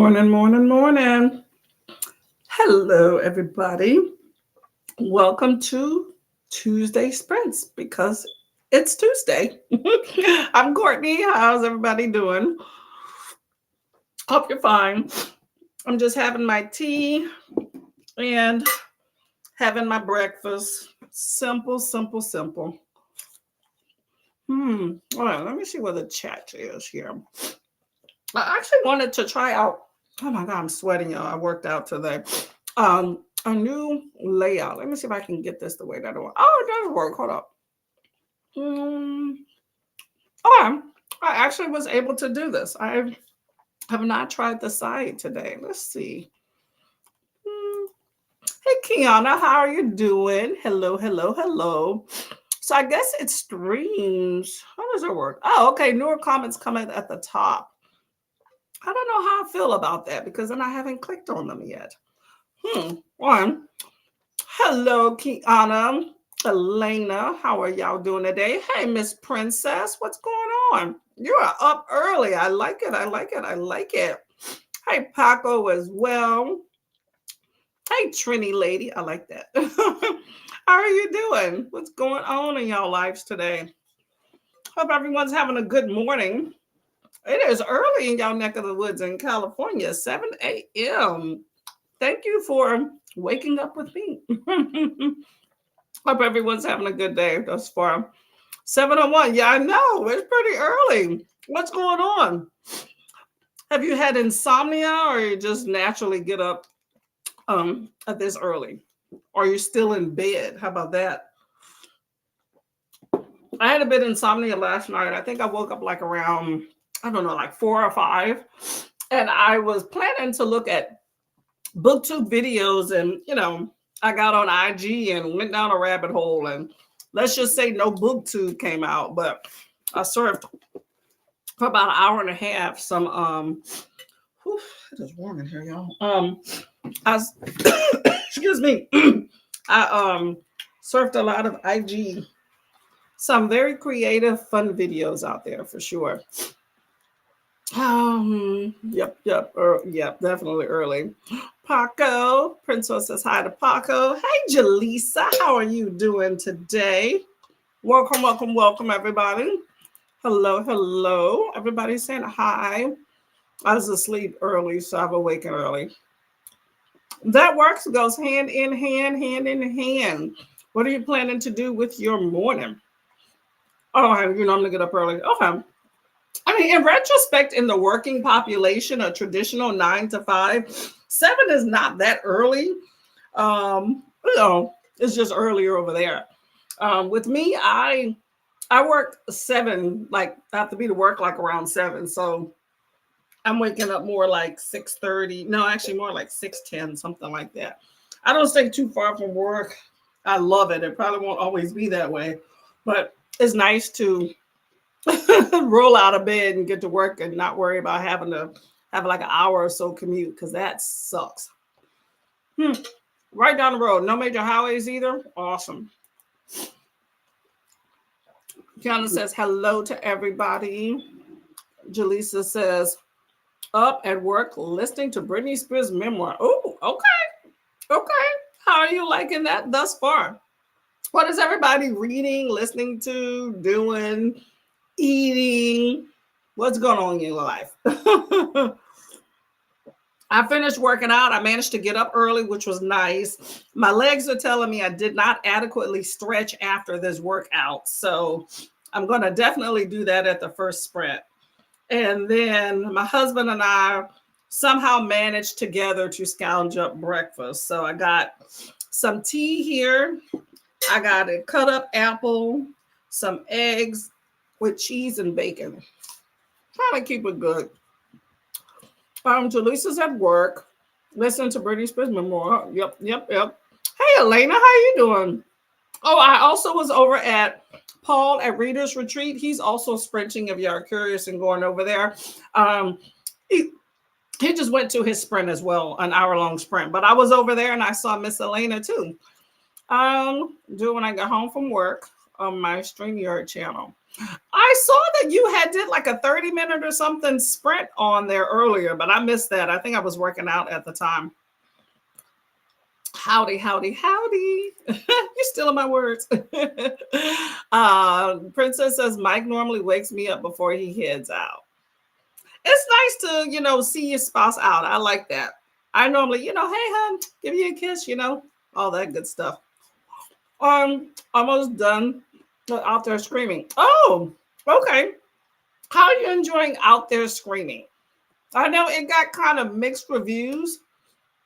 Morning, morning, morning. Hello, everybody. Welcome to Tuesday Sprints because it's Tuesday. I'm Courtney. How's everybody doing? Hope you're fine. I'm just having my tea and having my breakfast. Simple, simple, simple. All right, let me see what the chat is here. I actually wanted to try out. Oh my God, I'm sweating, y'all. I worked out today. A new layout. Let me see if I can get this the way that I want. Oh, it does work. Hold up. Okay. I actually was able to do this. I have not tried the site today. Let's see. Hmm. Hey, Kiana, how are you doing? Hello, hello, hello. So I guess it streams. How does it work? Oh, okay. Newer comments coming at the top. I don't know how I feel about that because then I haven't clicked on them yet. One. Hello, Kiana. Elena, how are y'all doing today? Hey, Miss Princess, what's going on? You are up early. I like it. I like it. I like it. Hey, Paco as well. Hey, Trini lady. I like that. How are you doing? What's going on in y'all lives today? Hope everyone's having a good morning. It is early in y'all neck of the woods in California, 7 a.m. Thank you for waking up with me. Hope everyone's having a good day thus far. 7:01. Yeah, I know. It's pretty early. What's going on? Have you had insomnia or you just naturally get up at this early? Or are you still in bed? How about that? I had a bit of insomnia last night. I think I woke up like around, I don't know, like 4 or 5. And I was planning to look at booktube videos and, I got on IG and went down a rabbit hole and let's just say no booktube came out, but I surfed for about an hour and a half. It is warm in here, y'all. I excuse me. I surfed a lot of IG. Some very creative, fun videos out there for sure. Yep, definitely early. Paco, Princess says hi to Paco. Hey, Jaleesa, how are you doing today? Welcome, welcome, welcome, everybody. Hello, hello. Everybody's saying hi. I was asleep early, so I've awakened early. That works, goes hand in hand, hand in hand. What are you planning to do with your morning? Oh, you normally get up early. Okay. I mean, in retrospect, in the working population, a traditional 9 to 5, 7 is not that early. It's just earlier over there. With me, I work 7. Like I have to be to work like around 7, so I'm waking up more like 6:30. No, actually more like 6:10, something like that. I don't stay too far from work. I love it. It probably won't always be that way, but it's nice to roll out of bed and get to work and not worry about having to have like an hour or so commute because that sucks. Right down the road, no major highways either. Awesome. Kiana says hello to everybody. Jaleesa says up at work listening to Britney Spears' memoir. Oh, okay. How are you liking that thus far? What is everybody reading, listening to, doing, eating? What's going on in your life? I finished working out. I managed to get up early, which was nice. My legs are telling me I did not adequately stretch after this workout. So I'm going to definitely do that at the first sprint. And then my husband and I somehow managed together to scrounge up breakfast. So I got some tea here. I got a cut up apple, some eggs with cheese and bacon. Trying to keep it good. Jaleesa's at work, listening to Britney Spears memoir. Yep. Hey, Elena, how you doing? Oh, I also was over at Paul at Reader's Retreat. He's also sprinting if you're curious and going over there. He just went to his sprint as well, an hour-long sprint. But I was over there and I saw Miss Elena too. Do when I get home from work on my StreamYard channel. I saw that you had did like a 30-minute or something sprint on there earlier, but I missed that. I think I was working out at the time. Howdy, howdy, howdy. You're stealing my words. Princess says Mike normally wakes me up before he heads out. It's nice to, see your spouse out. I like that. I normally, hey, hon, give you a kiss, all that good stuff. Almost done Out There Screaming. Oh, okay. How are you enjoying Out There Screaming? I know it got kind of mixed reviews.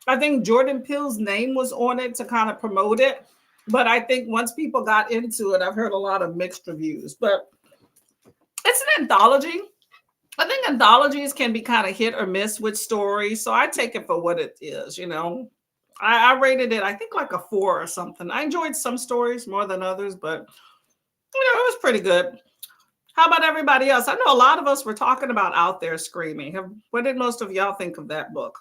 I think Jordan Peele's name was on it to kind of promote it. But I think once people got into it, I've heard a lot of mixed reviews. But it's an anthology. I think anthologies can be kind of hit or miss with stories. So I take it for what it is, I rated it, I think like a 4 or something. I enjoyed some stories more than others, but it was pretty good. How about everybody else? I know a lot of us were talking about Out There Screaming. What did most of y'all think of that book?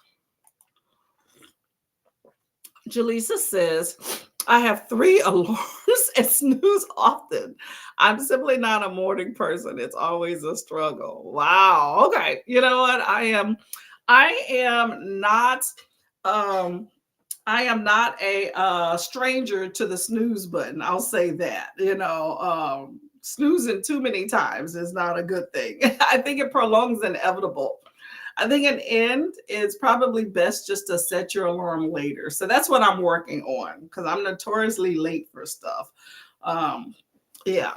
Jaleesa says, I have 3 alarms and snooze often. I'm simply not a morning person. It's always a struggle. Wow. Okay. You know what? I am not a stranger to the snooze button. I'll say that. Snoozing too many times is not a good thing. I think it prolongs the inevitable. I think an end is probably best just to set your alarm later. So that's what I'm working on because I'm notoriously late for stuff. Yeah.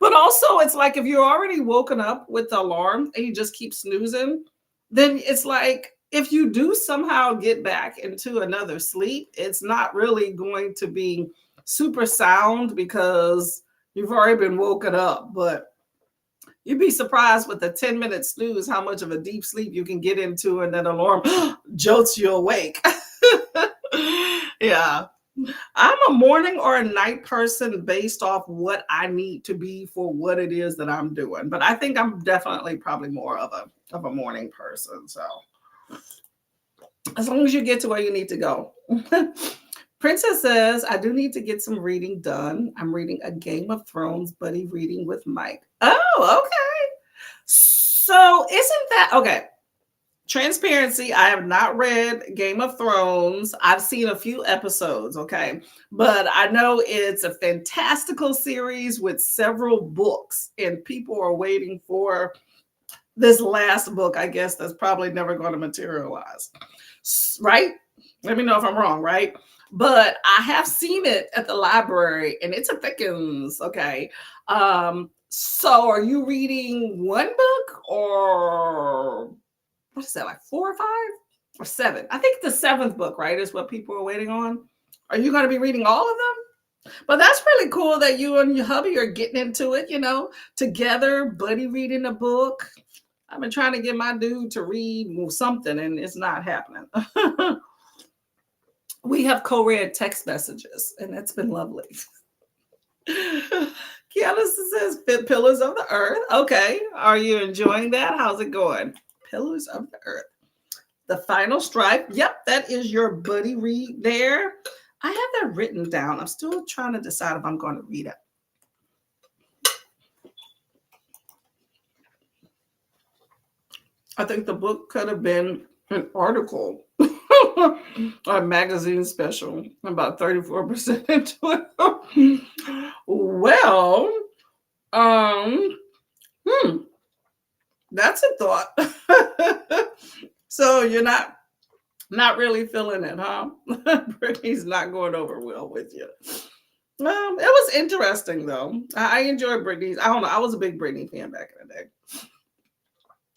But also it's like if you're already woken up with the alarm and you just keep snoozing, then it's like if you do somehow get back into another sleep, it's not really going to be super sound because you've already been woken up. But you'd be surprised with a 10-minute snooze how much of a deep sleep you can get into, and that alarm jolts you awake. Yeah. I'm a morning or a night person based off what I need to be for what it is that I'm doing. But I think I'm definitely probably more of a morning person. So as long as you get to where you need to go. Princess says, I do need to get some reading done. I'm reading a Game of Thrones buddy reading with Mike. Oh, okay. So isn't that okay? Transparency, I have not read Game of Thrones. I've seen a few episodes, okay? But I know it's a fantastical series with several books, and people are waiting for this last book, I guess, that's probably never going to materialize. Right? Let me know if I'm wrong, right? But I have seen it at the library and it's a thickens. Okay. So are you reading one book or what is that, like 4 or 5 or 7? I think the 7th book, right, is what people are waiting on. Are you going to be reading all of them? But that's really cool that you and your hubby are getting into it, together, buddy reading a book. I've been trying to get my dude to read something and it's not happening. We have co-read text messages, and that's been lovely. Kiana says, Pillars of the Earth. Okay. Are you enjoying that? How's it going? Pillars of the Earth. The Final Stripe. Yep, that is your buddy read there. I have that written down. I'm still trying to decide if I'm going to read it. I think the book could have been an article. A magazine special, about 34% into it. Well, that's a thought. So you're not really feeling it, huh? Brittany's not going over well with you. It was interesting though. I enjoyed Brittany's. I don't know. I was a big Brittany fan back in the day.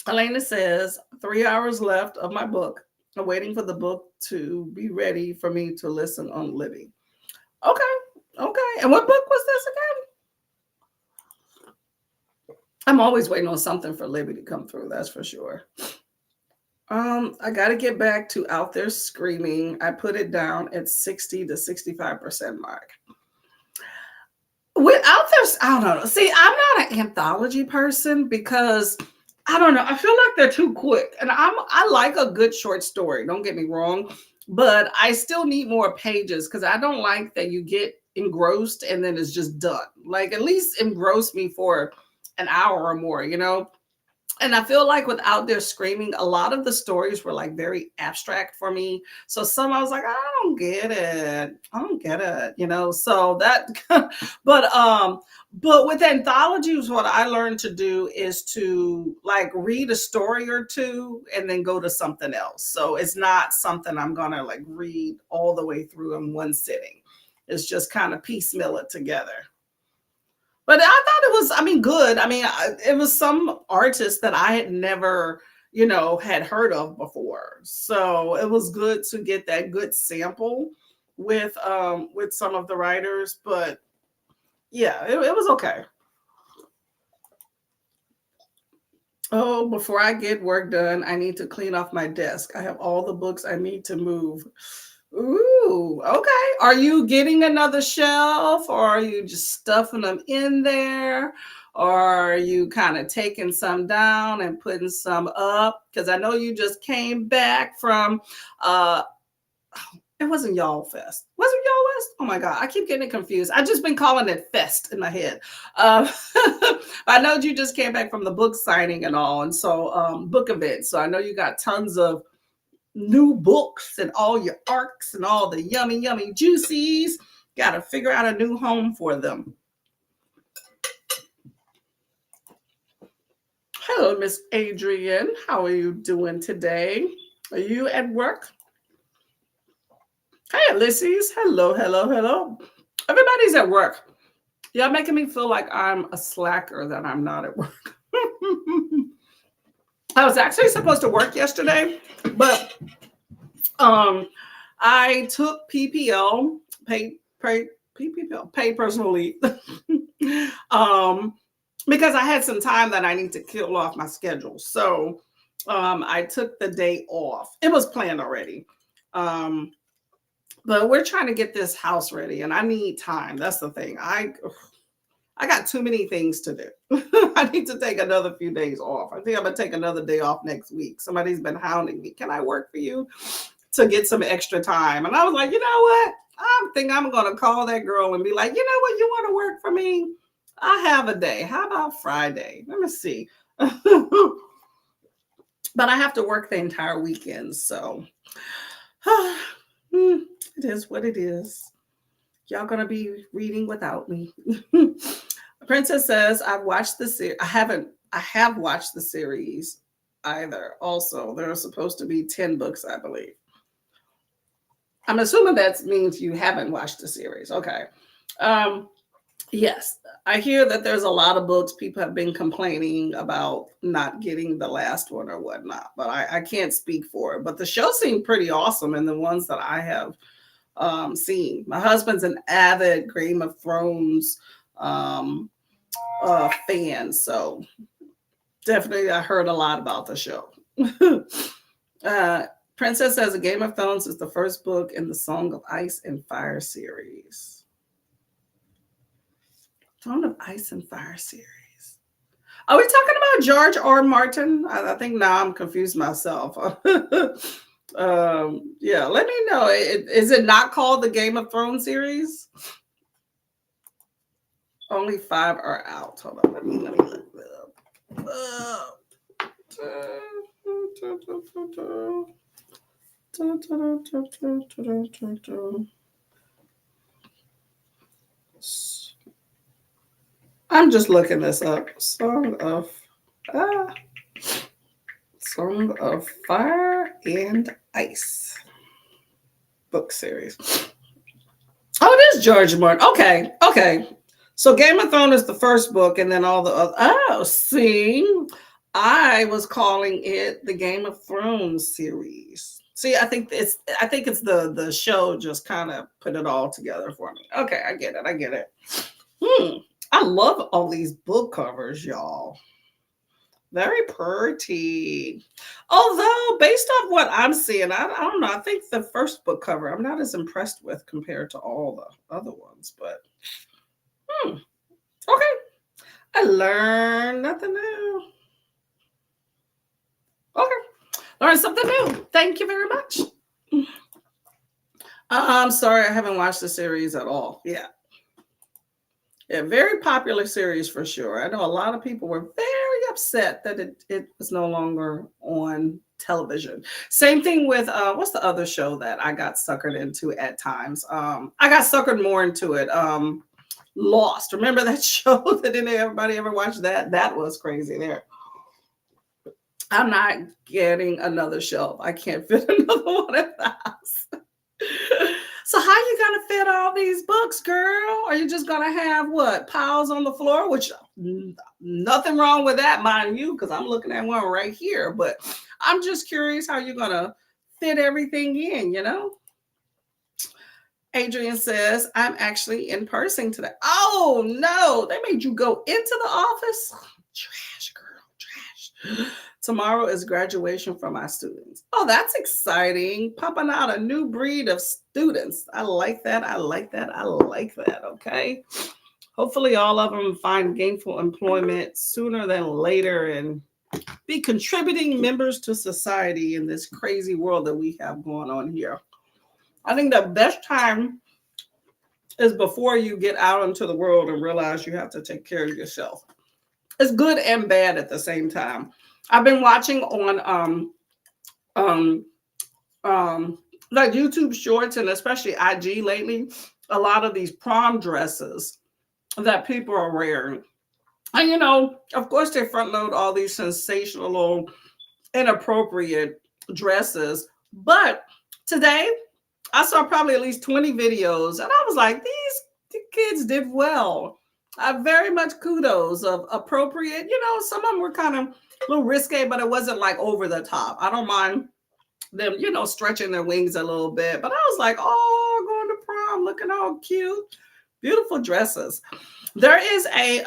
Elena says 3 hours left of my book. I'm waiting for the book to be ready for me to listen on Libby. Okay. And what book was this again? I'm always waiting on something for Libby to come through. That's for sure. I got to get back to Out There Screaming. I put it down at 60 to 65% mark. With Out There, I don't know. See, I'm not an anthology person because I don't know. I feel like they're too quick. And I like a good short story. Don't get me wrong. But I still need more pages because I don't like that you get engrossed and then it's just done. Like at least engross me for an hour or more, you know? And I feel like without their screaming, a lot of the stories were like very abstract for me. So some I was like, I don't get it. I don't get it, you know. So that but but with anthologies, what I learned to do is to like read a story or two and then go to something else. So it's not something I'm gonna like read all the way through in one sitting. It's just kind of piecemeal it together. But I thought it was, I mean, good. I mean, it was some artist that I had never, you know, had heard of before. So it was good to get that good sample with some of the writers. But yeah, it was okay. Oh, before I get work done, I need to clean off my desk. I have all the books I need to move. Ooh, okay. Are you getting another shelf or are you just stuffing them in there? Or are you kind of taking some down and putting some up? Because I know you just came back from uh it wasn't Y'all Fest. Was it Y'all West? Oh my God, I keep getting it confused. I just been calling it Fest in my head. Um, I know you just came back from the book signing and all, and so book event. So I know you got tons of new books and all your arcs and all the yummy, yummy juicies. Got to figure out a new home for them. Hello, Miss Adrian. How are you doing today? Are you at work? Hey, Ulysses. Hello, hello, hello. Everybody's at work. Y'all making me feel like I'm a slacker that I'm not at work. I was actually supposed to work yesterday, but I took PPL, paid personal leave, because I had some time that I need to kill off my schedule. So I took the day off. It was planned already. But we're trying to get this house ready and I need time. That's the thing. I got too many things to do. I need to take another few days off. I think I'm gonna take another day off next week. Somebody's been hounding me. Can I work for you to get some extra time? And I was like, you know what? I think I'm gonna call that girl and be like, you know what? You want to work for me? I have a day. How about Friday? Let me see. But I have to work the entire weekend, so it is what it is. Y'all gonna be reading without me. Princess says, I've watched the series. I have watched the series either. Also, there are supposed to be 10 books, I believe. I'm assuming that means you haven't watched the series. Okay. Yes, I hear that there's a lot of books people have been complaining about not getting the last one or whatnot, but I can't speak for it. But the show seemed pretty awesome, and the ones that I have seen. My husband's an avid Game of Thrones fan, so definitely I heard a lot about the show. Princess says, A Game of Thrones is the first book in the Song of Ice and Fire series. Song of Ice and Fire series. Are we talking about George R. Martin? I think now I'm confused myself. Yeah, let me know. Is it not called the Game of Thrones series? Only 5 are out. Hold on, let me look it up. I'm just looking this up. Song of Fire and Ice book series. Oh, it is George Martin. Okay. So Game of Thrones is the first book, and then all the other. Oh, see, I was calling it the Game of Thrones series. See, I think it's the show just kind of put it all together for me. Okay, I get it. I love all these book covers, y'all. Very pretty. Although, based off what I'm seeing, I don't know. I think the first book cover I'm not as impressed with compared to all the other ones. But okay, I learned nothing new. Okay, learned something new. Thank you very much. I'm sorry, I haven't watched the series at all. Yeah. Yeah, very popular series for sure. I know a lot of people were very upset that it was no longer on television. Same thing with what's the other show that I got suckered into at times? I got suckered more into it. Lost. Remember that show that didn't everybody ever watch that? That was crazy there. I'm not getting another shelf. I can't fit another one in the house. So how you gonna fit all these books, girl? Are you just gonna have what piles on the floor? Which nothing wrong with that, mind you, because I'm looking at one right here. But I'm just curious how you're gonna fit everything in. Adrian says, I'm actually in person today. Oh no, they made you go into the office. Trash, girl, trash. Tomorrow is graduation for my students. Oh, that's exciting. Popping out a new breed of students. I like that. I like that. I like that. Okay. Hopefully, all of them find gainful employment sooner than later and be contributing members to society in this crazy world that we have going on here. I think the best time is before you get out into the world and realize you have to take care of yourself. It's good and bad at the same time. I've been watching on um like YouTube shorts and especially IG lately, a lot of these prom dresses that people are wearing. And of course they front load all these sensational, inappropriate dresses. But today I saw probably at least 20 videos and I was like, these kids did well. Very much kudos of appropriate. Some of them were kind of a little risque, but it wasn't like over the top. I don't mind them, stretching their wings a little bit. But I was like, oh, going to prom, looking all cute. Beautiful dresses. There is a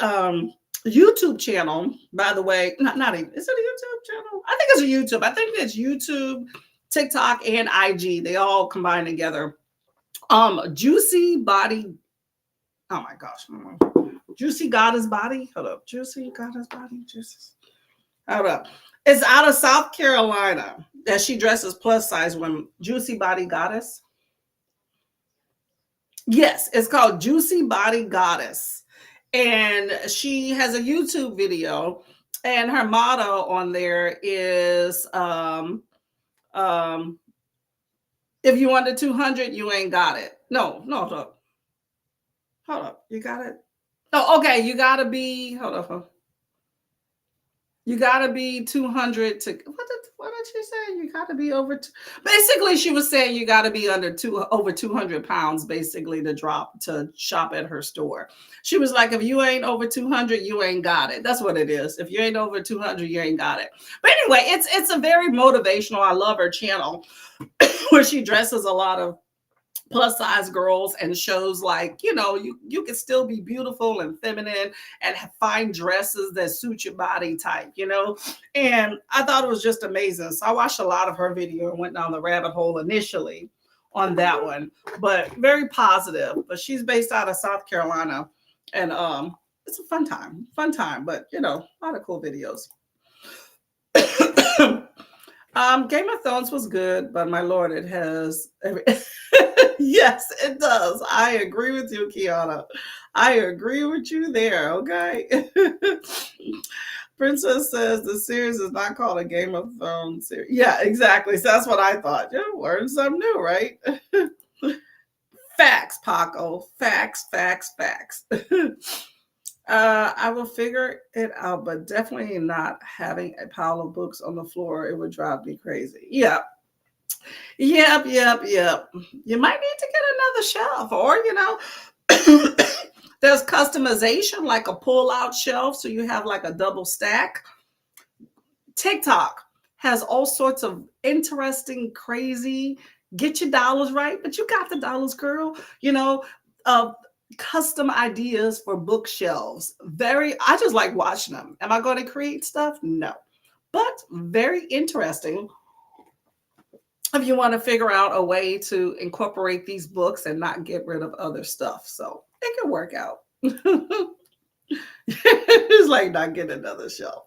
YouTube channel, by the way. Not even, is it a YouTube channel? I think it's a YouTube. I think it's YouTube, TikTok, and IG. They all combine together. Juicy Body. Oh my gosh. Juicy Goddess Body. Hold up. Juicy Goddess Body. Jesus. Hold up. It's out of South Carolina that she dresses plus size women. Juicy Body Goddess. Yes, it's called Juicy Body Goddess. And she has a YouTube video, and her motto on there is if you under 200, you ain't got it. No, hold up. Hold up. You got it? Oh, okay. You gotta be, hold up. You gotta be 200 to what did she say? You gotta be over basically she was saying you gotta be over 200 pounds basically to shop at her store. She was like, if you ain't over 200, you ain't got it. That's what it is. If you ain't over 200, you ain't got it. But anyway, it's a very motivational. I love her channel where she dresses a lot of plus size girls and shows like you can still be beautiful and feminine and find dresses that suit your body type. And I thought it was just amazing. So I watched a lot of her video and went down the rabbit hole initially on that one, but very positive. But she's based out of South Carolina, and it's a fun time, but a lot of cool videos. Game of Thrones was good, but my lord, it has yes, it does. I agree with you, Kiana. I agree with you there, okay? Princess says the series is not called a Game of Thrones series. Yeah, exactly. So that's what I thought. Learn something new, right? Facts, Paco. Facts. I will figure it out, but definitely not having a pile of books on the floor. It would drive me crazy. Yep. You might need to get another shelf, or there's customization like a pull-out shelf, so you have like a double stack. TikTok has all sorts of interesting, crazy, get your dollars right, but you got the dollars, girl. Custom ideas for bookshelves. I just like watching them. Am I going to create stuff? No. But very interesting if you want to figure out a way to incorporate these books and not get rid of other stuff. So it can work out. It's like not getting another shelf.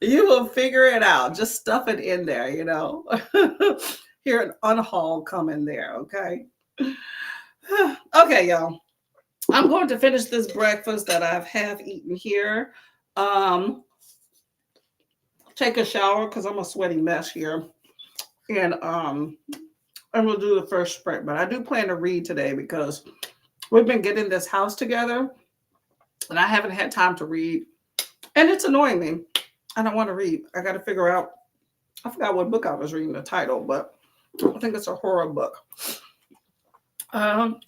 You will figure it out. Just stuff it in there, Hear an unhaul come in there, okay? Okay, y'all. I'm going to finish this breakfast that I've half eaten here. Um, Take a shower because I'm a sweaty mess here. And and we'll do the first sprint. But I do plan to read today because we've been getting this house together and I haven't had time to read. And it's annoying me. I don't want to read. I got to figure out. I forgot what book I was reading the title, but I think it's a horror book. Um,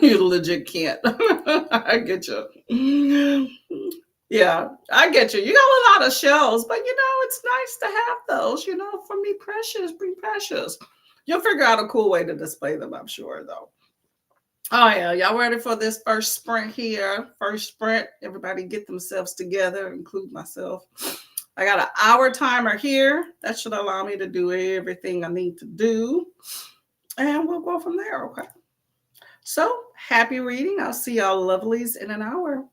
you legit can't. I get you. Yeah, I get you. You got a lot of shells, but it's nice to have those. For me, precious, be precious. You'll figure out a cool way to display them, I'm sure, though. Oh yeah, y'all ready for this first sprint here? First sprint. Everybody get themselves together, include myself. I got an hour timer here. That should allow me to do everything I need to do. And we'll go from there, okay? So happy reading. I'll see y'all lovelies in an hour.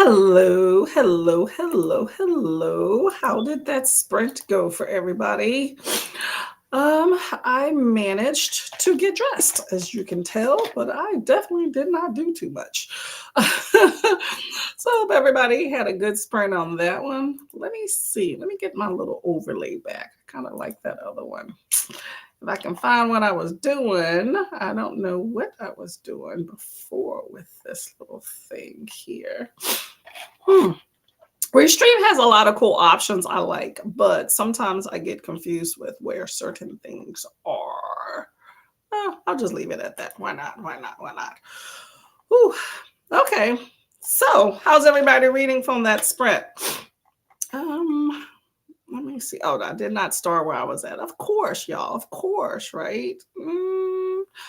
Hello, hello, hello, hello. How did that sprint go for everybody? I managed to get dressed, as you can tell, but I definitely did not do too much. So I hope everybody had a good sprint on that one. Let me see. Let me get my little overlay back. I kind of like that other one. If I can find what I was doing, I don't know what I was doing before with this little thing here. Hmm. Restream has a lot of cool options I like, but sometimes I get confused with where certain things are. I'll just leave it at that. Why not? Why not? Why not? Whew. Okay. So, how's everybody reading from that sprint? Let me see. Oh, I did not start where I was at. Of course, y'all. Of course, right?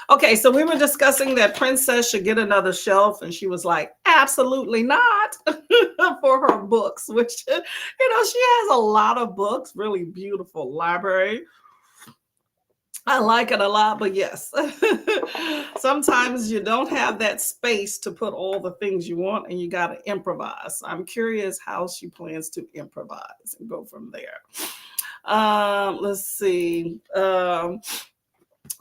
Okay, so we were discussing that Princess should get another shelf, and she was like, absolutely not for her books, which, she has a lot of books, really beautiful library. I like it a lot, but yes, sometimes you don't have that space to put all the things you want and you got to improvise. I'm curious how she plans to improvise and go from there. Let's see.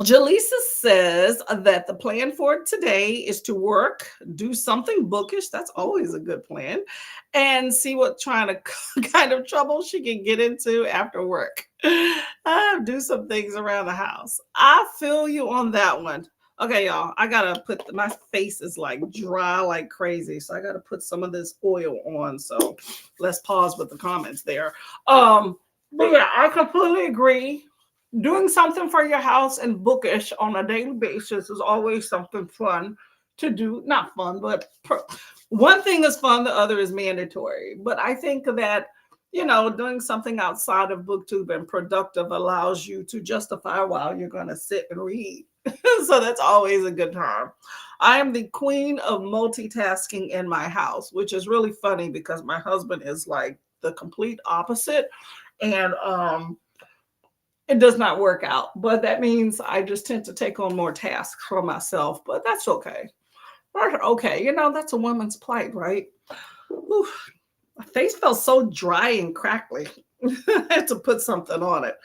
Jaleesa says that the plan for today is to work, do something bookish. That's always a good plan. And see what kind of trouble she can get into after work. Do some things around the house. I feel you on that one. Okay, y'all, I gotta put my face is like dry like crazy. So I gotta put some of this oil on. So let's pause with the comments there. But yeah, I completely agree. Doing something for your house and bookish on a daily basis is always something fun to do. Not fun, but one thing is fun, the other is mandatory. But I think that, doing something outside of booktube and productive allows you to justify while you're going to sit and read. So that's always a good time. I am the queen of multitasking in my house, which is really funny because my husband is like the complete opposite. And it does not work out, but that means I just tend to take on more tasks for myself, but that's okay. Okay, that's a woman's plight, right? Oof. My face felt so dry and crackly. I had to put something on it.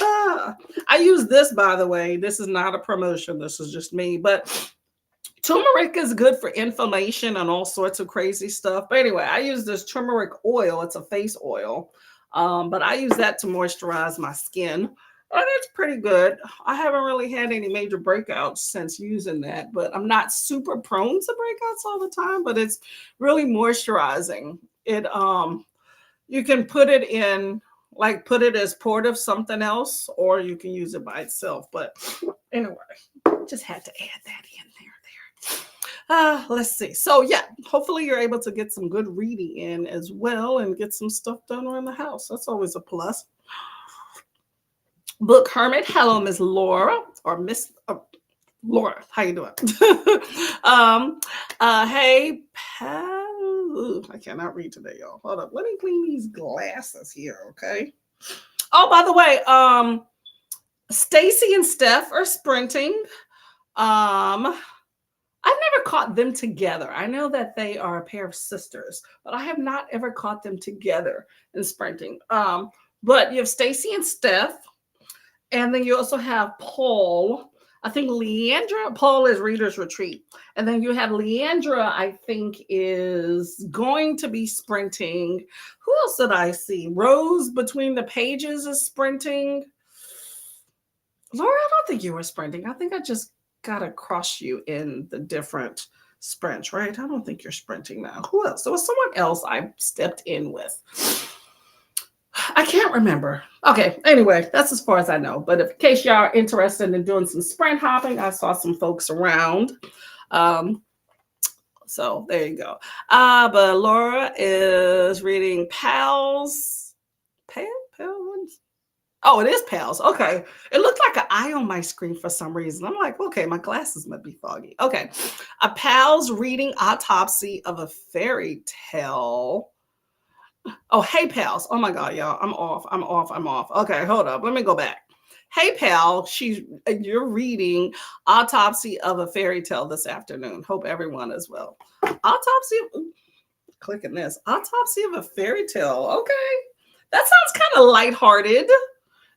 I use this, by the way. This is not a promotion. This is just me, but turmeric is good for inflammation and all sorts of crazy stuff. But anyway, I use this turmeric oil. It's a face oil. But I use that to moisturize my skin. And it's pretty good. I haven't really had any major breakouts since using that, but I'm not super prone to breakouts all the time, but it's really moisturizing. You can put it in, like put it as part of something else, or you can use it by itself. But anyway, just had to add that in there. Let's see. So yeah, hopefully you're able to get some good reading in as well and get some stuff done around the house. That's always a plus. Book Hermit, hello, Miss Laura or Miss Laura. How you doing? Hey, I cannot read today, y'all. Hold up. Let me clean these glasses here, okay? Oh, by the way, Stacy and Steph are sprinting. I've never caught them together. I know that they are a pair of sisters, but I have not ever caught them together in sprinting. But you have Stacy and Steph, and then you also have Paul. I think Leandra, Paul is Reader's Retreat. And then you have Leandra, I think, is going to be sprinting. Who else did I see? Rose Between the Pages is sprinting. Laura, I don't think you were sprinting. I think I just got to cross you in the different sprints, right? I don't think you're sprinting now. Who else? There was someone else I stepped in with. I can't remember. Okay, anyway, that's as far as I know. But in case y'all are interested in doing some sprint hopping, I saw some folks around. So there you go. But Laura is reading Pals. Pals? Oh, it is Pals. Okay. It looked like an eye on my screen for some reason. I'm like, okay, my glasses might be foggy. Okay. A Pals reading Autopsy of a Fairy Tale. Oh, hey, Pals. Oh, my God, y'all. I'm off. Okay, hold up. Let me go back. Hey, pal. You're reading Autopsy of a Fairy Tale this afternoon. Hope everyone is well. Autopsy? Clicking this. Autopsy of a Fairy Tale. Okay. That sounds kind of lighthearted.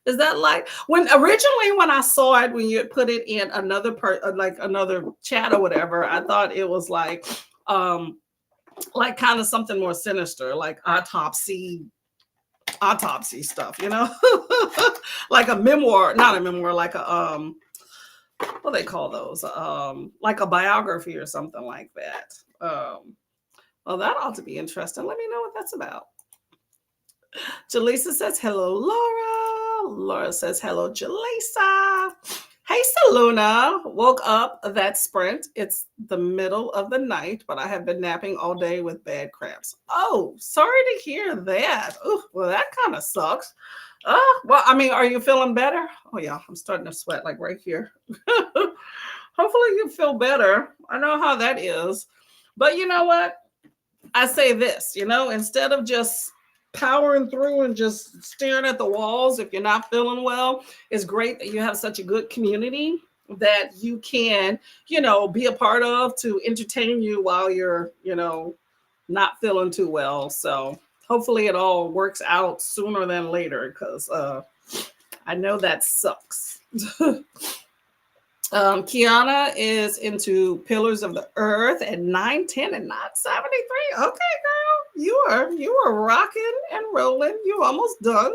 Is that like when originally when I saw it when you had put it in another like another chat or whatever, I thought it was like kind of something more sinister, like autopsy stuff, you know? Like a memoir, not a memoir, like a what do they call those? Like a biography or something like that. Well, that ought to be interesting. Let me know what that's about. Jaleesa says, hello, Laura. Laura says, hello, Jaleesa. Hey, Saluna. Woke up that sprint. It's the middle of the night, but I have been napping all day with bad cramps. Oh, sorry to hear that. Oh, well, that kind of sucks. Well, I mean, are you feeling better? Oh, yeah, I'm starting to sweat like right here. Hopefully you feel better. I know how that is. But you know what? I say this, instead of just powering through and just staring at the walls if you're not feeling well, it's great that you have such a good community that you can, be a part of to entertain you while you're, not feeling too well. So hopefully it all works out sooner than later because I know that sucks. Kiana is into Pillars of the Earth at 9:10 and not 73. Okay, girl, you are rocking and rolling. You almost done.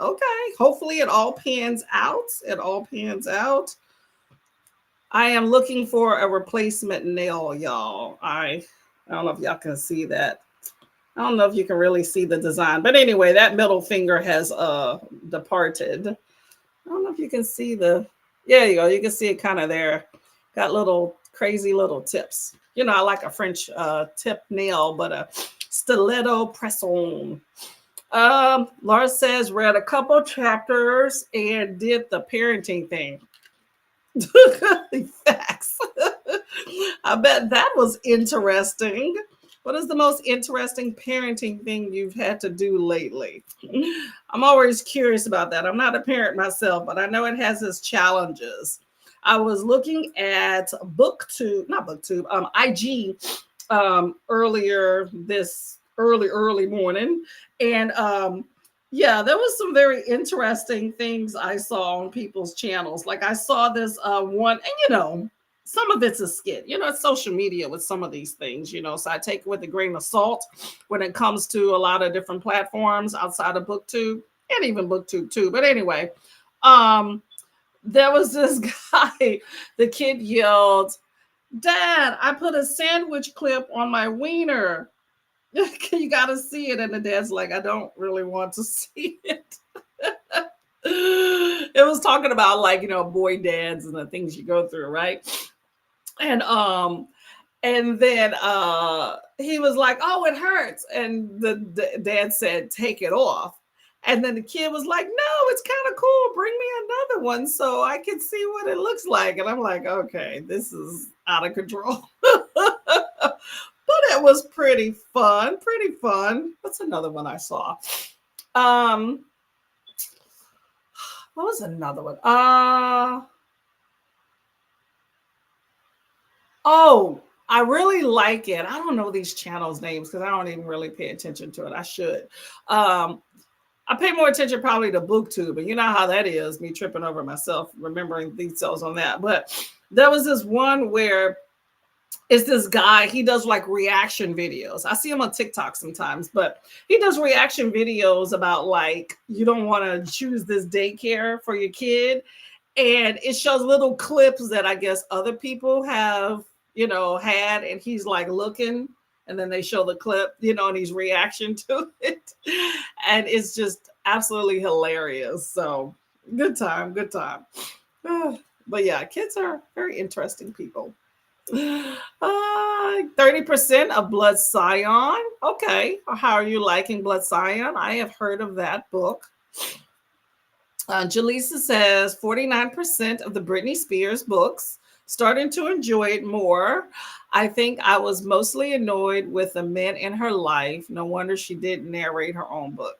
Okay, hopefully it all pans out. It all pans out. I am looking for a replacement nail, y'all. I don't know if y'all can see that. I don't know if you can really see the design, but anyway, that middle finger has departed. I don't know if you can see there you go. You can see it kind of there. Got little crazy little tips. I like a French tip nail, but a stiletto press on. Laura says, read a couple chapters and did the parenting thing. Facts. I bet that was interesting. What is the most interesting parenting thing you've had to do lately? I'm always curious about that. I'm not a parent myself, but I know it has its challenges. I was looking at IG earlier this early morning. And there was some very interesting things I saw on people's channels. Like I saw this one, and some of it's a skit. It's social media with some of these things, so I take it with a grain of salt when it comes to a lot of different platforms outside of BookTube and even BookTube too. But anyway, there was this guy, the kid yelled, "Dad, I put a sandwich clip on my wiener." You got to see it. And the dad's like, I don't really want to see it. It was talking about boy dads and the things you go through, right? And then he was like, oh, it hurts. And the dad said, take it off. And then the kid was like, no, it's kind of cool. Bring me another one so I can see what it looks like. And I'm like, okay, this is out of control. But it was pretty fun. What's another one I saw? What was another one? Oh, I really like it. I don't know these channels names because I don't even really pay attention to it. I should. I pay more attention probably to BookTube, but you know how that is, me tripping over myself, remembering details on that. But there was this one where it's this guy, he does like reaction videos. I see him on TikTok sometimes, but he does reaction videos about like, you don't want to choose this daycare for your kid. And it shows little clips that I guess other people have, had, and he's like looking, and then they show the clip, and he's reaction to it. And it's just absolutely hilarious. So good time. But yeah, kids are very interesting people. 30% of Blood Scion. Okay. How are you liking Blood Scion? I have heard of that book. Jaleesa says 49% of the Britney Spears books. Starting to enjoy it more. I think I was mostly annoyed with the men in her life. No wonder she didn't narrate her own book.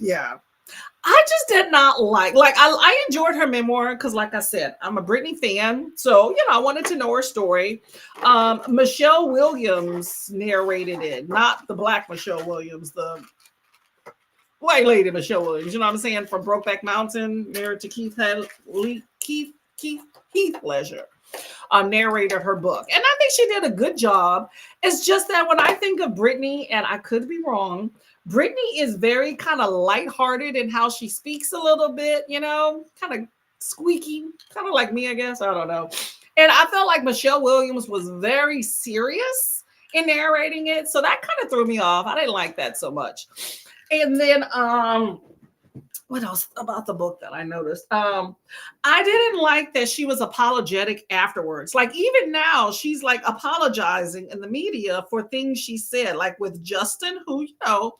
Yeah. I just did not like I enjoyed her memoir because, like I said, I'm a Britney fan, so I wanted to know her story. Michelle Williams narrated it, not the black Michelle Williams, the white lady Michelle Williams. You know what I'm saying? From Brokeback Mountain, married to Keith Ledger. Narrated her book, and I think she did a good job. It's just that when I think of Britney, and I could be wrong, Britney is very kind of lighthearted in how she speaks a little bit, kind of squeaky, kind of like me, I guess. I don't know. And I felt like Michelle Williams was very serious in narrating it, so that kind of threw me off. I didn't like that so much. And then what else about the book that I noticed? I didn't like that she was apologetic afterwards. Like even now, she's like apologizing in the media for things she said, like with Justin, who, I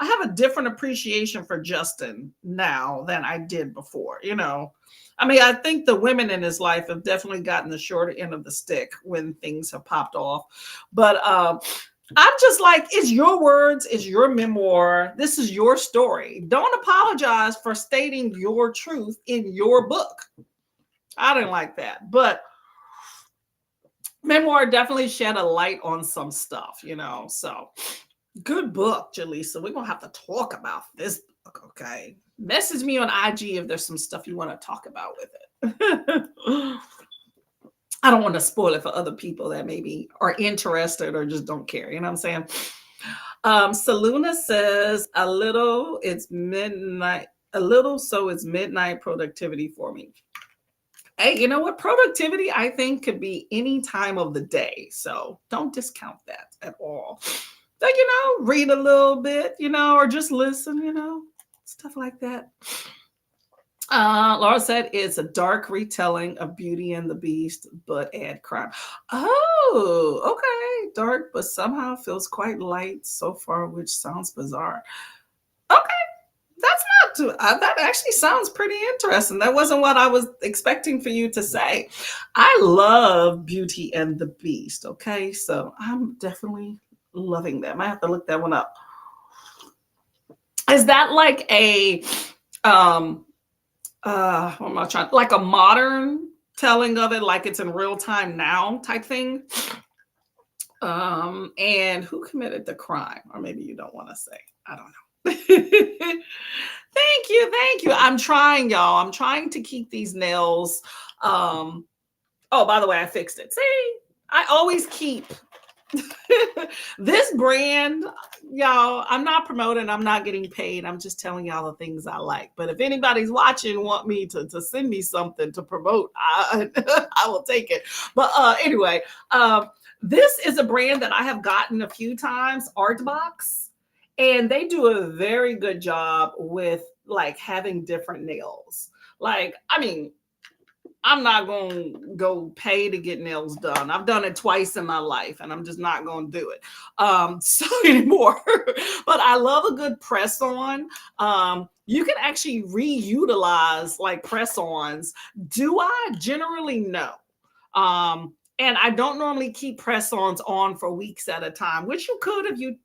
have a different appreciation for Justin now than I did before, I mean, I think the women in his life have definitely gotten the shorter end of the stick when things have popped off. But I'm just like, it's your words, it's your memoir. This is your story. Don't apologize for stating your truth in your book. I didn't like that. But memoir definitely shed a light on some stuff, So good book, Jaleesa. We're going to have to talk about this book, okay? Message me on IG if there's some stuff you want to talk about with it. I don't want to spoil it for other people that maybe are interested or just don't care. You know what I'm saying? Saluna says a little, it's midnight, a little, so it's midnight productivity for me. Hey, you know what? Productivity, I think, could be any time of the day. So don't discount that at all. So, read a little bit, or just listen, stuff like that. Laura said it's a dark retelling of Beauty and the Beast, but add crime. Oh, okay. Dark, but somehow feels quite light so far, which sounds bizarre. Okay. That's not too, that actually sounds pretty interesting. That wasn't what I was expecting for you to say. I love Beauty and the Beast. Okay. So I'm definitely loving that. I might have to look that one up. Is that like a, what am I trying, like a modern telling of it, like it's in real time now type thing? And who committed the crime? Or maybe you don't want to say. I don't know. Thank you. I'm trying, y'all. I'm trying to keep these nails. Oh, by the way, I fixed it. See, I always keep this brand, y'all. I'm not promoting, I'm not getting paid. I'm just telling y'all the things I like. But if anybody's watching, want me to send me something to promote, I will take it. But anyway, this is a brand that I have gotten a few times, Artbox, and they do a very good job with like having different nails. Like, I mean, I'm not going to go pay to get nails done. I've done it twice in my life and I'm just not going to do it so anymore. But I love a good press on. You can actually reutilize like press ons. Do I? Generally, no. And I don't normally keep press ons on for weeks at a time, which you could if you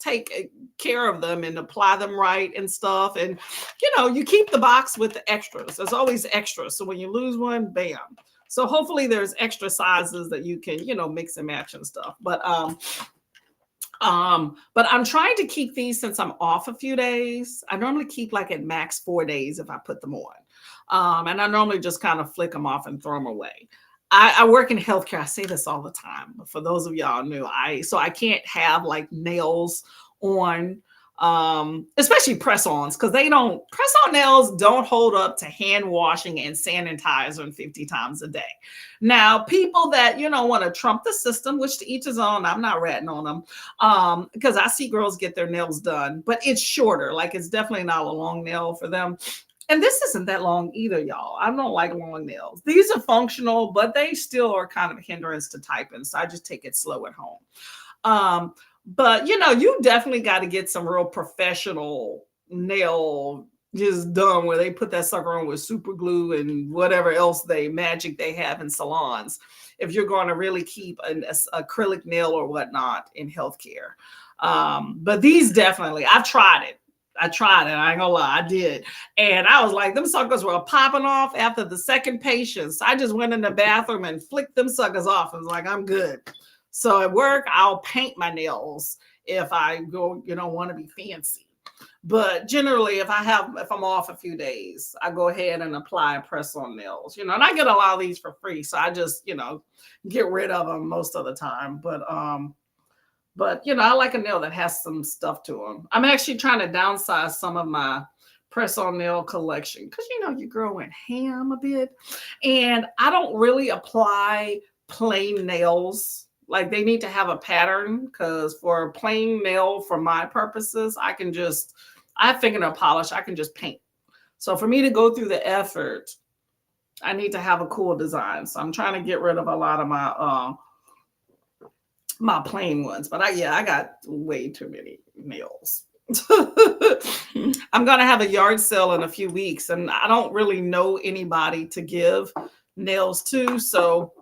take care of them and apply them right and stuff. And, you keep the box with the extras. There's always extras. So when you lose one, bam. So hopefully there's extra sizes that you can, mix and match and stuff. But I'm trying to keep these since I'm off a few days. I normally keep like at max 4 days if I put them on. And I normally just kind of flick them off and throw them away. I work in healthcare. I say this all the time, but for those of y'all new, I can't have like nails on, especially press-ons, because press-on nails don't hold up to hand washing and sanitizing 50 times a day. Now, people that, want to trump the system, which to each his own, I'm not ratting on them, because I see girls get their nails done, but it's shorter. Like it's definitely not a long nail for them. And this isn't that long either, y'all. I don't like long nails. These are functional, but they still are kind of a hindrance to typing. So I just take it slow at home. But, you definitely got to get some real professional nail just done where they put that sucker on with super glue and whatever else magic they have in salons. If you're going to really keep an acrylic nail or whatnot in healthcare. But these definitely, I've tried it. I tried it. I ain't gonna lie, I did. And I was like, them suckers were popping off after the second patient. So I just went in the bathroom and flicked them suckers off. I was like, I'm good. So at work, I'll paint my nails if I go, want to be fancy. But generally, if I'm off a few days, I go ahead and apply press on nails, and I get a lot of these for free. So I just, get rid of them most of the time. But I like a nail that has some stuff to them. I'm actually trying to downsize some of my press on nail collection because your girl went ham a bit, and I don't really apply plain nails. Like they need to have a pattern because for a plain nail, for my purposes, I have fingernail polish. I can just paint. So for me to go through the effort, I need to have a cool design. So I'm trying to get rid of a lot of my plain ones. But I got way too many nails. I'm gonna have a yard sale in a few weeks, and I don't really know anybody to give nails to. So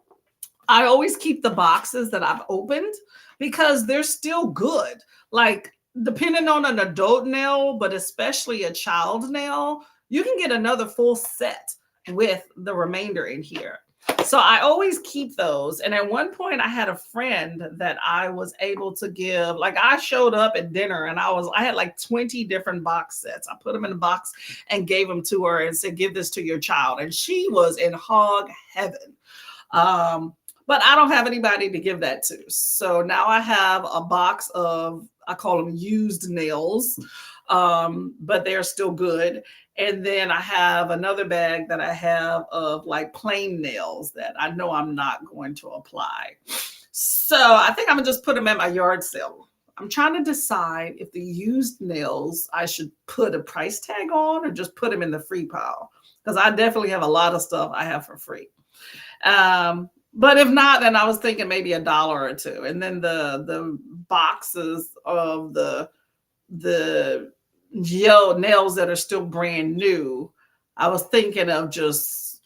I always keep the boxes that I've opened because they're still good. Like depending on an adult nail, but especially a child nail, you can get another full set with the remainder in here. So I always keep those. And at one point I had a friend that I was able to give, like I showed up at dinner and I had like 20 different box sets. I put them in a box and gave them to her and said, give this to your child. And she was in hog heaven. But I don't have anybody to give that to. So now I have a box of, I call them used nails, but they're still good. And then I have another bag that I have of like plain nails that I know I'm not going to apply. So I think I'm gonna just put them at my yard sale. I'm trying to decide if the used nails I should put a price tag on or just put them in the free pile because I definitely have a lot of stuff I have for free. But if not, then I was thinking maybe $1 or $2. And then the boxes of the gel nails that are still brand new, I was thinking of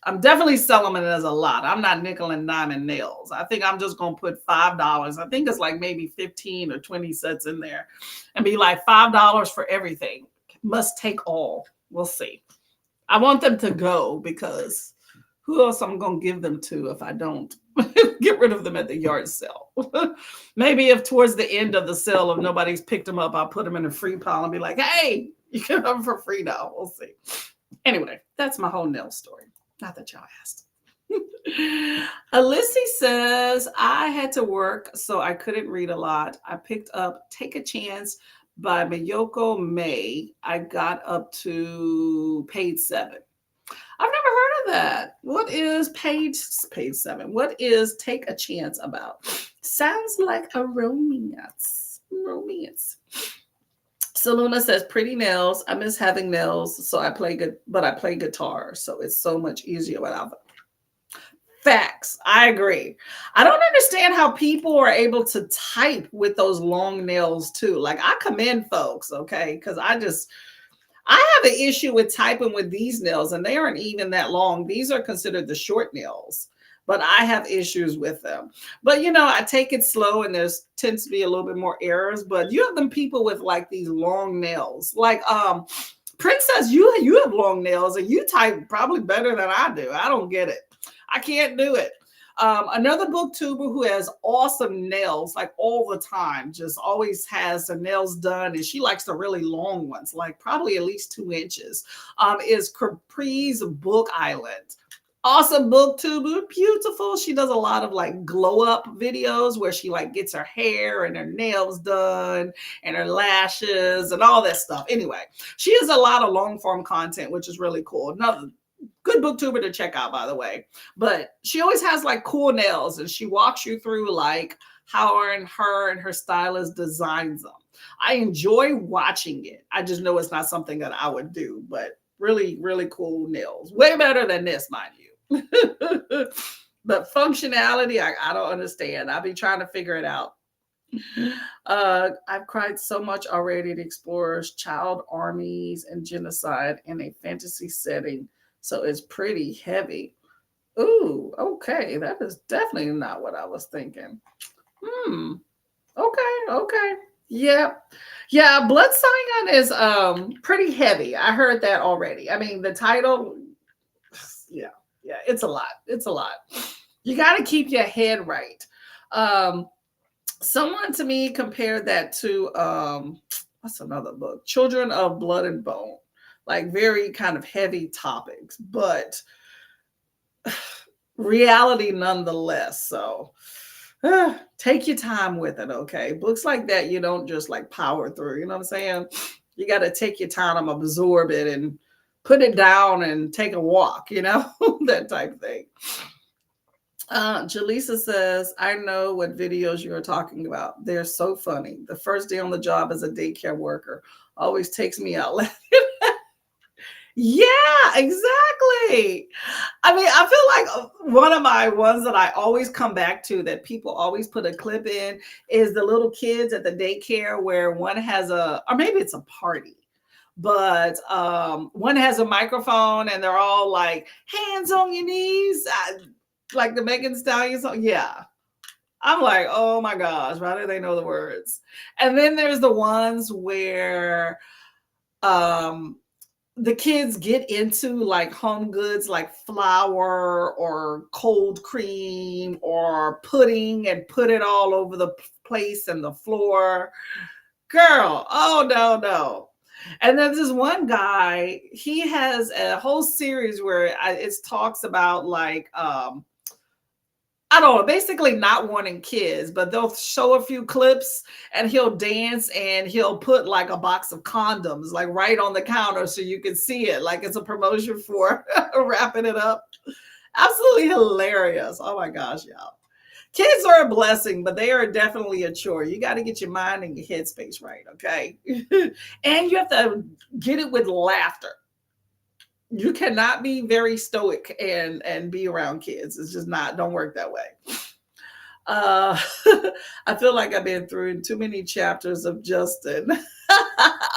I'm definitely selling them as a lot. I'm not nickel and diamond nails. I think I'm just going to put $5. I think it's like maybe 15 or 20 sets in there and be like $5 for everything. Must take all. We'll see. I want them to go because who else I'm going to give them to if I don't get rid of them at the yard sale? Maybe if towards the end of the sale, if nobody's picked them up, I'll put them in a free pile and be like, hey, you can have them for free now. We'll see. Anyway, that's my whole nail story. Not that y'all asked. Alyssa says, I had to work, so I couldn't read a lot. I picked up Take a Chance by Mayoko May. I got up to page 7. I've never heard of that. What is page 7? What is Take a Chance about? Sounds like a romance. Saluna says, pretty nails. I miss having nails, so I play guitar, so it's so much easier without them. Facts. I agree. I don't understand how people are able to type with those long nails too. Like I commend folks, okay? Because I have an issue with typing with these nails, and they aren't even that long. These are considered the short nails, but I have issues with them. But I take it slow, and there's tends to be a little bit more errors. But you have them people with like these long nails, like Princess. You have long nails, and you type probably better than I do. I don't get it. I can't do it. Another booktuber who has awesome nails, like all the time, just always has her nails done, and she likes the really long ones, like probably at least 2 inches, is Capri's Book Island. Awesome booktuber, beautiful. She does a lot of like glow up videos where she like gets her hair and her nails done and her lashes and all that stuff. Anyway, she has a lot of long form content, which is really cool. Another good booktuber to check out, by the way. But she always has like cool nails, and she walks you through like how her and her stylist designs them. I enjoy watching it. I just know it's not something that I would do, but really, really cool nails. Way better than this, mind you. But functionality, I don't understand. I'll be trying to figure it out. I've cried so much already. It explores child armies and genocide in a fantasy setting. So it's pretty heavy. Ooh, okay. That is definitely not what I was thinking. Okay. Yeah. Yeah, Blood Scion is pretty heavy. I heard that already. I mean, the title, yeah, yeah, it's a lot. It's a lot. You got to keep your head right. Um, Someone to me compared that to what's another book? Children of Blood and Bone. Like very kind of heavy topics, but reality nonetheless. So take your time with it, okay? Books like that, you don't just like power through, you know what I'm saying? You got to take your time, absorb it, and put it down and take a walk, that type of thing. Jaleesa says, I know what videos you're talking about. They're so funny. The first day on the job as a daycare worker always takes me out laughing. Yeah, exactly. I mean, I feel like one of my ones that I always come back to that people always put a clip in is the little kids at the daycare where one has or maybe it's a party, but one has a microphone and they're all like, hands on your knees, like the Megan Stallion song. Yeah. I'm like, oh my gosh, why do they know the words? And then there's the ones where um the kids get into like home goods like flour or cold cream or pudding and put it all over the place and the floor. Girl, oh no, no. And then this one guy, he has a whole series where it talks about like I don't know, basically not wanting kids, but they'll show a few clips and he'll dance and he'll put like a box of condoms like right on the counter so you can see it like it's a promotion for wrapping it up. Absolutely hilarious. Oh my gosh, y'all. Kids are a blessing, but they are definitely a chore. You got to get your mind and your headspace right, okay? And you have to get it with laughter. You cannot be very stoic and be around kids. It's just not, don't work that way. uh I feel like I've been through too many chapters of Justin.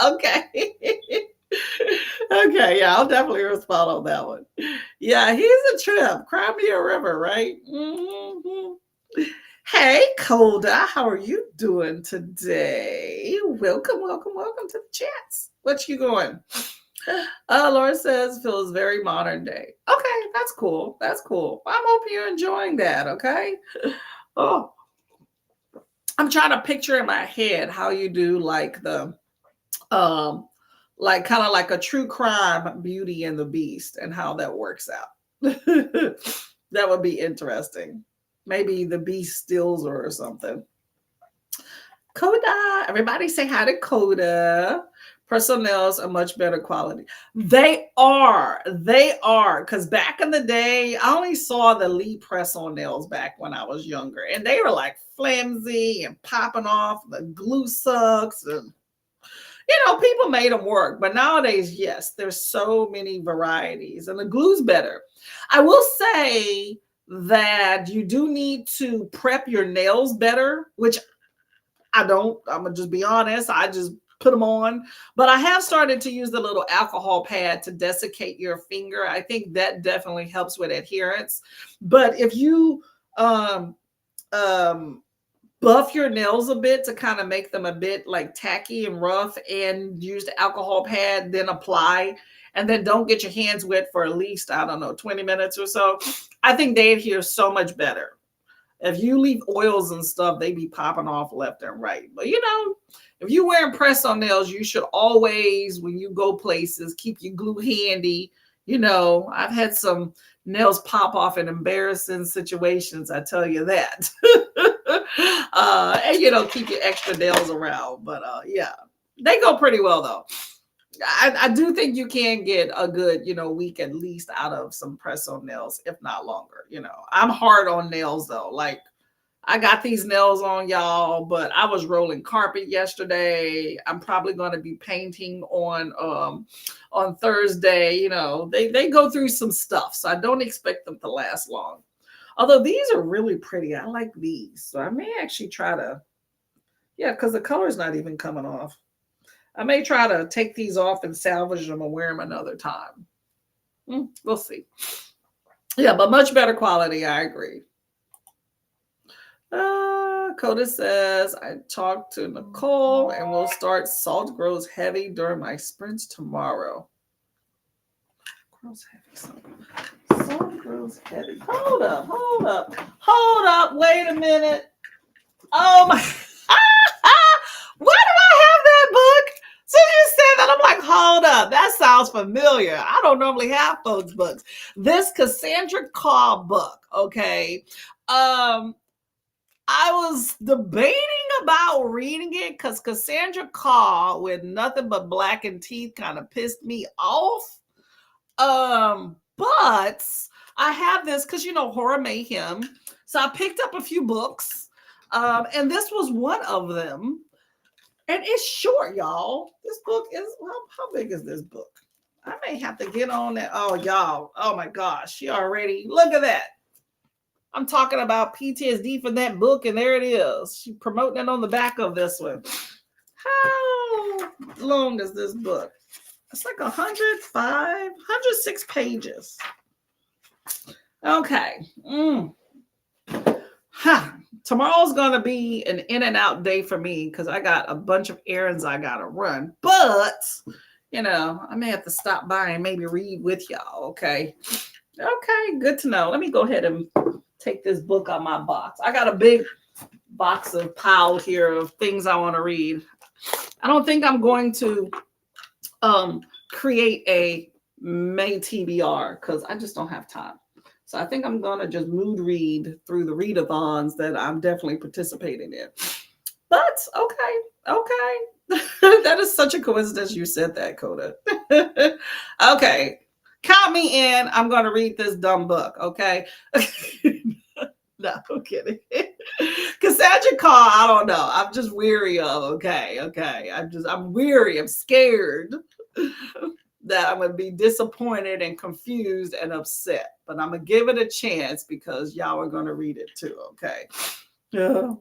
Okay. Okay, yeah, I'll definitely respond on that one. Yeah, he's a trip. Cry me a river, right? Mhm. Hey, Coda, how are you doing today? Welcome, welcome, welcome to the chats. What you going? Laura says feels very modern day. Okay, that's cool. That's cool. I hope you're enjoying that. Okay. Oh, I'm trying to picture in my head how you do um, like kind of like a true crime Beauty and the Beast and how that works out. That would be interesting. Maybe the Beast steals her or something. Coda, everybody say hi to Coda. Personal nails are much better quality. They are. They are. Because back in the day, I only saw the Lee press on nails back when I was younger. And they were like flimsy and popping off. The glue sucks. And, people made them work. But nowadays, yes, there's so many varieties. And the glue's better. I will say that you do need to prep your nails better, which I'm gonna just be honest. I just put them on, but I have started to use the little alcohol pad to desiccate your finger. I think that definitely helps with adherence. But if you um um buff your nails a bit to kind of make them a bit like tacky and rough and use the alcohol pad, then apply, and then don't get your hands wet for at least, I don't know, 20 minutes or so, I think they adhere so much better. If you leave oils and stuff, they be popping off left and right. But if you're wearing press on nails, you should always, when you go places, keep your glue handy. I've had some nails pop off in embarrassing situations, I tell you that. And keep your extra nails around. But yeah, they go pretty well though. I do think you can get a good, week at least out of some press on nails, if not longer. I'm hard on nails though. Like I got these nails on, y'all, but I was rolling carpet yesterday. I'm probably going to be painting on Thursday. They go through some stuff, so I don't expect them to last long. Although these are really pretty. I like these. So I may actually try to, yeah, because the color's not even coming off. I may try to take these off and salvage them and wear them another time. We'll see. Yeah, but much better quality. I agree. Coda says, I talked to Nicole and we'll start Salt Grows Heavy during my sprints tomorrow. Grows heavy. Salt grows heavy. Hold up. Wait a minute. Oh my. Why do I have that book? So you said that, I'm like, hold up. That sounds familiar. I don't normally have folks' books. This Cassandra Carr book, okay. I was debating about reading it because Cassandra Carr with Nothing But Blackened Teeth kind of pissed me off. But I have this because Horror Mayhem. So I picked up a few books. And this was one of them. And it's short, y'all. This book is, how big is this book? I may have to get on that. Oh, y'all. Oh my gosh. She already, look at that. I'm talking about PTSD for that book, and there it is. She's promoting it on the back of this one. How long is this book? It's like 106 pages. Okay. Tomorrow's going to be an in and out day for me because I got a bunch of errands I got to run. But, I may have to stop by and maybe read with y'all. Okay. Okay. Good to know. Let me go ahead and take this book out my box. I got a big box of pile here of things I want to read. I don't think I'm going to create a May TBR because I just don't have time. So I think I'm going to just mood read through the readathons that I'm definitely participating in. But okay. That is such a coincidence you said that, Coda. Okay. Count me in. I'm going to read this dumb book, okay? No, I'm kidding. Cassandra Carr, I don't know. I'm just weary of, okay. I'm weary. I'm scared that I'm going to be disappointed and confused and upset. But I'm going to give it a chance because y'all are going to read it too, okay? Yeah.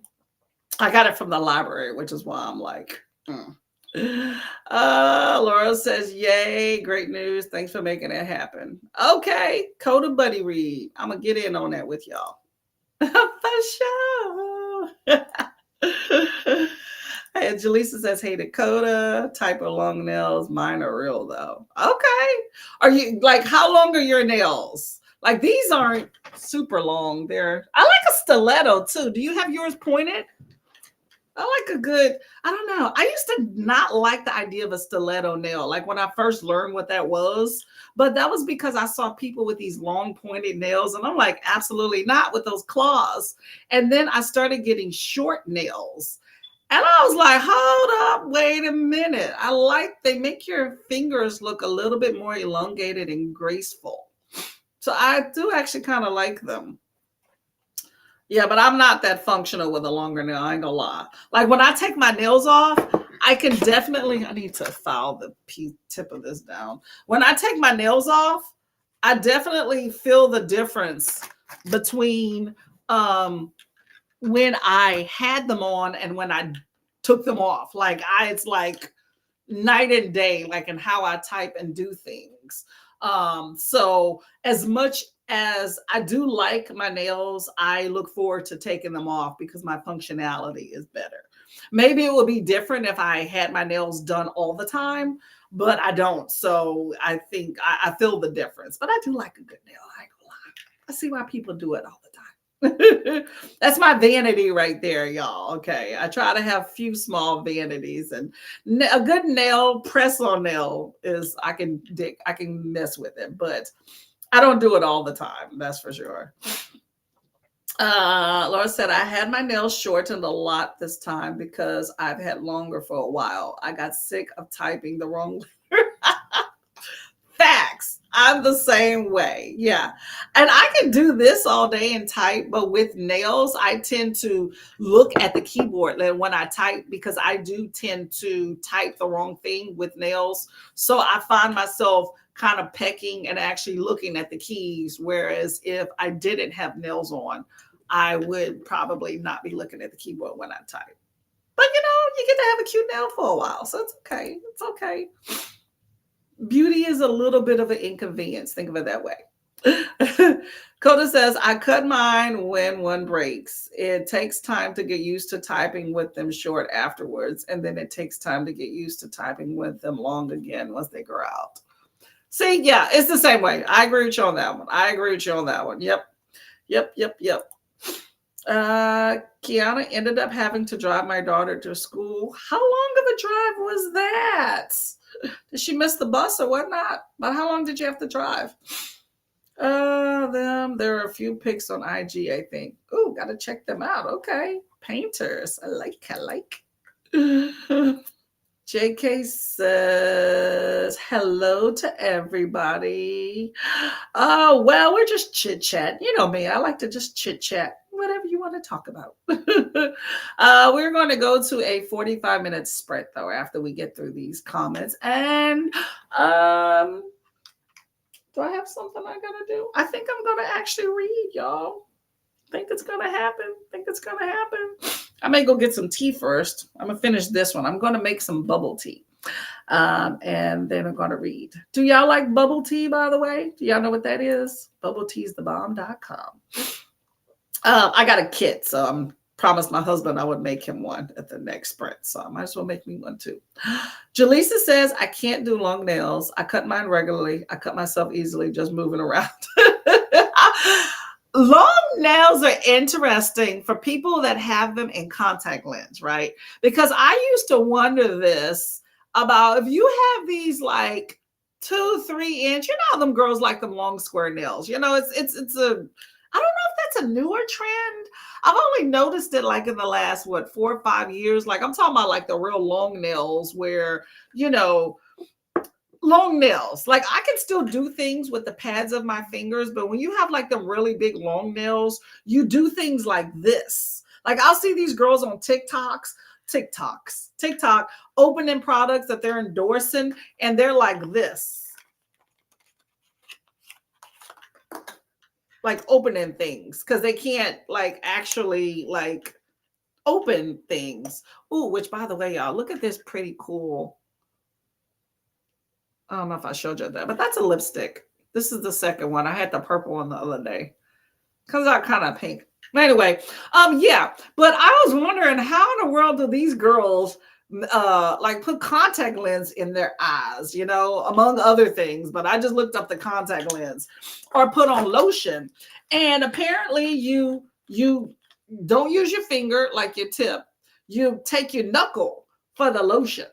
I got it from the library, which is why I'm like, Laura says, yay, great news. Thanks for making it happen. Okay, Coda Buddy Read. I'm going to get in on that with y'all. For sure. Jaleesa says, hey, Dakota, type of long nails. Mine are real, though. Okay. Are you, like, how long are your nails? Like, these aren't super long. I like a stiletto, too. Do you have yours pointed? I like a good, I don't know. I used to not like the idea of a stiletto nail, like when I first learned what that was. But that was because I saw people with these long pointed nails. And I'm like, absolutely not with those claws. And then I started getting short nails. And I was like, hold up, wait a minute. They make your fingers look a little bit more elongated and graceful. So I do actually kind of like them. Yeah, but I'm not that functional with a longer nail. I ain't gonna lie. Like when I take my nails off, I need to file the tip of this down. When I take my nails off, I definitely feel the difference between when I had them on and when I took them off. It's like night and day, like in how I type and do things. So as much as I do like my nails, I look forward to taking them off because my functionality is better. Maybe it would be different if I had my nails done all the time, but I don't. So I think I feel the difference, but I do like a good nail. I ain't gonna lie. I see why people do it all the time. That's my vanity right there, y'all. Okay. I try to have few small vanities, and a good nail, press on nail is, I can mess with it, but I don't do it all the time. That's for sure. Laura said, I had my nails shortened a lot this time because I've had longer for a while. I got sick of typing the wrong letter. Facts. I'm the same way. Yeah. And I can do this all day and type, but with nails, I tend to look at the keyboard when I type because I do tend to type the wrong thing with nails. So I find myself kind of pecking and actually looking at the keys. Whereas if I didn't have nails on, I would probably not be looking at the keyboard when I type. But you get to have a cute nail for a while. So it's okay. It's okay. Beauty is a little bit of an inconvenience. Think of it that way. Coda says, I cut mine when one breaks. It takes time to get used to typing with them short afterwards, and then it takes time to get used to typing with them long again once they grow out. See, yeah, it's the same way. I agree with you on that one. I agree with you on that one. Yep. Yep, yep, yep. Kiana ended up having to drive my daughter to school. How long of a drive was that? Did she miss the bus or whatnot? But how long did you have to drive? There are a few pics on IG, I think. Oh, gotta check them out. Okay. Painters. I like. JK says hello to everybody. Oh, well, we're just chit chat. You know me, I like to just chit chat, whatever you want to talk about. We're going to go to a 45-minute spread, though, after we get through these comments. And do I have something I got to do? I think I'm going to actually read, y'all. Think it's going to happen. I may go get some tea first. I'm going to finish this one. I'm going to make some bubble tea. And then I'm going to read. Do y'all like bubble tea, by the way? Do y'all know what that is? BubbleTeasTheBomb.com. I got a kit, so I promised my husband I would make him one at the next sprint. So I might as well make me one too. Jaleesa says, I can't do long nails. I cut mine regularly. I cut myself easily just moving around. Long nails are interesting for people that have them in contact lens, right? Because I used to wonder this about if you have these like 2-3 inch, you know how them girls like them long square nails. You know, it's a, I don't know if that's a newer trend. I've only noticed it like in the last 4 or 5 years. Like I'm talking about like the real long nails where, you know, long nails. Like I can still do things with the pads of my fingers, but when you have like the really big long nails, you do things like this. Like I'll see these girls on TikTok opening products that they're endorsing, and they're like this. Like opening things because they can't like actually like open things. Ooh, which by the way, y'all, look at this pretty cool. I don't know if I showed you that, but that's a lipstick. This is the second one. I had the purple one the other day. Comes out kind of pink. But anyway, yeah. But I was wondering how in the world do these girls like put contact lens in their eyes, you know, among other things. But I just looked up the contact lens or put on lotion. And apparently you don't use your finger like your tip. You take your knuckle for the lotion.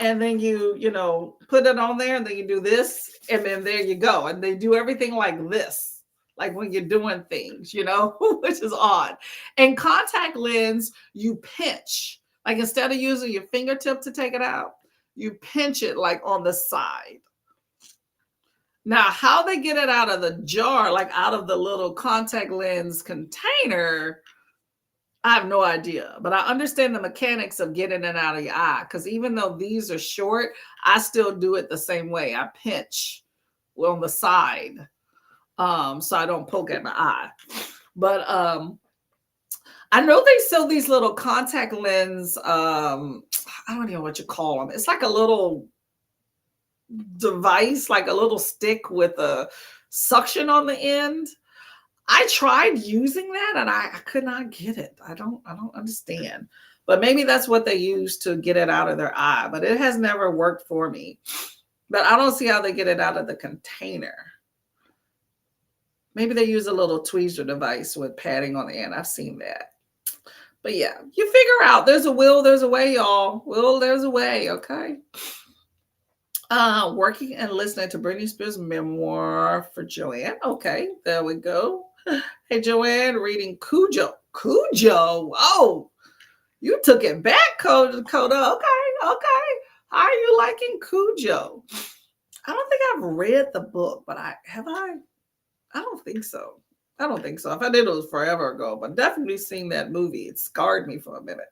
And then you know, put it on there and then you do this and then there you go. And they do everything like this, like when you're doing things, you know, which is odd. And contact lens, you pinch. Like instead of using your fingertip to take it out, you pinch it like on the side. Now, how they get it out of the jar, like out of the little contact lens container, I have no idea, but I understand the mechanics of getting it out of your eye. Because even though these are short, I still do it the same way. I pinch on the side, so I don't poke at my eye. But I know they sell these little contact lens. I don't know what you call them. It's like a little device, like a little stick with a suction on the end. I tried using that and I could not get it. I don't understand. But maybe that's what they use to get it out of their eye. But it has never worked for me. But I don't see how they get it out of the container. Maybe they use a little tweezer device with padding on the end. I've seen that. But yeah, you figure out there's a will, there's a way, y'all. Will, there's a way, okay? Working and listening to Britney Spears' memoir for Joanne. Okay, there we go. Hey, Joanne, reading Cujo. Oh, you took it back, Coda. Okay. How are you liking Cujo? I don't think I've read the book, but I don't think so. If I did, it was forever ago, but definitely seen that movie. It scarred me for a minute.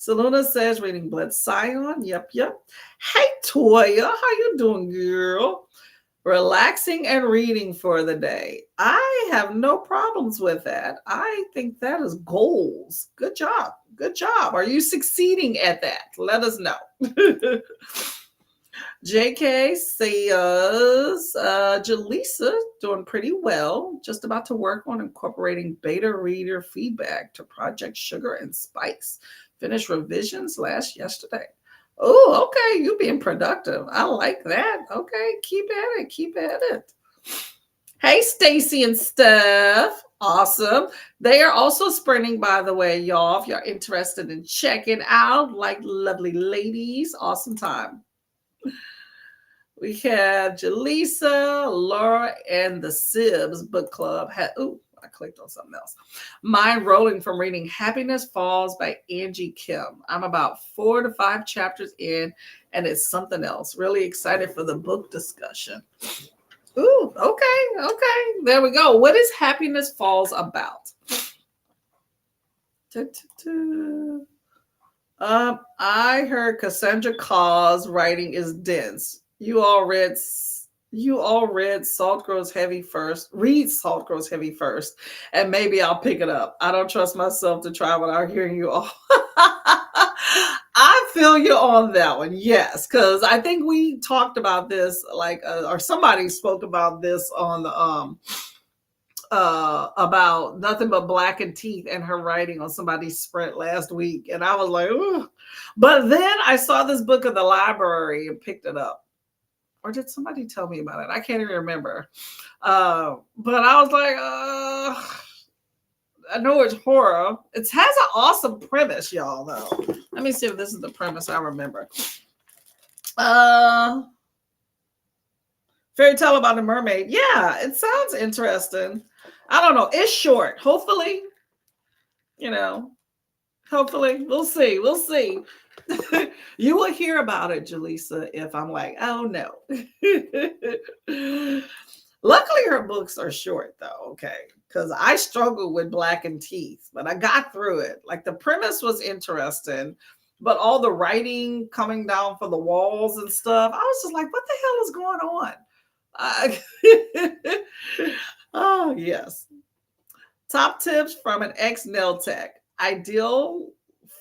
Saluna says, reading Blood Scion. Yep. Hey, Toya, how you doing, girl? Relaxing and reading for the day. I have no problems with that. I think that is goals. Good job. Are you succeeding at that? Let us know. JK says, Jaleesa doing pretty well. Just about to work on incorporating beta reader feedback to Project Sugar and Spice. Finished revisions last yesterday. Oh, okay. You being productive. I like that. Okay, keep at it. Keep at it. Hey, Stacy and Steph. Awesome. They are also sprinting, by the way, y'all. If you're interested in checking out, like lovely ladies, awesome time. We have Jaleesa, Laura, and the Sibs book club. Ooh, I clicked on something else. Mine rolling from reading Happiness Falls by Angie Kim. I'm about 4 to 5 chapters in, and it's something else. Really excited for the book discussion. Ooh, okay. There we go. What is Happiness Falls about? I heard Cassandra Claus writing is dense. You all read Salt Grows Heavy first. Read Salt Grows Heavy first, and maybe I'll pick it up. I don't trust myself to try without hearing you all. I feel you on that one. Yes, because I think we talked about this, like, or somebody spoke about this on the about Nothing But Black and Teeth and her writing on somebody's sprint last week, and I was like, ooh. But then I saw this book in the library and picked it up. Or did somebody tell me about it? I can't even remember. But I was like, I know it's horror. It has an awesome premise, y'all, though. Let me see if this is the premise I remember. Fairy tale about a mermaid. Yeah, it sounds interesting. I don't know. It's short. Hopefully, hopefully. We'll see. We'll see. You will hear about it, Jaleesa, if I'm like, oh no. Luckily, her books are short, though, okay? Because I struggled with Black and Teeth, but I got through it. Like, the premise was interesting, but all the writing coming down for the walls and stuff, I was just like, what the hell is going on? Oh, yes. Top tips from an ex-nail tech. Ideal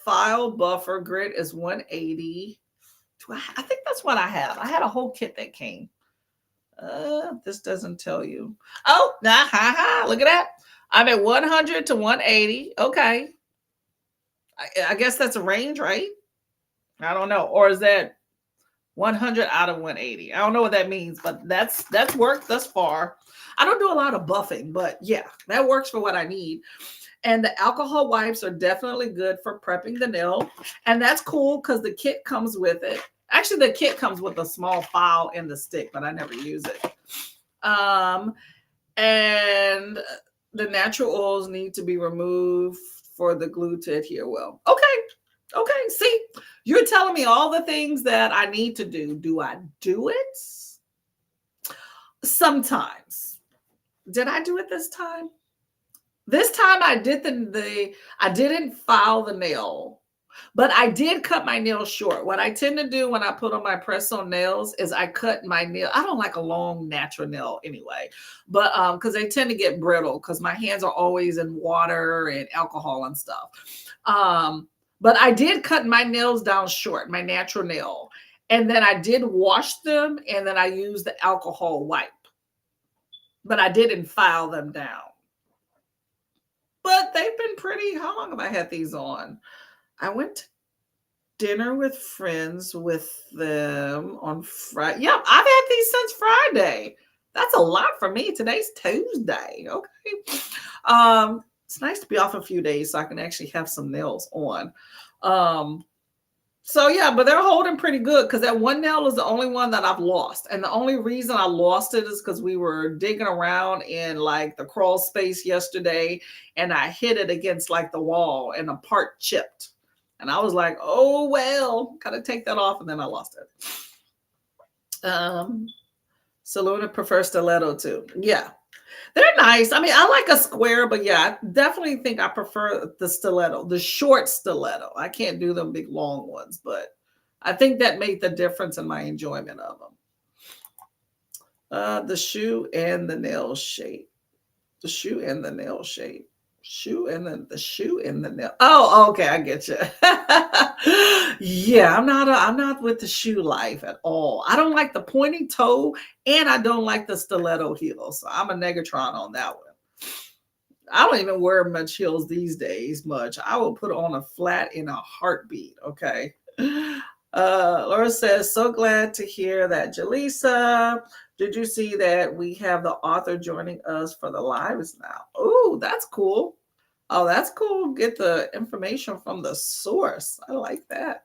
file buffer grit is 180. I think that's what I have. I had a whole kit that came. This doesn't tell you. Oh, look at that. I'm at 100 to 180. Okay. I guess that's a range, right? I don't know. Or is that 100 out of 180? I don't know what that means, but that's worked thus far. I don't do a lot of buffing, but yeah, that works for what I need. And the alcohol wipes are definitely good for prepping the nail. And that's cool because the kit comes with it. Actually, the kit comes with a small file and the stick, but I never use it. And the natural oils need to be removed for the glue to adhere well. Okay. See, you're telling me all the things that I need to do. Do I do it? Sometimes. Did I do it this time? This time I did I didn't file the nail, but I did cut my nails short. What I tend to do when I put on my press-on nails is I cut my nail. I don't like a long natural nail anyway, but because they tend to get brittle because my hands are always in water and alcohol and stuff. But I did cut my nails down short, my natural nail, and then I did wash them, and then I used the alcohol wipe, but I didn't file them down. But they've been pretty. How long have I had these on? I went to dinner with friends with them on Friday. Yep, I've had these since Friday. That's a lot for me. Today's Tuesday. Okay. It's nice to be off a few days so I can actually have some nails on. So yeah, but they're holding pretty good because that one nail is the only one that I've lost. And the only reason I lost it is because we were digging around in like the crawl space yesterday and I hit it against like the wall and a part chipped. And I was like, oh, well, gotta take that off. And then I lost it. Saluna prefers stiletto too. Yeah. They're nice. I mean, I like a square, but yeah, I definitely think I prefer the stiletto, the short stiletto. I can't do them big, long ones, but I think that made the difference in my enjoyment of them. The shoe and the nail shape. The shoe and the nail shape. Shoe and then the shoe in the nail. Oh, okay, I get you. Yeah, I'm not with the shoe life at all. I don't like the pointy toe and I don't like the stiletto heel. So I'm a negatron on that one. I don't even wear much heels these days much. I will put on a flat in a heartbeat, okay? Laura says, so glad to hear that. Jaleesa, did you see that we have the author joining us for the lives now? Oh, that's cool. Oh, that's cool. Get the information from the source. I like that.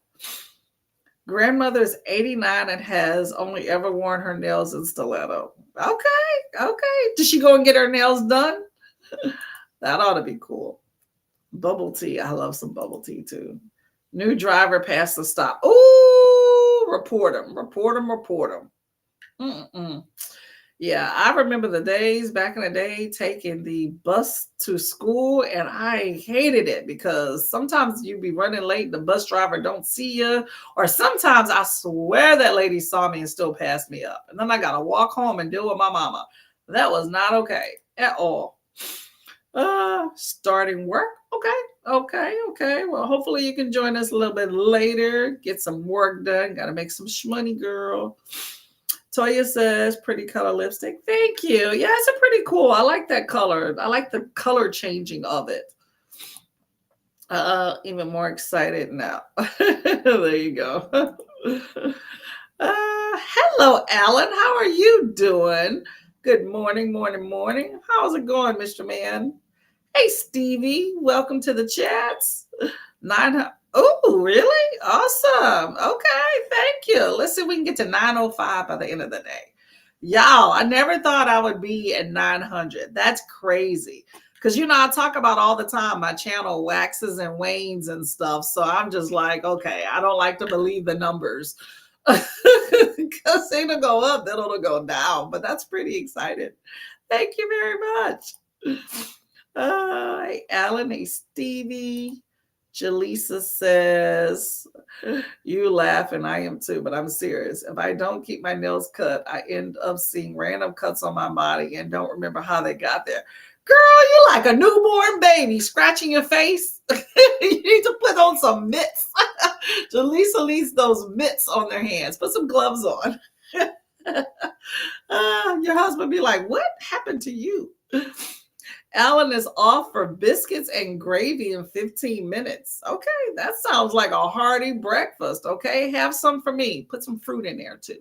Grandmother is 89 and has only ever worn her nails in stiletto. Okay, okay. Did she go and get her nails done? That ought to be cool. Bubble tea. I love some bubble tea too. New driver passed the stop. Ooh, report him, report him, report him. Mm-mm. Yeah, I remember the days back in the day taking the bus to school, and I hated it because sometimes you'd be running late, the bus driver don't see you, or sometimes I swear that lady saw me and still passed me up, and then I gotta walk home and deal with my mama. That was not okay at all. Starting work. Okay. Well, hopefully you can join us a little bit later. Get some work done. Got to make some shmoney, girl. Toya says, pretty color lipstick. Thank you. Yeah, it's a pretty cool. I like that color. I like the color changing of it. Even more excited now. There you go. Hello, Alan. How are you doing? Good morning. How's it going, Mr. Man? Hey, Stevie. Welcome to the chats. 900. Oh, really? Awesome. Okay, thank you. Let's see if we can get to 905 by the end of the day. Y'all, I never thought I would be at 900. That's crazy. Because, I talk about all the time, my channel waxes and wanes and stuff. So I'm just like, okay, I don't like to believe the numbers. Because they don't go up, then it'll go down. But that's pretty exciting. Thank you very much. Hey, Alan, hey, Stevie. Jaleesa says, you laugh and I am too, but I'm serious. If I don't keep my nails cut, I end up seeing random cuts on my body and don't remember how they got there. Girl, you like a newborn baby scratching your face. You need to put on some mitts. Jaleesa leaves those mitts on their hands. Put some gloves on. Your husband be like, what happened to you? Alan is off for biscuits and gravy in 15 minutes. Okay, that sounds like a hearty breakfast. Okay, have some for me. Put some fruit in there too.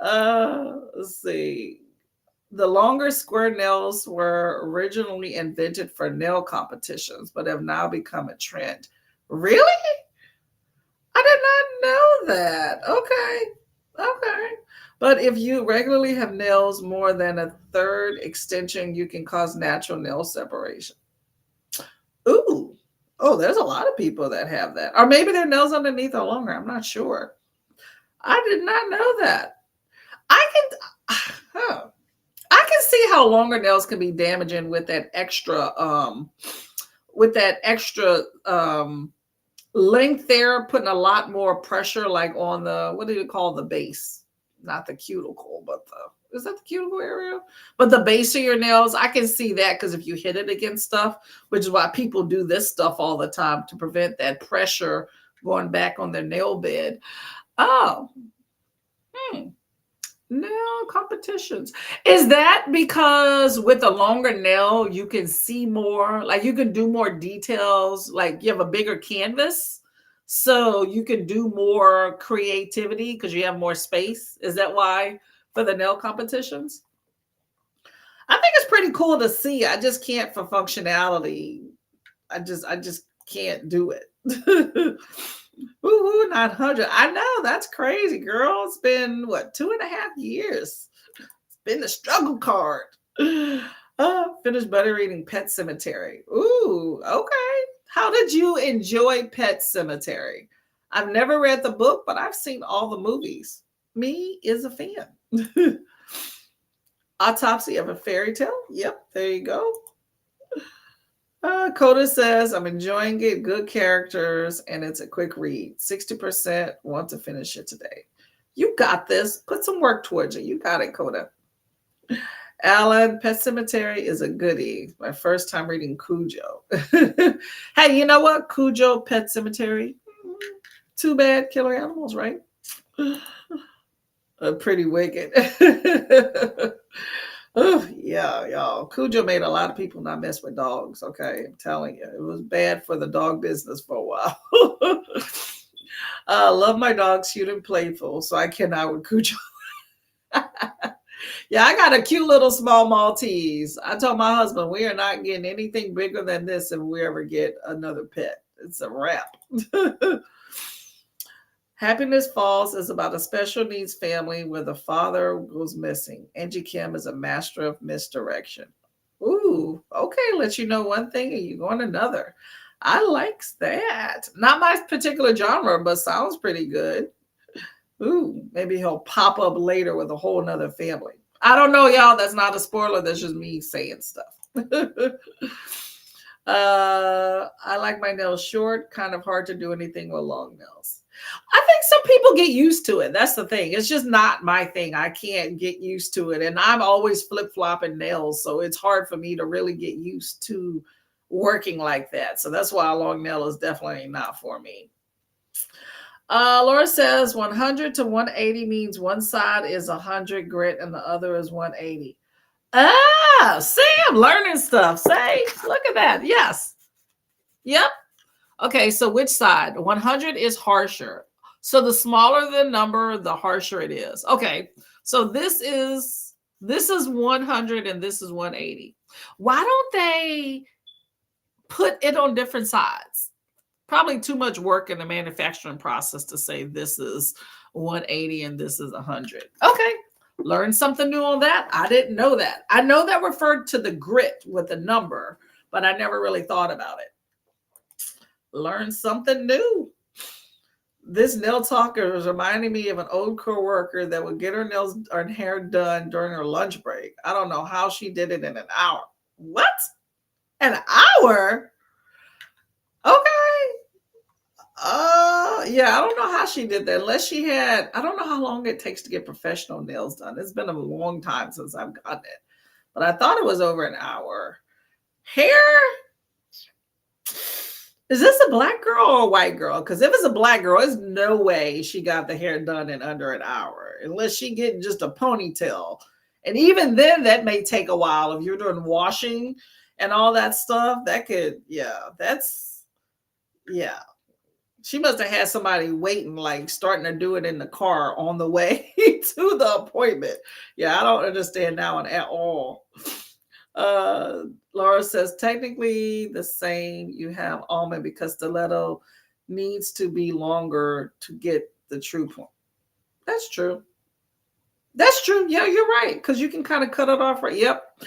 Let's see. The longer square nails were originally invented for nail competitions, but have now become a trend. Really? I did not know that. Okay. But if you regularly have nails more than a third extension, you can cause natural nail separation. Ooh. Oh, there's a lot of people that have that. Or maybe their nails underneath are longer. I'm not sure. I did not know that. I can see how longer nails can be damaging with that extra length there, putting a lot more pressure like on the, what do you call the base? Not the cuticle, but is that the cuticle area? But the base of your nails, I can see that because if you hit it against stuff, which is why people do this stuff all the time to prevent that pressure going back on their nail bed. Oh, nail competitions. Is that because with a longer nail, you can see more, like you can do more details, like you have a bigger canvas? So you can do more creativity because you have more space. Is that why for the nail competitions? I think it's pretty cool to see. I just can't for functionality. I just can't do it. Woohoo, 900. I know, that's crazy, girl. It's been what, 2.5 years. It's been the struggle card. Finished butter reading Pet Cemetery. Ooh, okay. How did you enjoy Pet Cemetery? I've never read the book, but I've seen all the movies. Me is a fan. Autopsy of a Fairy Tale. Yep, there you go. Coda says, I'm enjoying it. Good characters, and it's a quick read. 60% want to finish it today. You got this. Put some work towards it. You got it, Coda. Alan, Pet Cemetery is a goodie. My first time reading Cujo. Hey, you know what? Cujo, Pet Cemetery. Too bad, killer animals, right? Pretty wicked. Oh, yeah, y'all. Cujo made a lot of people not mess with dogs. Okay, I'm telling you, it was bad for the dog business for a while. Love my dogs, cute and playful, so I cannot with Cujo. Yeah, I got a cute little small Maltese. I told my husband we are not getting anything bigger than this if we ever get another pet. It's a wrap. Happiness Falls is about a special needs family where the father goes missing. Angie Kim is a master of misdirection. Ooh, okay, let you know one thing and you go on another. I likes that. Not my particular genre, but sounds pretty good. Ooh, maybe he'll pop up later with a whole nother family. I don't know, y'all. That's not a spoiler. That's just me saying stuff. I like my nails short, kind of hard to do anything with long nails. I think some people get used to it. That's the thing. It's just not my thing. I can't get used to it. And I'm always flip-flopping nails. So it's hard for me to really get used to working like that. So that's why a long nail is definitely not for me. Laura says 100 to 180 means one side is 100 grit and the other is 180. Ah, see, I'm learning stuff. Say, look at that. Yes. Yep. Okay, so which side? 100 is harsher. So the smaller the number, the harsher it is. Okay, so this is 100 and this is 180. Why don't they put it on different sides? Probably too much work in the manufacturing process to say this is 180 and this is 100. Okay, learn something new on that. I didn't know that. I know that referred to the grit with the number, but I never really thought about it. Learn something new. This nail talker is reminding me of an old coworker that would get her nails or hair done during her lunch break. I don't know how she did it in an hour. What? An hour? Okay. Yeah, I don't know how she did that. Unless she had, I don't know how long it takes to get professional nails done. It's been a long time since I've gotten it, but I thought it was over an hour. Hair? Is this a black girl or a white girl? Because if it's a black girl, there's no way she got the hair done in under an hour, unless she getting just a ponytail. And even then, that may take a while. If you're doing washing and all that stuff, that could, yeah, she must have had somebody waiting, like starting to do it in the car on the way to the appointment. Yeah, I don't understand that one at all. Laura says, technically the same. You have almond because stiletto needs to be longer to get the true point. That's true. That's true. Yeah, you're right. Because you can kind of cut it off right. Yep.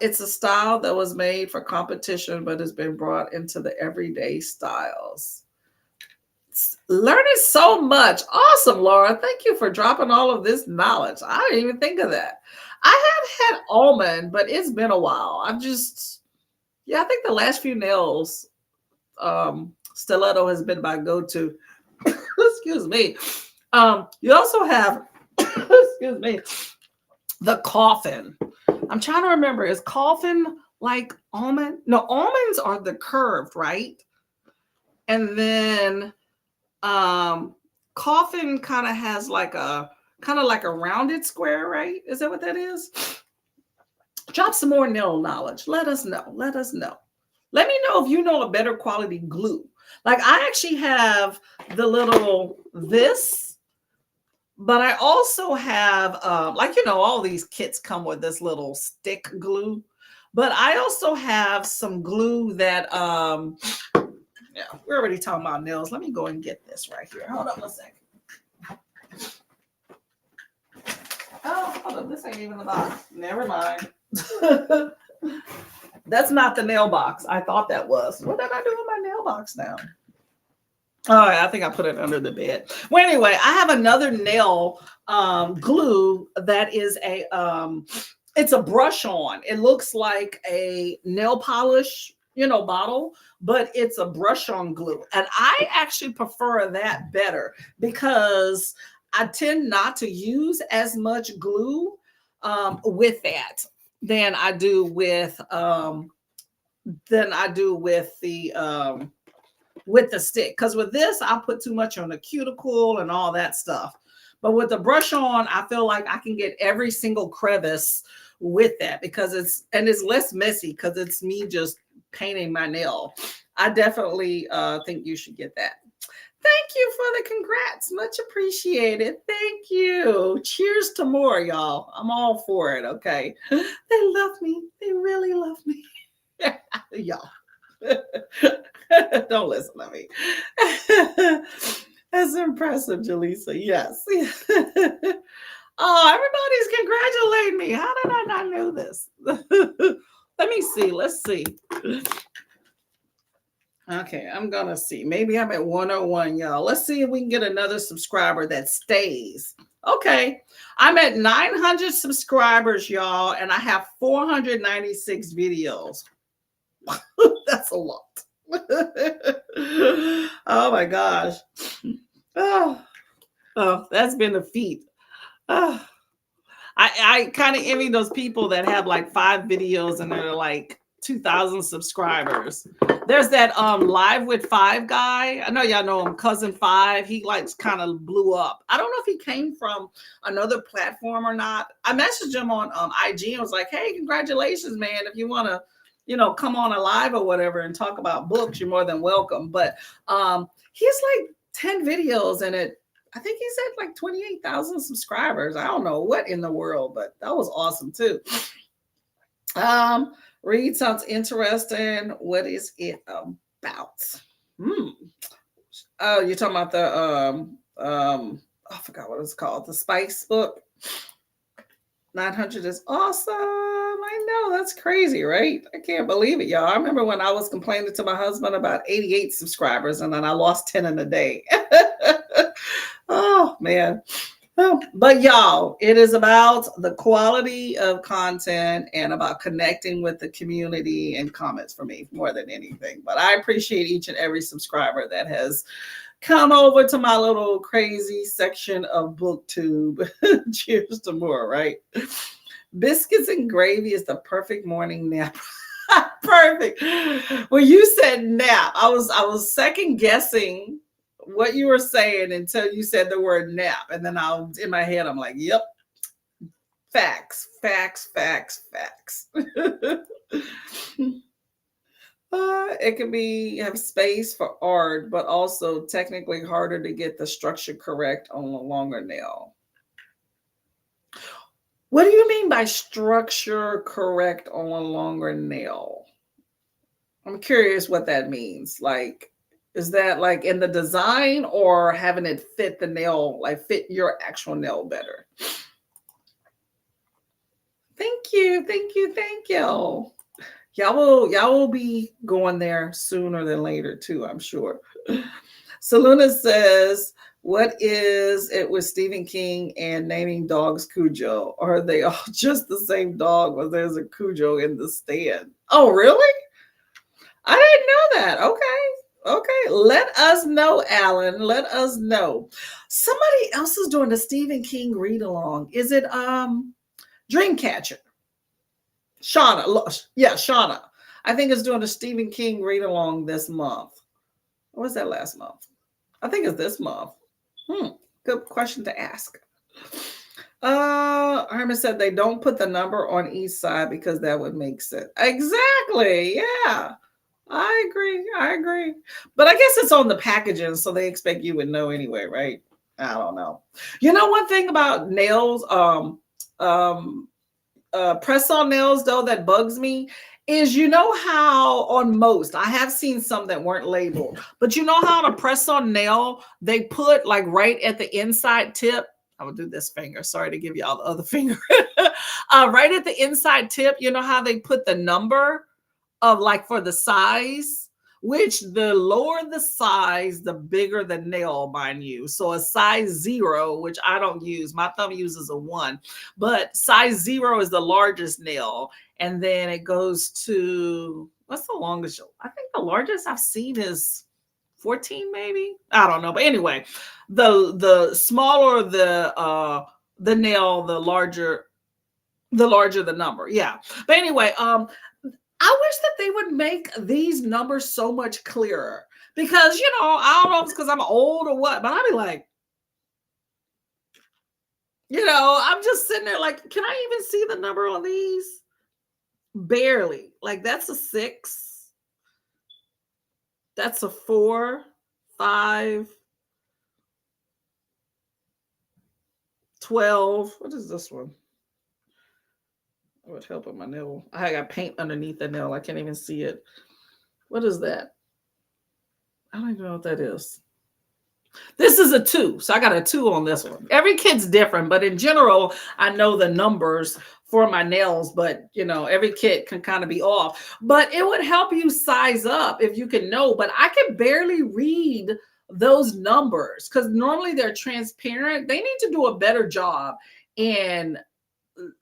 It's a style that was made for competition, but has been brought into the everyday styles. Learning so much. Awesome, Laura. Thank you for dropping all of this knowledge. I didn't even think of that. I have had almond, but it's been a while. I think the last few nails, stiletto has been my go-to. Excuse me. You also have, excuse me, the coffin. I'm trying to remember. Is coffin like almond? No, almonds are the curved, right? And then coffin kind of has like a rounded square, right? Is that what that is? Drop some more nail knowledge. Let us know. Let me know if you know a better quality glue. Like I actually have the little this, but I also have all these kits come with this little stick glue. But I also have some glue that yeah, we're already talking about nails. Let me go and get this right here. Hold on a second. Oh, hold on. This ain't even the box. Never mind. That's not the nail box. I thought that was. What did I do with my nail box now? Oh, I think I put it under the bed. Well, anyway, I have another nail glue that is it's a brush on. It looks like a nail polish, bottle, but it's a brush on glue. And I actually prefer that better because I tend not to use as much glue with that than I do with with the stick. Because with this, I'll put too much on the cuticle and all that stuff. But with the brush on, I feel like I can get every single crevice with that because it's less messy because it's me just painting my nail. I definitely think you should get that. Thank you for the congrats. Much appreciated. Thank you. Cheers to more, y'all. I'm all for it. Okay. They love me. They really love me. Y'all. Don't listen to me. That's impressive, Jaleesa. Yes. Oh, everybody's congratulating me. How did I not know this? Let me see. Let's see. Okay, I'm gonna see. Maybe I'm at 101, y'all. Let's see if we can get another subscriber that stays. Okay, I'm at 900 subscribers, y'all, and I have 496 videos. That's a lot. Oh my gosh. Oh, that's been a feat. Oh, I kind of envy those people that have like 5 videos and they're like 2,000 subscribers. There's that Live with 5 guy. I know y'all know him, Cousin 5. He like kind of blew up. I don't know if he came from another platform or not. I messaged him on IG and was like, hey, congratulations, man. If you want to, come on a live or whatever and talk about books, you're more than welcome. But he's like 10 videos and I think he said like 28,000 subscribers. I don't know what in the world, but that was awesome too. Read sounds interesting. What is it about? Oh, you're talking about the I forgot what it's called. The Spice book. 900 is awesome. I know, that's crazy, right? I can't believe it, y'all. I remember when I was complaining to my husband about 88 subscribers and then I lost 10 in a day. Oh man. But y'all, it is about the quality of content and about connecting with the community and comments for me more than anything. But I appreciate each and every subscriber that has come over to my little crazy section of BookTube. Cheers to more, right? Biscuits and gravy is the perfect morning nap. Perfect. When you said nap, I was second guessing what you were saying until you said the word nap. And then in my head, I'm like, yep. Facts. It can have space for art, but also technically harder to get the structure correct on a longer nail. What do you mean by structure correct on a longer nail? I'm curious what that means. Like, is that like in the design or having it fit the nail, like fit your actual nail better? Thank you. Y'all will be going there sooner than later too, I'm sure. Saluna says, what is it with Stephen King and naming dogs Cujo? Are they all just the same dog or there's a Cujo in the stand? Oh, really? I didn't know that. Okay. Let us know, Alan. Let us know. Somebody else is doing the Stephen King read along. Is it Dreamcatcher? Shauna. Yeah, Shauna. I think it's doing a Stephen King read along this month. Or was that last month? I think it's this month. Good question to ask. Herman said they don't put the number on each side because that would make sense. Exactly. Yeah. I agree. But I guess it's on the packaging, so they expect you would know anyway, right? I don't know. You know, one thing about nails, press-on nails though that bugs me is, you know how on most, I have seen some that weren't labeled, but you know how to press-on nail, they put like right at the inside tip. I will do this finger. Sorry to give y'all the other finger. Right at the inside tip, you know how they put the number of like for the size, which the lower the size, the bigger the nail, mind you. So a size 0, which I don't use, my thumb uses a 1, but size 0 is the largest nail. And then it goes to, what's the longest? I think the largest I've seen is 14, maybe. I don't know. But anyway, the smaller the nail, the larger The larger the number. Yeah. But anyway, I wish that they would make these numbers so much clearer because, I don't know if it's because I'm old or what, but I'd be like, I'm just sitting there like, can I even see the number on these? Barely. Like, that's a 6. That's a 4, 5, 12. What is this one? It would help with my nail. I got paint underneath the nail. I can't even see it. What is that? I don't even know what that is. This is a 2. So I got a 2 on this one. Every kid's different, but in general, I know the numbers for my nails, but every kid can kind of be off. But it would help you size up if you can know. But I can barely read those numbers because normally they're transparent. They need to do a better job in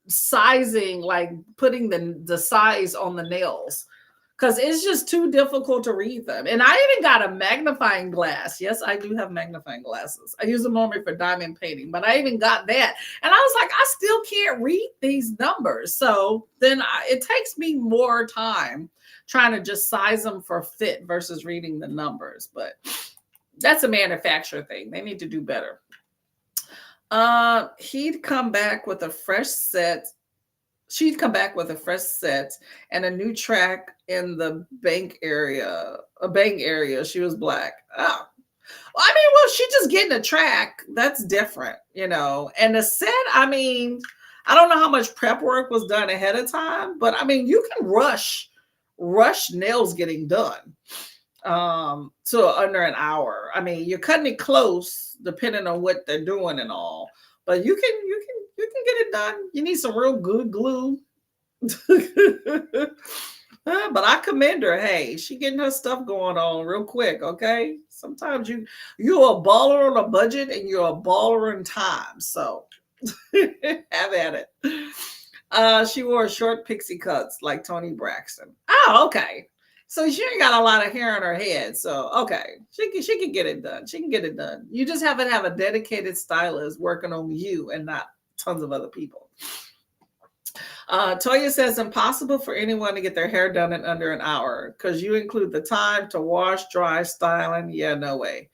sizing, like putting the size on the nails, because it's just too difficult to read them. And I even got a magnifying glass. Yes, I do have magnifying glasses. I use them normally for diamond painting, but I even got that. And I was like, I still can't read these numbers. So then it takes me more time trying to just size them for fit versus reading the numbers. But that's a manufacturer thing. They need to do better. He'd come back with a fresh set. She'd come back with a fresh set and a new track in the bank area. A bank area. She was black. Oh. Well, she just getting a track. That's different, And the set, I don't know how much prep work was done ahead of time, but you can rush nails getting done to under an hour. You're cutting it close depending on what they're doing and all, but you can get it done. You need some real good glue. But I commend her. Hey, she getting her stuff going on real quick. Okay, sometimes you're a baller on a budget and you're a baller in time, so have at it. She wore short pixie cuts like Toni Braxton. Oh, okay. So she ain't got a lot of hair on her head. So, okay, she can get it done. She can get it done. You just have to have a dedicated stylist working on you and not tons of other people. Toya says, impossible for anyone to get their hair done in under an hour because you include the time to wash, dry, styling. Yeah, no way.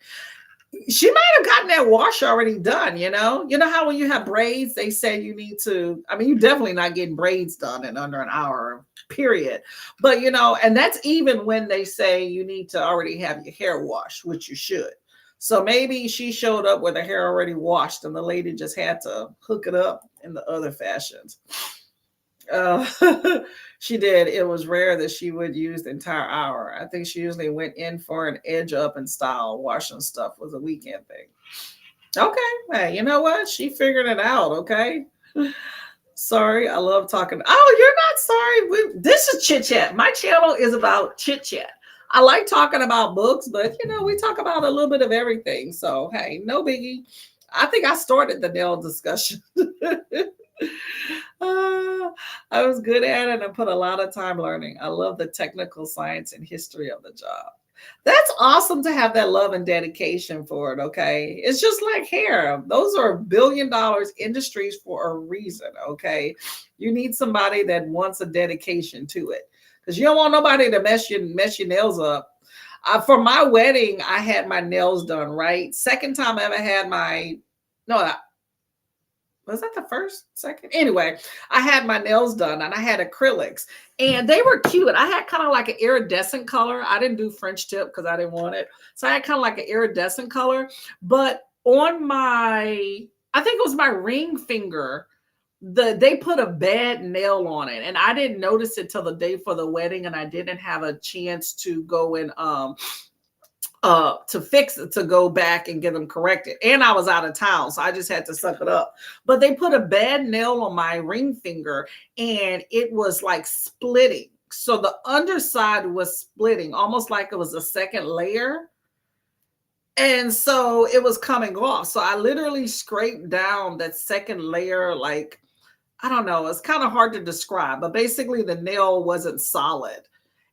She might have gotten that wash already done, You know how when you have braids, they say you need to, you're definitely not getting braids done in under an hour, period. But, and that's even when they say you need to already have your hair washed, which you should. So maybe she showed up with her hair already washed and the lady just had to hook it up in the other fashions. She did. It was rare that she would use the entire hour. I think she usually went in for an edge up and style. Washing stuff was a weekend thing. Okay. Hey, you know what? She figured it out. Okay. Sorry. I love talking. Oh, you're not sorry. This is chit chat. My channel is about chit chat. I like talking about books, but we talk about a little bit of everything. So, hey, no biggie. I think I started the nail discussion. I was good at it and put a lot of time learning. I love the technical science and history of the job. That's awesome to have that love and dedication for it. Okay. It's just like hair. Those are $1 billion industries for a reason. Okay. You need somebody that wants a dedication to it because you don't want nobody to mess your nails up. For my wedding, I had my nails done, right? Second time I ever had was that the second? Anyway, I had my nails done and I had acrylics and they were cute. I had kind of like an iridescent color. I didn't do French tip because I didn't want it. So I had kind of like an iridescent color, but on I think it was my ring finger, they put a bad nail on it and I didn't notice it till the day for the wedding and I didn't have a chance to go and to fix it, to go back and get them corrected. And I was out of town, so I just had to suck it up. But they put a bad nail on my ring finger and it was like splitting. So the underside was splitting, almost like it was a second layer. And so it was coming off. So I literally scraped down that second layer, like, I don't know, it's kind of hard to describe, but basically the nail wasn't solid.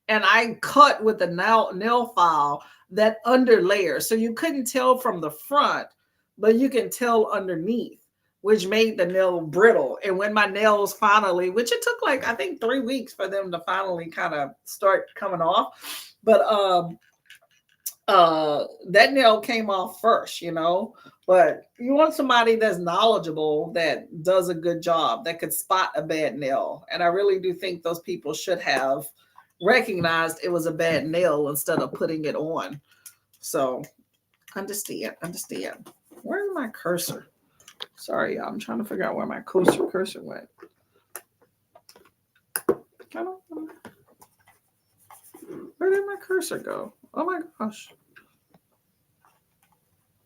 And I cut with the nail file that under layer. So you couldn't tell from the front, but you can tell underneath. which made the nail brittle. And when my nails finally, which it took like I think 3 weeks for them to finally kind of start coming off, but that nail came off first, you know. But you want somebody that's knowledgeable, that does a good job, that could spot a bad nail. And I really do think those people should have recognized it was a bad nail instead of putting it on. So understand. Where's my cursor? Sorry, y'all. I'm trying to figure out where my cursor went. I don't know. Where did my cursor go? Oh my gosh.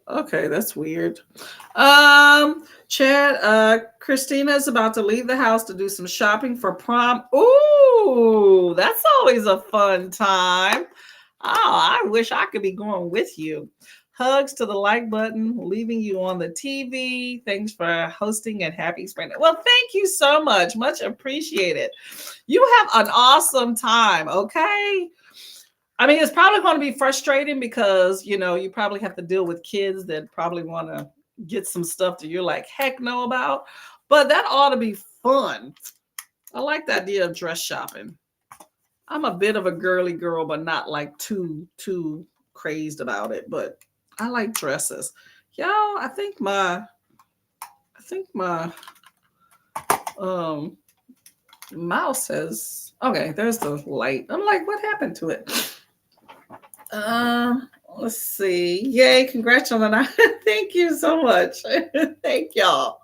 Okay, that's weird. Chad, Christina is about to leave the house to do some shopping for prom. Ooh, that's always a fun time. Oh, I wish I could be going with you. Hugs to the like button, leaving you on the TV. Thanks for hosting and happy spring. Well, thank you so much. Much appreciated. You have an awesome time, okay? I mean, it's probably going to be frustrating because, you know, you probably have to deal with kids that probably want to get some stuff that you're like, heck no about. But that ought to be fun. I like the idea of dress shopping. I'm a bit of a girly girl, but not like too crazed about it. But I like dresses. Y'all, I think my mouse has, okay, there's the light. I'm like, what happened to it? Let's see. Yay, congrats on the night. Thank you so much. Thank y'all.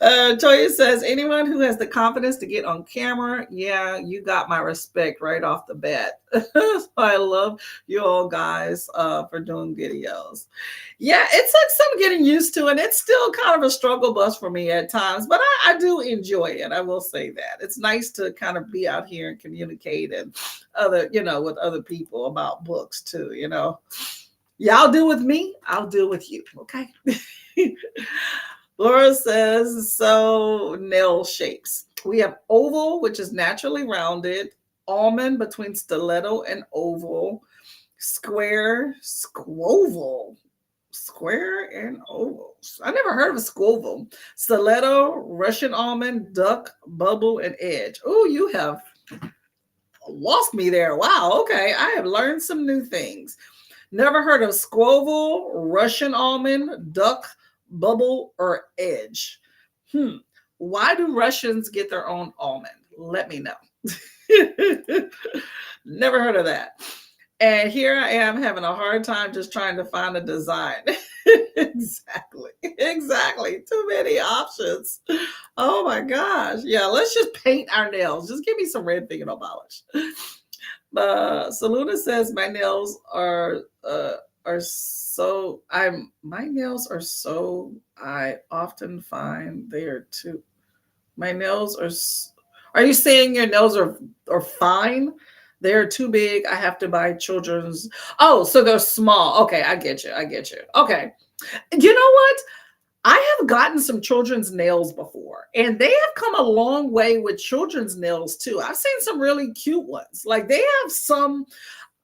Toya says, anyone who has the confidence to get on camera, yeah, you got my respect right off the bat. So I love you all guys for doing videos. Yeah, it took some getting used to, and it's still kind of a struggle bus for me at times, but I do enjoy it. I will say that. It's nice to kind of be out here and communicate and with other people about books too, you know. Y'all deal with me, I'll deal with you, okay? Laura says, so nail shapes. We have oval, which is naturally rounded, almond between stiletto and oval, square, squoval. Square and ovals. I never heard of a squoval. Stiletto, Russian almond, duck, bubble, and edge. Oh, you have lost me there. Wow. Okay. I have learned some new things. Never heard of squoval, Russian almond, duck, bubble, or edge. Why do Russians get their own almond? Let me know. Never heard of that. And here I am having a hard time just trying to find a design. Exactly. Too many options. Oh my gosh. Yeah, let's just paint our nails. Just give me some red fingernail polish. Saluna says my nails are so I often find they are too. My nails are you saying your nails are fine? They're too big. I have to buy children's. Oh, so they're small. Okay, I get you. Okay. You know what? I have gotten some children's nails before, and they have come a long way with children's nails too. I've seen some really cute ones. Like they have some.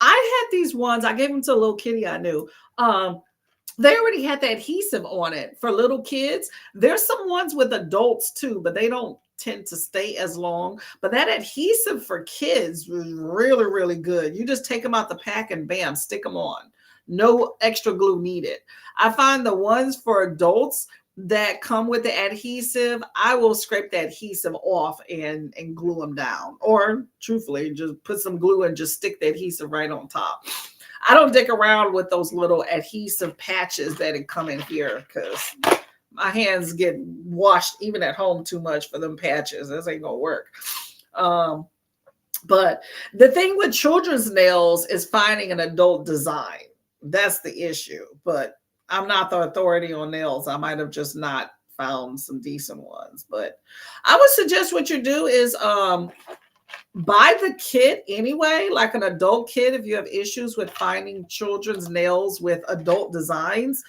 I had these ones. I gave them to a little kitty I knew. They already had the adhesive on it for little kids. There's some ones with adults too, but they don't tend to stay as long. But that adhesive for kids was really, really good. You just take them out the pack and bam, stick them on. No extra glue needed. I find the ones for adults that come with the adhesive, I will scrape the adhesive off and glue them down. Or truthfully, just put some glue and just stick the adhesive right on top. I don't dick around with those little adhesive patches that come in here because my hands get washed even at home too much for them patches. This ain't gonna work. But the thing with children's nails is finding an adult design. That's the issue. But I'm not the authority on nails. I might have just not found some decent ones. But I would suggest what you do is buy the kit anyway, like an adult kit if you have issues with finding children's nails with adult designs,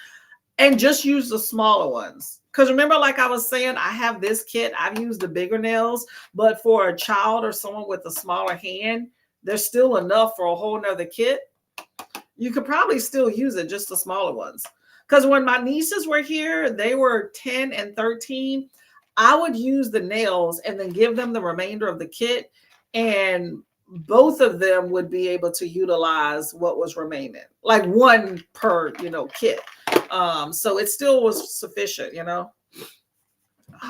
and just use the smaller ones. Because remember, like I was saying, I have this kit. I've used the bigger nails, but for a child or someone with a smaller hand, there's still enough for a whole nother kit. You could probably still use it, just the smaller ones. Because when my nieces were here, they were 10 and 13. I would use the nails and then give them the remainder of the kit, and both of them would be able to utilize what was remaining, like one per, kit. So it still was sufficient, Oh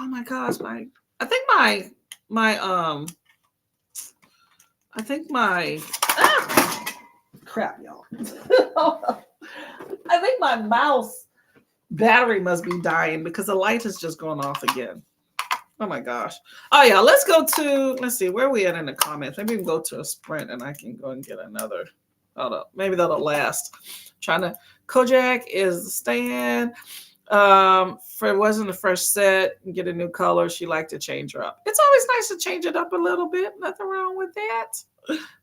my gosh, I think my I think my crap, y'all. I think my mouse battery must be dying because the light has just gone off again. Oh my gosh. Oh yeah, let's see, where are we at in the comments? Maybe we can go to a sprint and I can go and get another. Hold up. Maybe that'll last. Kojak is staying. For it wasn't the first set, get a new color. She liked to change her up. It's always nice to change it up a little bit. Nothing wrong with that.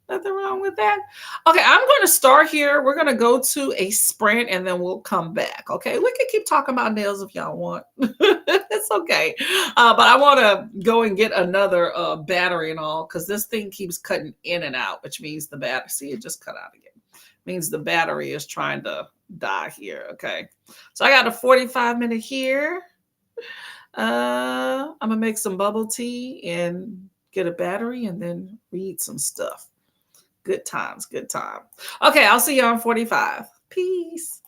Nothing wrong with that. Okay, I'm going to start here. We're going to go to a sprint and then we'll come back. Okay, we can keep talking about nails if y'all want. It's okay. But I want to go and get another battery and all, because this thing keeps cutting in and out, which means the battery, see, it just cut out again. Means the battery is trying to die here. Okay, so I got a 45-minute here. I'm gonna make some bubble tea and get a battery and then read some stuff. Good times, good time. Okay, I'll see you on 45. Peace.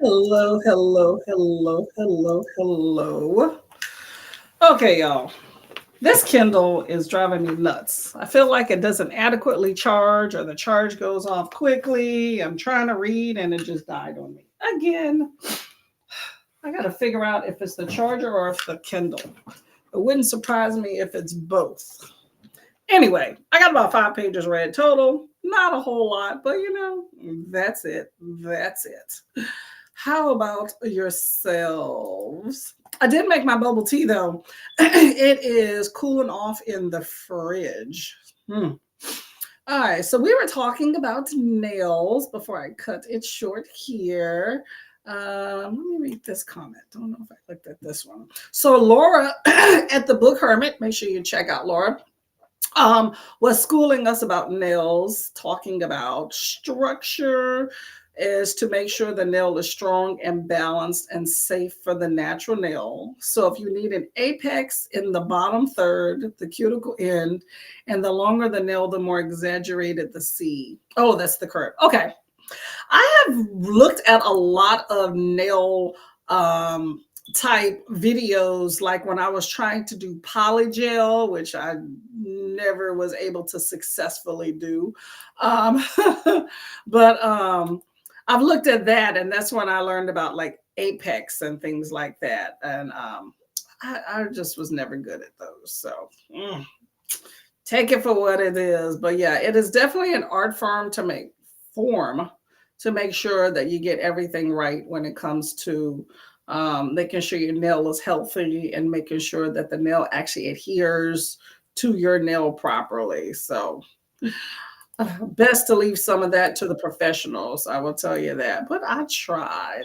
Hello, hello, hello, hello, hello. Okay, y'all. This Kindle is driving me nuts. I feel like it doesn't adequately charge or the charge goes off quickly. I'm trying to read and it just died on me. Again, I got to figure out if it's the charger or if the Kindle. It wouldn't surprise me if it's both. Anyway, I got about 5 pages read total. Not a whole lot, but that's it. That's it. How about yourselves? I did make my bubble tea though. It is cooling off in the fridge. All right, so we were talking about nails before I cut it short here. Let me read this comment. Don't know if I looked at this one. So Laura at the Book Hermit, make sure you check out Laura, was schooling us about nails, talking about structure is to make sure the nail is strong and balanced and safe for the natural nail. So if you need an apex in the bottom third, the cuticle end, and the longer the nail, the more exaggerated the C. Oh, that's the curve. Okay. I have looked at a lot of nail type videos, like when I was trying to do polygel, which I never was able to successfully do. But I've looked at that, and that's when I learned about like Apex and things like that. And I just was never good at those. So take it for what it is. But yeah, it is definitely an art form to make sure that you get everything right when it comes to making sure your nail is healthy and making sure that the nail actually adheres to your nail properly. So best to leave some of that to the professionals, I will tell you that. But I tried.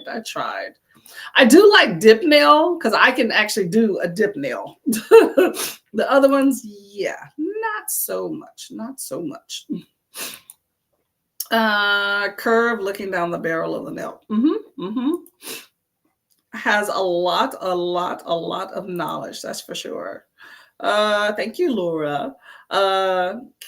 I do like dip nail because I can actually do a dip nail. The other ones, yeah, not so much. Curve looking down the barrel of the nail. Has a lot of knowledge, that's for sure. Thank you, Laura.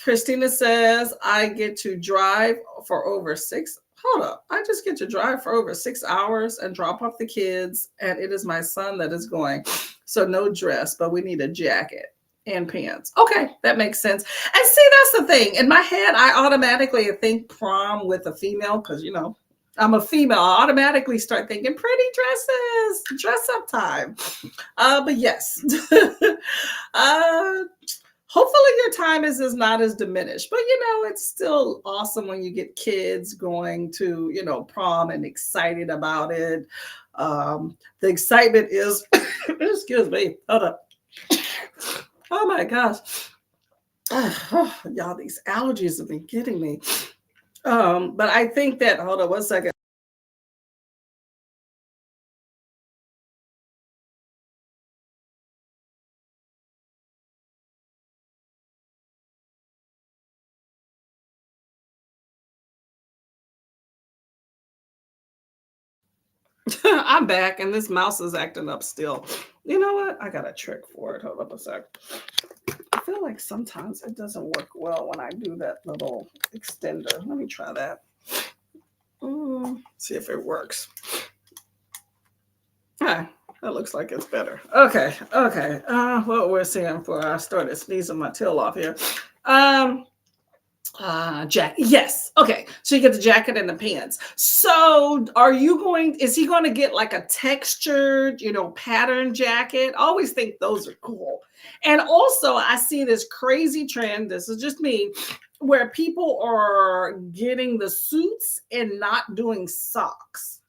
Christina says, I get to drive for over 6. Hold up. I just get to drive for over 6 hours and drop off the kids. And it is my son that is going. So no dress, but we need a jacket and pants. Okay, that makes sense. And see, that's the thing. In my head, I automatically think prom with a female because, I'm a female. I automatically start thinking pretty dresses, dress up time. But yes, uh, hopefully your time is not as diminished. But it's still awesome when you get kids going to prom and excited about it. The excitement is, excuse me, hold up. Oh my gosh. Y'all, these allergies have been getting me. But I think that, hold on one second. I'm back and this mouse is acting up still. You know what? I got a trick for it. Hold up a sec. I feel like sometimes it doesn't work well when I do that little extender. Let me try that. See if it works. Ah, that looks like it's better. Okay. What we're seeing for I started sneezing my tail off here. Jacket. Yes. Okay. So you get the jacket and the pants. So is he going to get like a textured, pattern jacket? I always think those are cool. And also I see this crazy trend. This is just me, where people are getting the suits and not doing socks.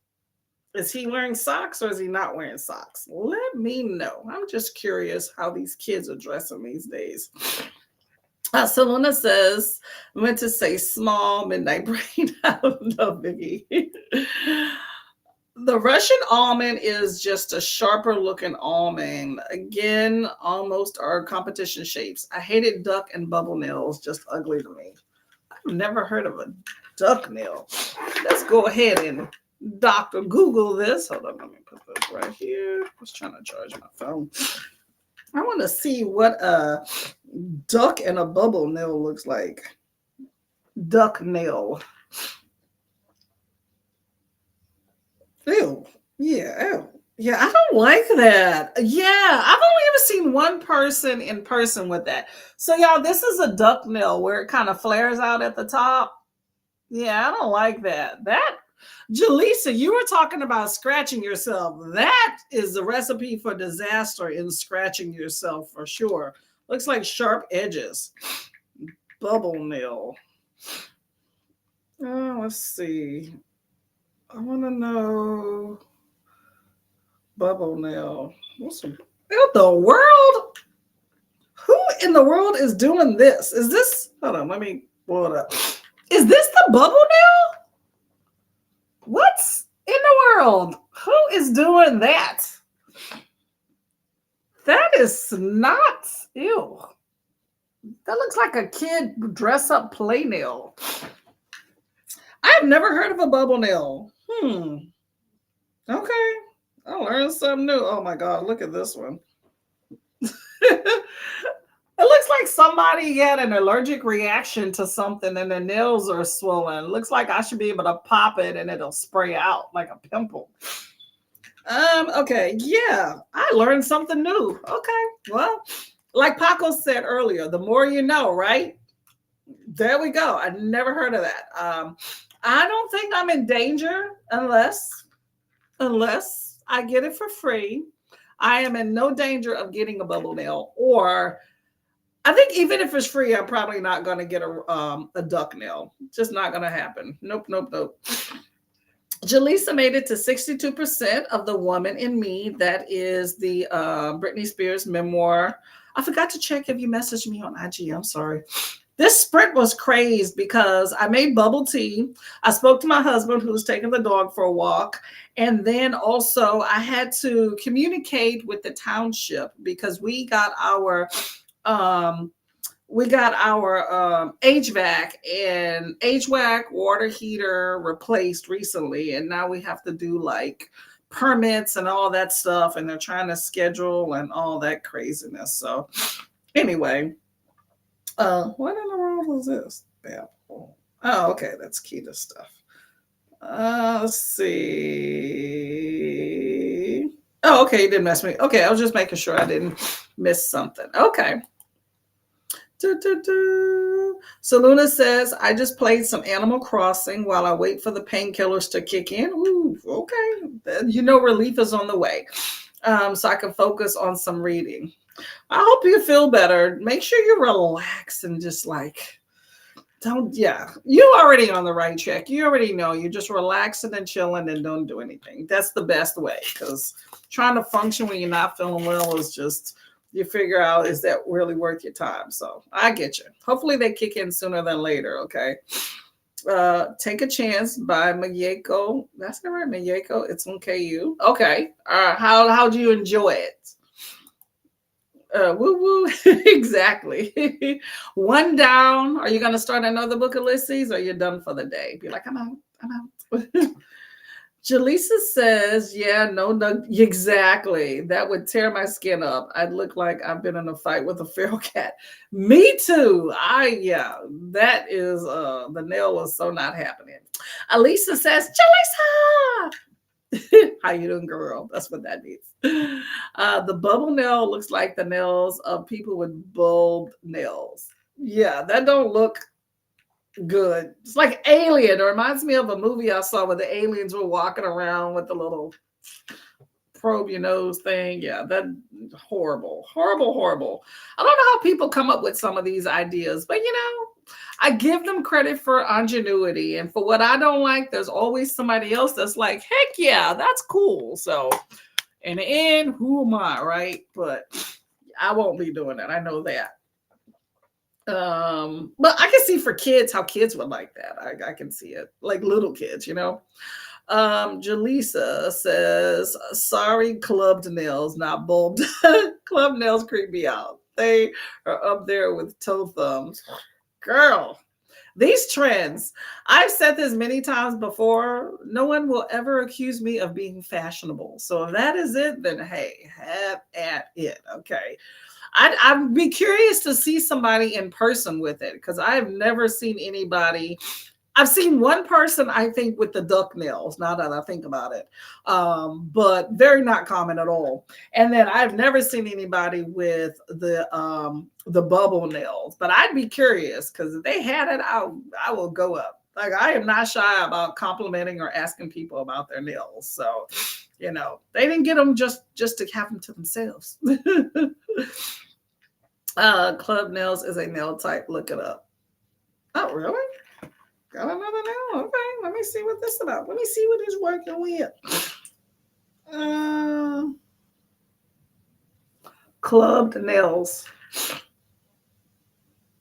Is he wearing socks or is he not wearing socks? Let me know. I'm just curious how these kids are dressing these days. Selena says, I meant to say small midnight brain. I don't know, Vicky. The Russian almond is just a sharper looking almond. Again, almost are competition shapes. I hated duck and bubble nails, just ugly to me. I've never heard of a duck nail. Let's go ahead and Dr. Google this. Hold on, let me put this right here. I was trying to charge my phone. I want to see what a duck and a bubble nail looks like. Duck nail. Ew. Yeah. Ew. Yeah, I don't like that. Yeah, I've only ever seen one person in person with that. So, y'all, this is a duck nail where it kind of flares out at the top. Yeah, I don't like that. Jaleesa, you were talking about scratching yourself. That is the recipe for disaster in scratching yourself for sure. Looks like sharp edges. Bubble nail. Let's see. I want to know. Bubble nail. What the world? Who in the world is doing this? Is this? Hold on, let me pull it up. Is this the bubble nail? What's in the world? Who is doing that? That is not. Ew. That looks like a kid dress up play nail. I've never heard of a bubble nail. Okay. I learned something new. Oh my God, look at this one. It looks like somebody had an allergic reaction to something and their nails are swollen. It looks like I should be able to pop it and it'll spray out like a pimple. Okay, yeah, I learned something new. Okay, well, like Paco said earlier, the more you know, right? There we go. I never heard of that. I don't think I'm in danger unless I get it for free. I am in no danger of getting a bubble nail, or I think even if it's free, I'm probably not going to get a duck nail. Just not going to happen. Nope. Jaleesa made it to 62% of The Woman in Me. That is the Britney Spears memoir. I forgot to check if you messaged me on IG. I'm sorry. This sprint was crazed because I made bubble tea. I spoke to my husband who was taking the dog for a walk. And then also I had to communicate with the township because we got our HVAC and HVAC water heater replaced recently. And now we have to do like permits and all that stuff. And they're trying to schedule and all that craziness. So anyway, what in the world is this? Oh, okay. That's Kita stuff. Let's see. Oh, okay. You didn't mess me. Okay. I was just making sure I didn't miss something. Okay. Saluna says, I just played some Animal Crossing while I wait for the painkillers to kick in. Ooh, okay. You know, relief is on the way. So I can focus on some reading. I hope you feel better. Make sure you relax and just like, you already on the right track. You already know. You're just relaxing and chilling and don't do anything. That's the best way, because trying to function when you're not feeling well is just, you figure out, is that really worth your time? So I get you. Hopefully they kick in sooner than later. Okay. Take a Chance by Mayeko. That's not right, Mayeko. It's on KU. Okay. How do you enjoy it? Woo woo. Exactly. One down. Are you going to start another book, Ulysses, or are you done for the day? Be like, I'm out. Jaleesa says, yeah, no, exactly. That would tear my skin up. I'd look like I've been in a fight with a feral cat. Me too. That is, the nail was so not happening. Alisa says, Jaleesa! How you doing, girl? That's what that means. The bubble nail looks like the nails of people with bulb nails. Yeah, that don't look good. It's like Alien. It reminds me of a movie I saw where the aliens were walking around with the little probe your nose thing. Yeah, that horrible. I don't know how people come up with some of these ideas, but I give them credit for ingenuity. And for what I don't like, there's always somebody else that's like, heck yeah, that's cool. So in the end, who am I, right? But I won't be doing that. I know that. But I can see for kids how kids would like that. I can see it, like little kids, Jaleesa says, sorry, clubbed nails, not bulbed. Club nails creep me out. They are up there with toe thumbs. Girl, these trends, I've said this many times before. No one will ever accuse me of being fashionable. So if that is it, then hey, have at it. Okay. I'd be curious to see somebody in person with it, because I've never seen anybody. I've seen one person, I think, with the duck nails, now that I think about it, but very not common at all. And then I've never seen anybody with the bubble nails, but I'd be curious, because if they had it, I will go up. Like, I am not shy about complimenting or asking people about their nails. So, they didn't get them just to have them to themselves. Club nails is a nail type. Look it up. Oh, really? Got another nail? Okay, let me see what this is about. Let me see what he's working with. Clubbed nails.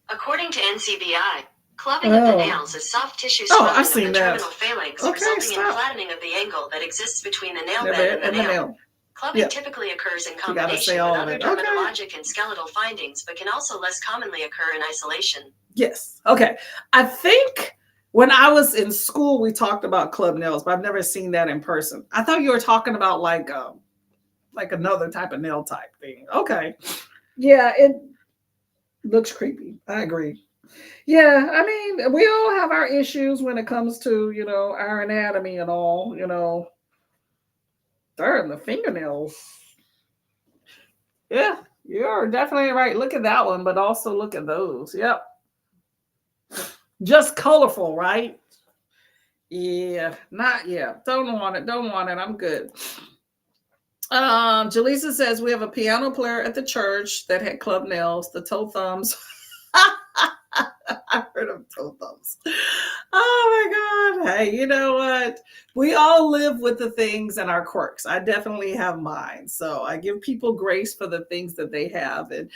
According to NCBI, clubbing of the nails is soft tissue swelling of the terminal phalanx, resulting in flattening of the angle that exists between the nail bed and the nail. Clubbing typically occurs in combination with other dermatologic and skeletal findings, but can also less commonly occur in isolation. Yes. Okay. I think when I was in school, we talked about club nails, but I've never seen that in person. I thought you were talking about like another type of nail type thing. Okay. Yeah, it looks creepy. I agree. Yeah, I mean, we all have our issues when it comes to, our anatomy and all, Darn, the fingernails. Yeah, you're definitely right. Look at that one, but also look at those. Yep. Just colorful, right? Yeah, not yet. Don't want it. I'm good. Jaleesa says we have a piano player at the church that had club nails, the toe thumbs. I heard of toe thumbs. Oh my God. Hey, you know what? We all live with the things and our quirks. I definitely have mine. So I give people grace for the things that they have. And,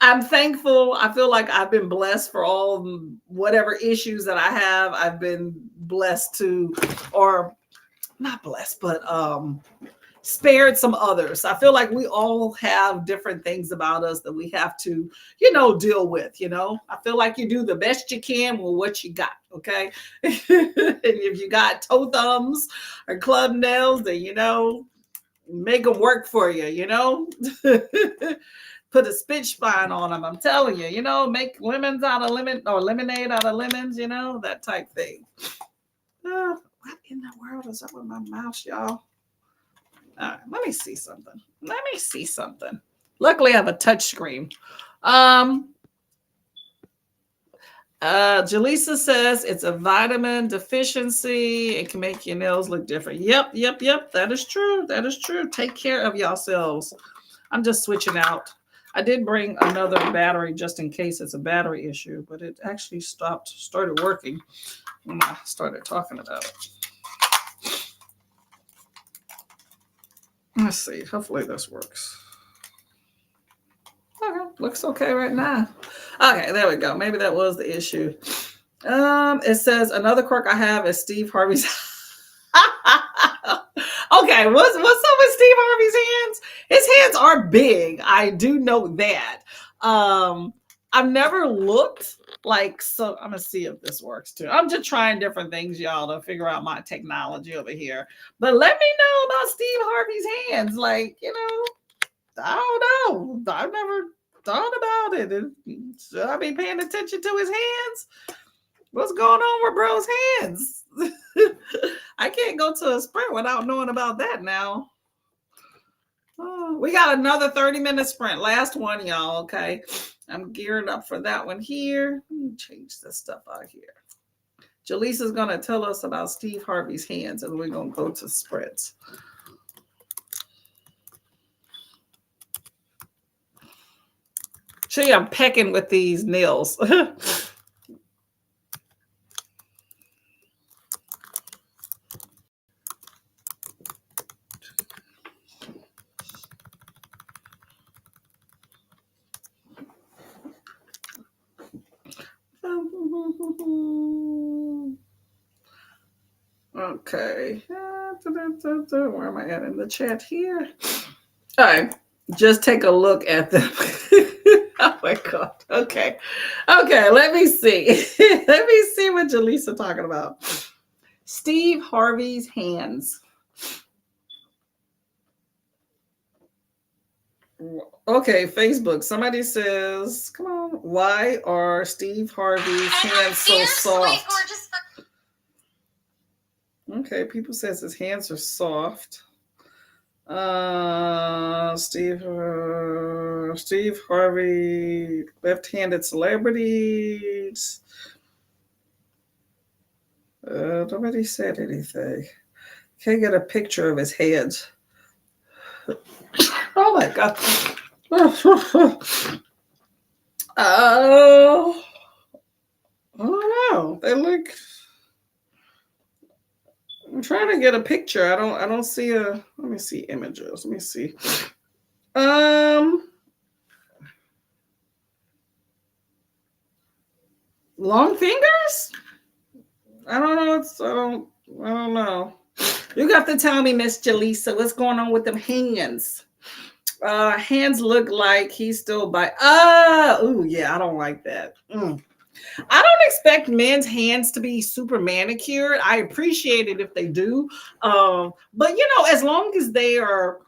I'm thankful. I feel like I've been blessed for all whatever issues that I have. I've been blessed to, or not blessed, but spared some others. I feel like we all have different things about us that we have to, deal with, I feel like you do the best you can with what you got. Okay. And if you got toe thumbs or club nails, then, make them work for you, put a spit spine on them. I'm telling you, make lemons out of lemon or lemonade out of lemons, that type thing. What in the world is up with my mouse, y'all? All right, let me see something. Luckily, I have a touch screen. Jaleesa says it's a vitamin deficiency. It can make your nails look different. Yep. That is true. Take care of yourselves. I'm just switching out. I did bring another battery just in case it's a battery issue, but it actually started working when I started talking about it. Let's see. Hopefully this works. Okay, looks okay right now. Okay, there we go. Maybe that was the issue. It says another quirk I have is Steve Harvey's. Okay, what's up with Steve Harvey's hands? His hands are big. I do know that. I've never looked like, so I'm gonna see if this works too. I'm just trying different things, y'all, to figure out my technology over here. But let me know about Steve Harvey's hands. Like, I don't know. I've never thought about it. Should I be paying attention to his hands? What's going on with bro's hands? I can't go to a sprint without knowing about that now. Oh, we got another 30-minute sprint. Last one, y'all. Okay. I'm gearing up for that one here. Let me change this stuff out here. Jaleesa's going to tell us about Steve Harvey's hands, and we're going to go to sprints. See, I'm pecking with these nails. Okay. Where am I at in the chat here? All right. Just take a look at them. Oh my God. Okay. Let me see. Let me see what Jaleesa talking about. Steve Harvey's hands. Okay, Facebook. Somebody says, come on, why are Steve Harvey's hands so soft? Okay, people says his hands are soft. Steve Harvey, left-handed celebrities. Nobody said anything. Can't get a picture of his hands. Oh my God. Oh, I don't know. They look. I'm trying to get a picture. I don't see a. Let me see images. Let me see. Long fingers? I don't know. I don't know. You got to tell me, Miss Jaleesa, what's going on with them hands? Hands look like he's still by. Oh yeah, I don't like that. I don't expect men's hands to be super manicured. I appreciate it if they do. But as long as they are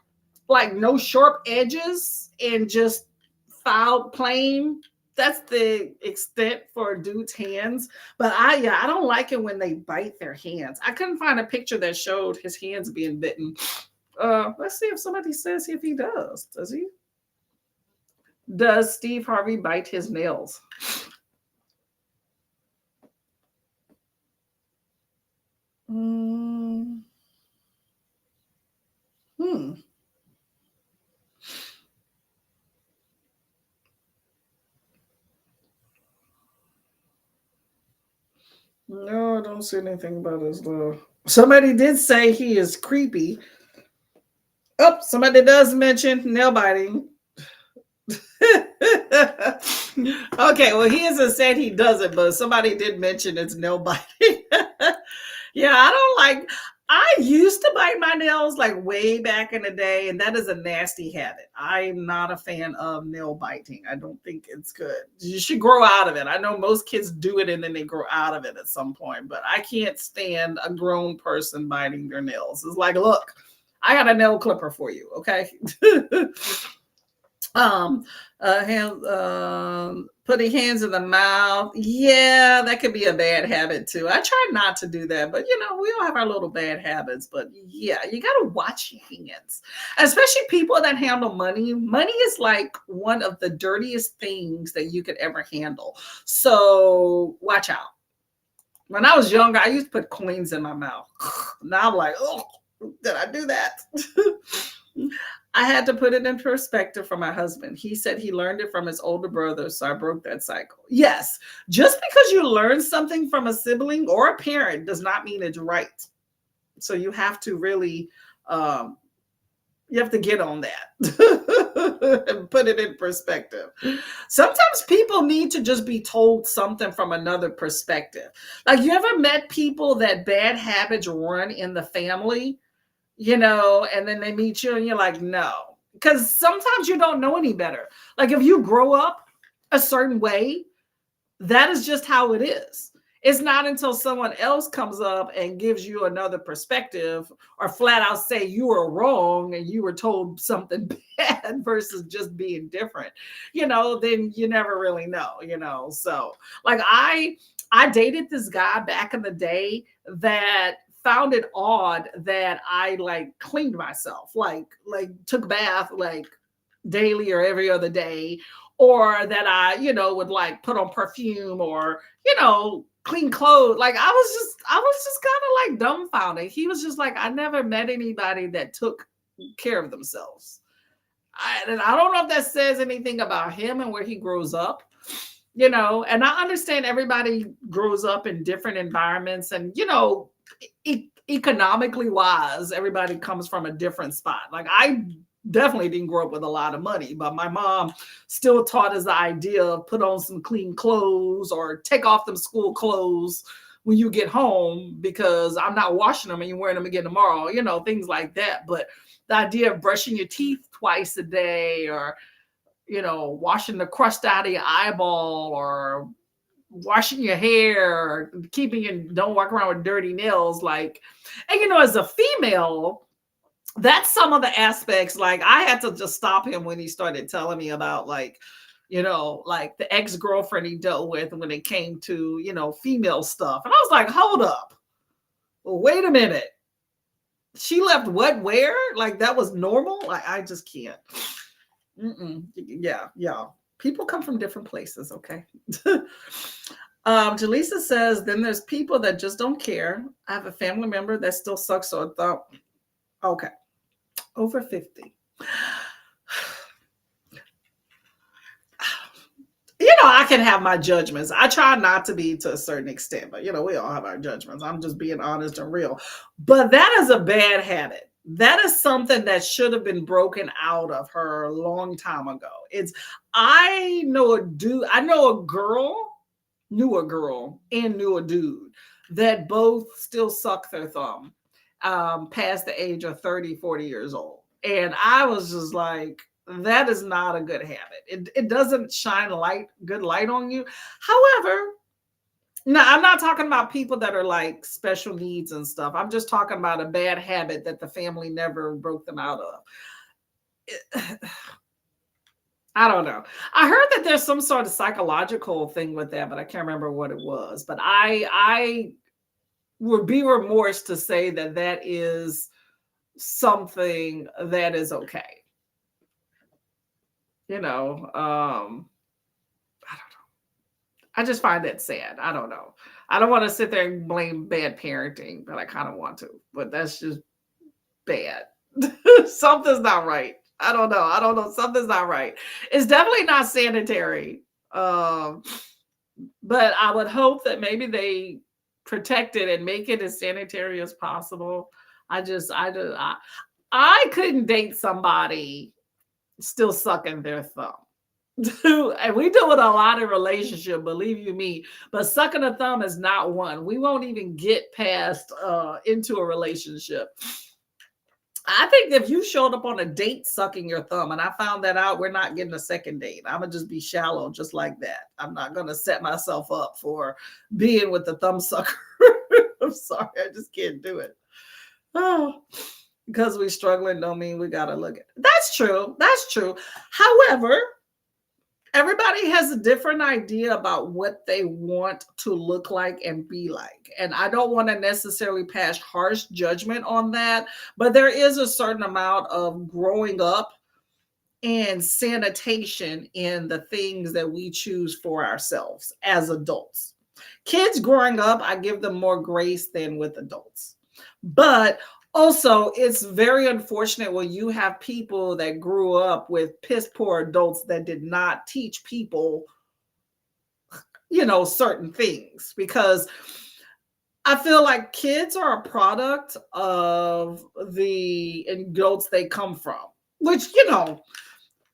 like no sharp edges and just filed plain, that's the extent for a dude's hands. But I don't like it when they bite their hands. I couldn't find a picture that showed his hands being bitten. Let's see if somebody says if he does. Does he? Does Steve Harvey bite his nails? No, I don't see anything about his little. Somebody did say he is creepy. Oh, somebody does mention nail biting. Okay, well, he hasn't said he doesn't, but somebody did mention it's nail biting. Yeah, I used to bite my nails like way back in the day, and that is a nasty habit. I'm not a fan of nail biting. I don't think it's good. You should grow out of it. I know most kids do it and then they grow out of it at some point, but I can't stand a grown person biting their nails. It's like, look, I got a nail clipper for you, okay? Putting hands in the mouth. Yeah, that could be a bad habit too. I try not to do that, but we all have our little bad habits. But yeah, you got to watch your hands, especially people that handle money. Money is like one of the dirtiest things that you could ever handle. So watch out. When I was younger, I used to put coins in my mouth. Now I'm like, oh, did I do that? I had to put it in perspective for my husband. He said he learned it from his older brother, so I broke that cycle. Yes, just because you learn something from a sibling or a parent does not mean it's right. So you have to really, you have to get on that and put it in perspective. Sometimes people need to just be told something from another perspective. Like, you ever met people that bad habits run in the family? And then they meet you and you're like, no, because sometimes you don't know any better. Like, if you grow up a certain way, that is just how it is. It's not until someone else comes up and gives you another perspective or flat out say you were wrong and you were told something bad versus just being different, then you never really know, So like I dated this guy back in the day that found it odd that I like cleaned myself, like took a bath like daily or every other day, or that I, would like put on perfume or, clean clothes. Like I was just kind of like dumbfounded. He was just like, I never met anybody that took care of themselves. And I don't know if that says anything about him and where he grows up. And I understand everybody grows up in different environments and, economically wise, everybody comes from a different spot. Like I definitely didn't grow up with a lot of money, but my mom still taught us the idea of put on some clean clothes or take off them school clothes when you get home because I'm not washing them and you're wearing them again tomorrow, things like that. But the idea of brushing your teeth twice a day or, washing the crust out of your eyeball or washing your hair, don't walk around with dirty nails. Like, and as a female, that's some of the aspects. Like I had to just stop him when he started telling me about like the ex-girlfriend he dealt with when it came to, female stuff. And I was like, hold up. Well, wait a minute. She left what, where? Like that was normal? Like I just can't. Yeah. People come from different places, okay? Jaleesa says, then there's people that just don't care. I have a family member that still sucks on thumb. Okay. Over 50. I can have my judgments. I try not to be to a certain extent, but we all have our judgments. I'm just being honest and real. But that is a bad habit. That is something that should have been broken out of her a long time ago. I know a girl knew a girl and knew a dude that both still suck their thumb past the age of 30, 40 years old. And I was just like, that is not a good habit. It doesn't shine good light on you. However, no, I'm not talking about people that are like special needs and stuff. I'm just talking about a bad habit that the family never broke them out of. I don't know. I heard that there's some sort of psychological thing with that, but I can't remember what it was. But I would be remorse to say that is something that is okay. I don't know. I just find that sad. I don't know. I don't want to sit there and blame bad parenting, but I kind of want to. But that's just bad. Something's not right. I don't know. Something's not right. It's definitely not sanitary. But I would hope that maybe they protect it and make it as sanitary as possible. I couldn't date somebody still sucking their thumb. And we do it a lot in relationship, believe you me, but sucking a thumb is not one. We won't even get past into a relationship. I think if you showed up on a date sucking your thumb and I found that out, we're not getting a second date. I'm gonna just be shallow just like that. I'm not gonna set myself up for being with the thumb sucker. I'm sorry, I just can't do it. Oh. because we're struggling don't mean we got to look at it. That's true. That's true. However, everybody has a different idea about what they want to look like and be like. And I don't want to necessarily pass harsh judgment on that, but there is a certain amount of growing up and sanitation in the things that we choose for ourselves as adults. Kids growing up, I give them more grace than with adults. But also, it's very unfortunate when you have people that grew up with piss poor adults that did not teach people, certain things, because I feel like kids are a product of the adults they come from, which,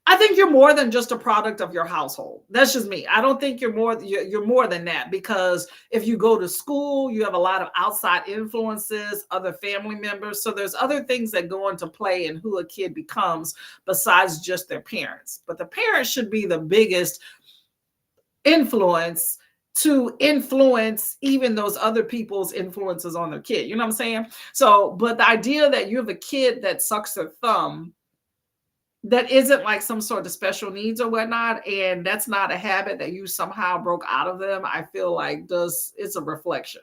I think you're more than just a product of your household. That's just me. I don't think you're more than that, because if you go to school, you have a lot of outside influences, other family members. So there's other things that go into play in who a kid becomes besides just their parents. But the parents should be the biggest influence to influence even those other people's influences on their kid. You know what I'm saying? So, but the idea that you have a kid that sucks their thumb, that isn't like some sort of special needs or whatnot, and that's not a habit that you somehow broke out of them, I feel like it's a reflection.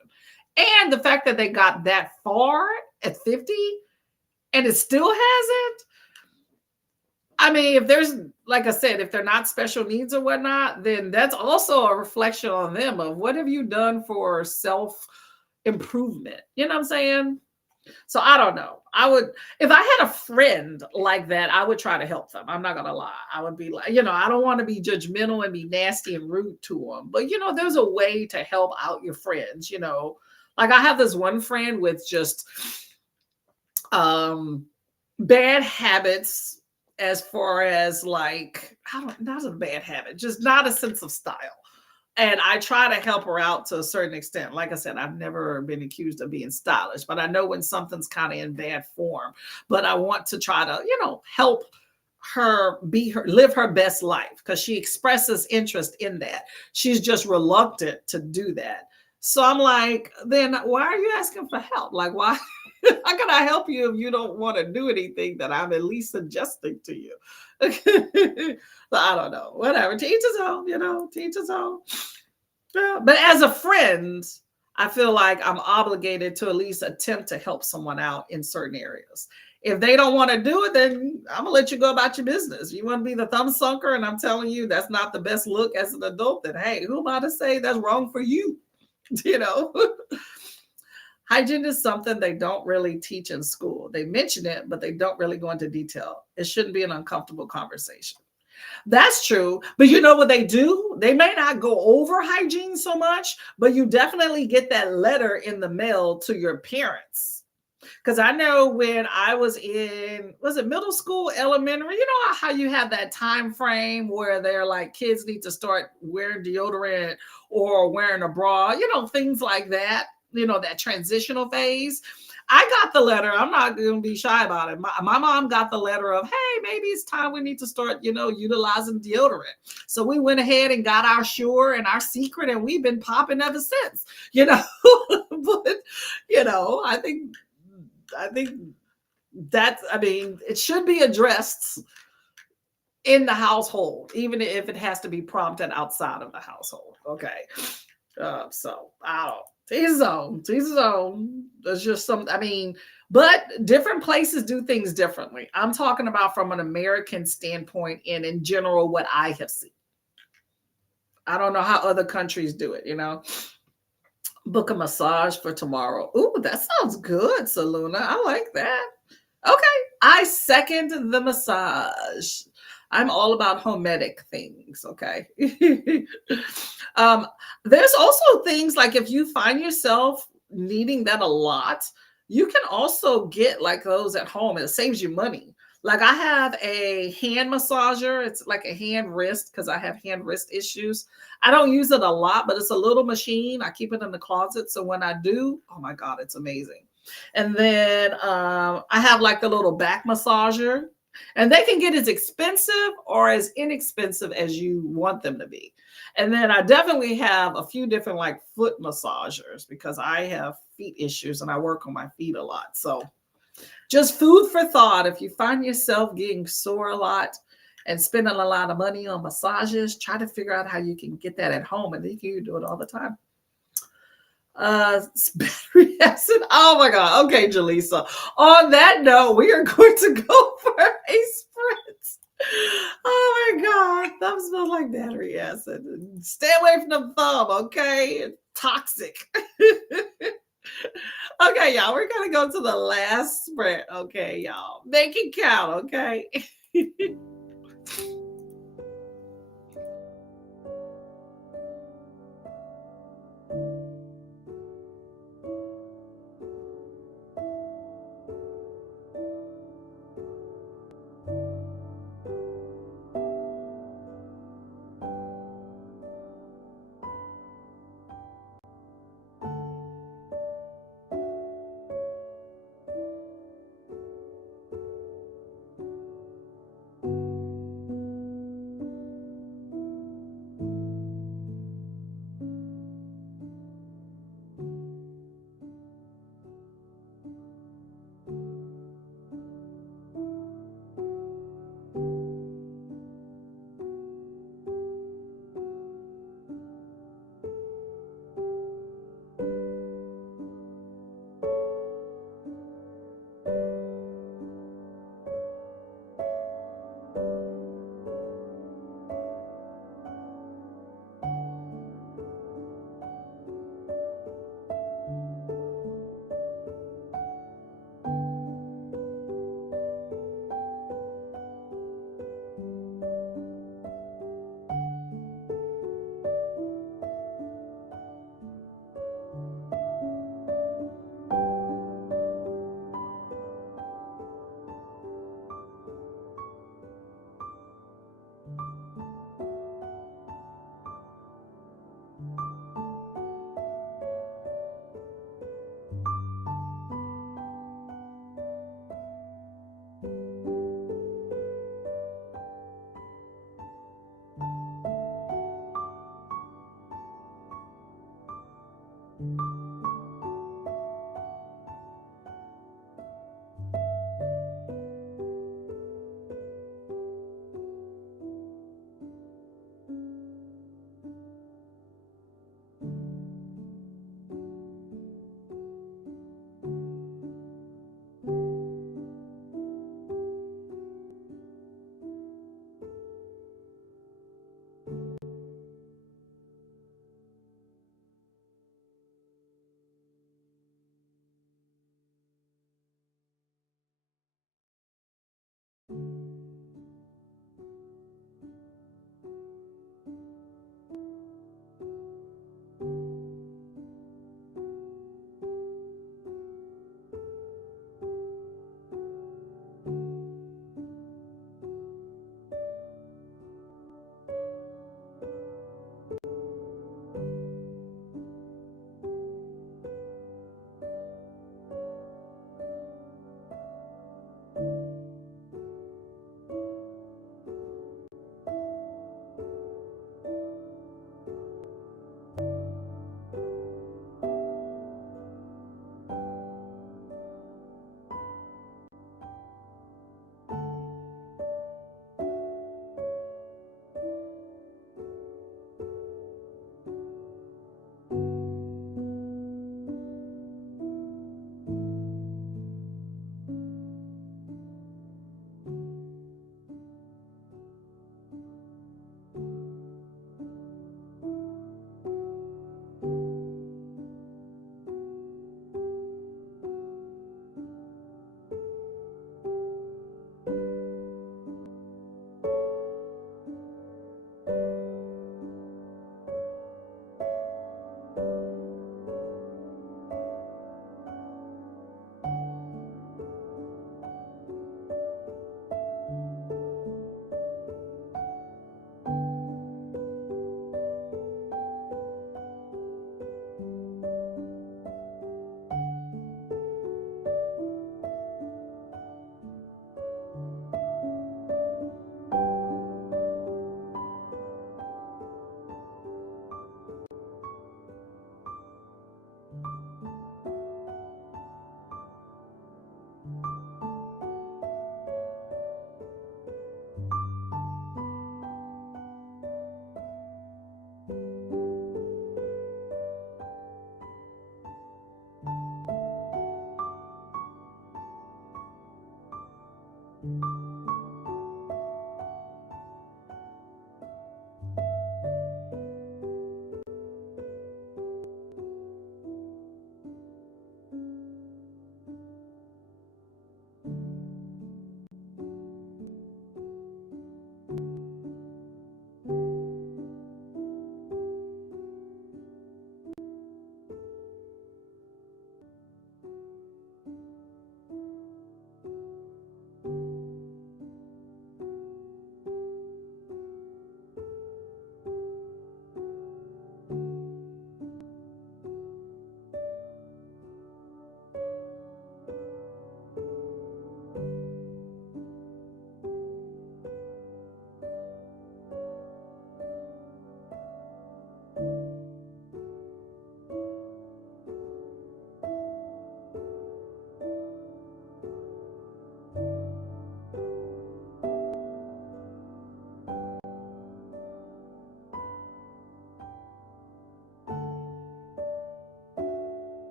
And the fact that they got that far at 50 and it still hasn't, I mean, if there's, like I said, if they're not special needs or whatnot, then that's also a reflection on them of what have you done for self-improvement? You know what I'm saying? So I don't know. If I had a friend like that, I would try to help them. I'm not going to lie. I would be like, I don't want to be judgmental and be nasty and rude to them. But, there's a way to help out your friends, Like I have this one friend with just bad habits, as far as like, not a bad habit, just not a sense of style. And I try to help her out to a certain extent. Like I said, I've never been accused of being stylish, but I know when something's kind of in bad form. But I want to try to, help her live her best life, because she expresses interest in that. She's just reluctant to do that. So I'm like, then why are you asking for help? Like, why? How can I help you if you don't want to do anything that I'm at least suggesting to you? I don't know. Whatever. Teach his own, teach his own. Yeah. But as a friend, I feel like I'm obligated to at least attempt to help someone out in certain areas. If they don't want to do it, then I'm going to let you go about your business. You want to be the thumb sunker, and I'm telling you that's not the best look as an adult, then hey, who am I to say that's wrong for you? Hygiene is something they don't really teach in school. They mention it, but they don't really go into detail. It shouldn't be an uncomfortable conversation. That's true. But you know what they do? They may not go over hygiene so much, but you definitely get that letter in the mail to your parents. Because I know when I was it middle school, elementary, how you have that time frame where they're like, kids need to start wearing deodorant or wearing a bra, things like that, that transitional phase. I got the letter. I'm not going to be shy about it. My mom got the letter of, hey, maybe it's time we need to start, utilizing deodorant. So we went ahead and got our Sure and our Secret, and we've been popping ever since, But, I think it should be addressed in the household, even if it has to be prompted outside of the household. Okay. So I don't know. Teach his own. There's just but different places do things differently. I'm talking about from an American standpoint and in general, what I have seen. I don't know how other countries do it, Book a massage for tomorrow. Ooh, that sounds good, Saluna. I like that. Okay. I second the massage. I'm all about homedic things, okay? There's also things like if you find yourself needing that a lot, you can also get like those at home. It saves you money. Like I have a hand massager. It's like a hand wrist because I have hand wrist issues. I don't use it a lot, but it's a little machine. I keep it in the closet. So when I do, oh my God, it's amazing. And then I have like the little back massager. And they can get as expensive or as inexpensive as you want them to be. And then I definitely have a few different like foot massagers because I have feet issues and I work on my feet a lot. So Just food for thought. If you find yourself getting sore a lot and spending a lot of money on massages, try to figure out how you can get that at home, and then you can do it all the time. Battery acid. Oh my God. Okay, Jaleesa. On that note, we are going to go for a sprint. Oh my God. Thumb smells like battery acid. Stay away from the thumb, okay? It's toxic. Okay, y'all. We're going to go to the last sprint. Okay, y'all. Make it count, okay?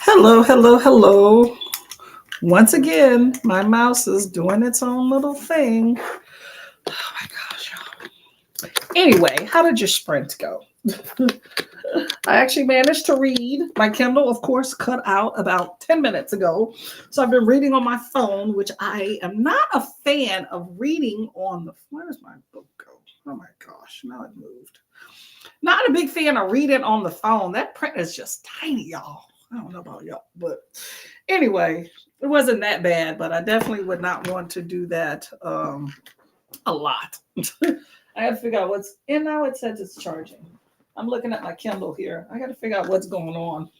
Hello, hello, hello. Once again, my mouse is doing its own little thing. Oh my gosh, y'all. Anyway, how did your sprint go? I actually managed to read. My Kindle, of course, cut out about 10 minutes ago. So I've been reading on my phone, which I am not a fan of reading on the. Where does my book go? Oh my gosh, now it moved. Not a big fan of reading on the phone. That print is just tiny, y'all. I don't know about y'all, but anyway, it wasn't that bad, but I definitely would not want to do that a lot. I have to figure out what's in now. It says it's charging. I'm looking at my Kindle here. I got to figure out what's going on.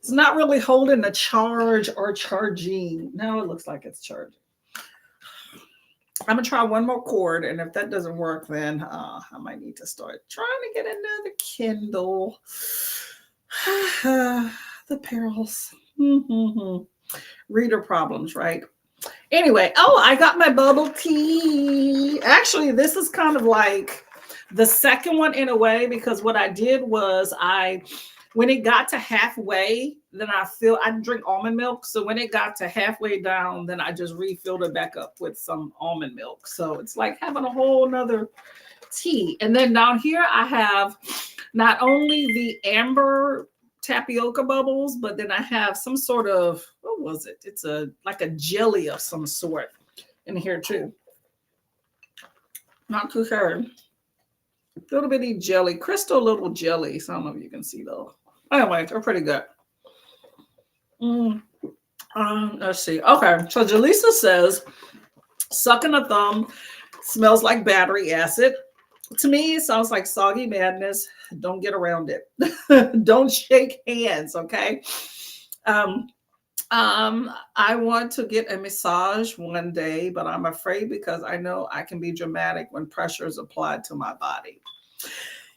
It's not really holding the charge or charging. Now it looks like it's charging. I'm going to try one more cord, and if that doesn't work, then I might need to start trying to get another Kindle. The perils. Reader problems, right? Anyway, I got my bubble tea. Actually, this is kind of like the second one in a way, because what I did was when it got to halfway, then I drink almond milk. So when it got to halfway down, then I just refilled it back up with some almond milk. So it's like having a whole nother tea. And then down here, I have not only the amber tapioca bubbles, but then I have some sort of, what was it? It's like a jelly of some sort in here too. Not too sure. Little bitty jelly, crystal little jellies. I don't know if you can see those. Anyway, they're pretty good. Let's see. Okay, so Jaleesa says, sucking a thumb smells like battery acid. To me, it sounds like soggy madness. Don't get around it. Don't shake hands, okay? I want to get a massage one day, but I'm afraid because I know I can be dramatic when pressure is applied to my body.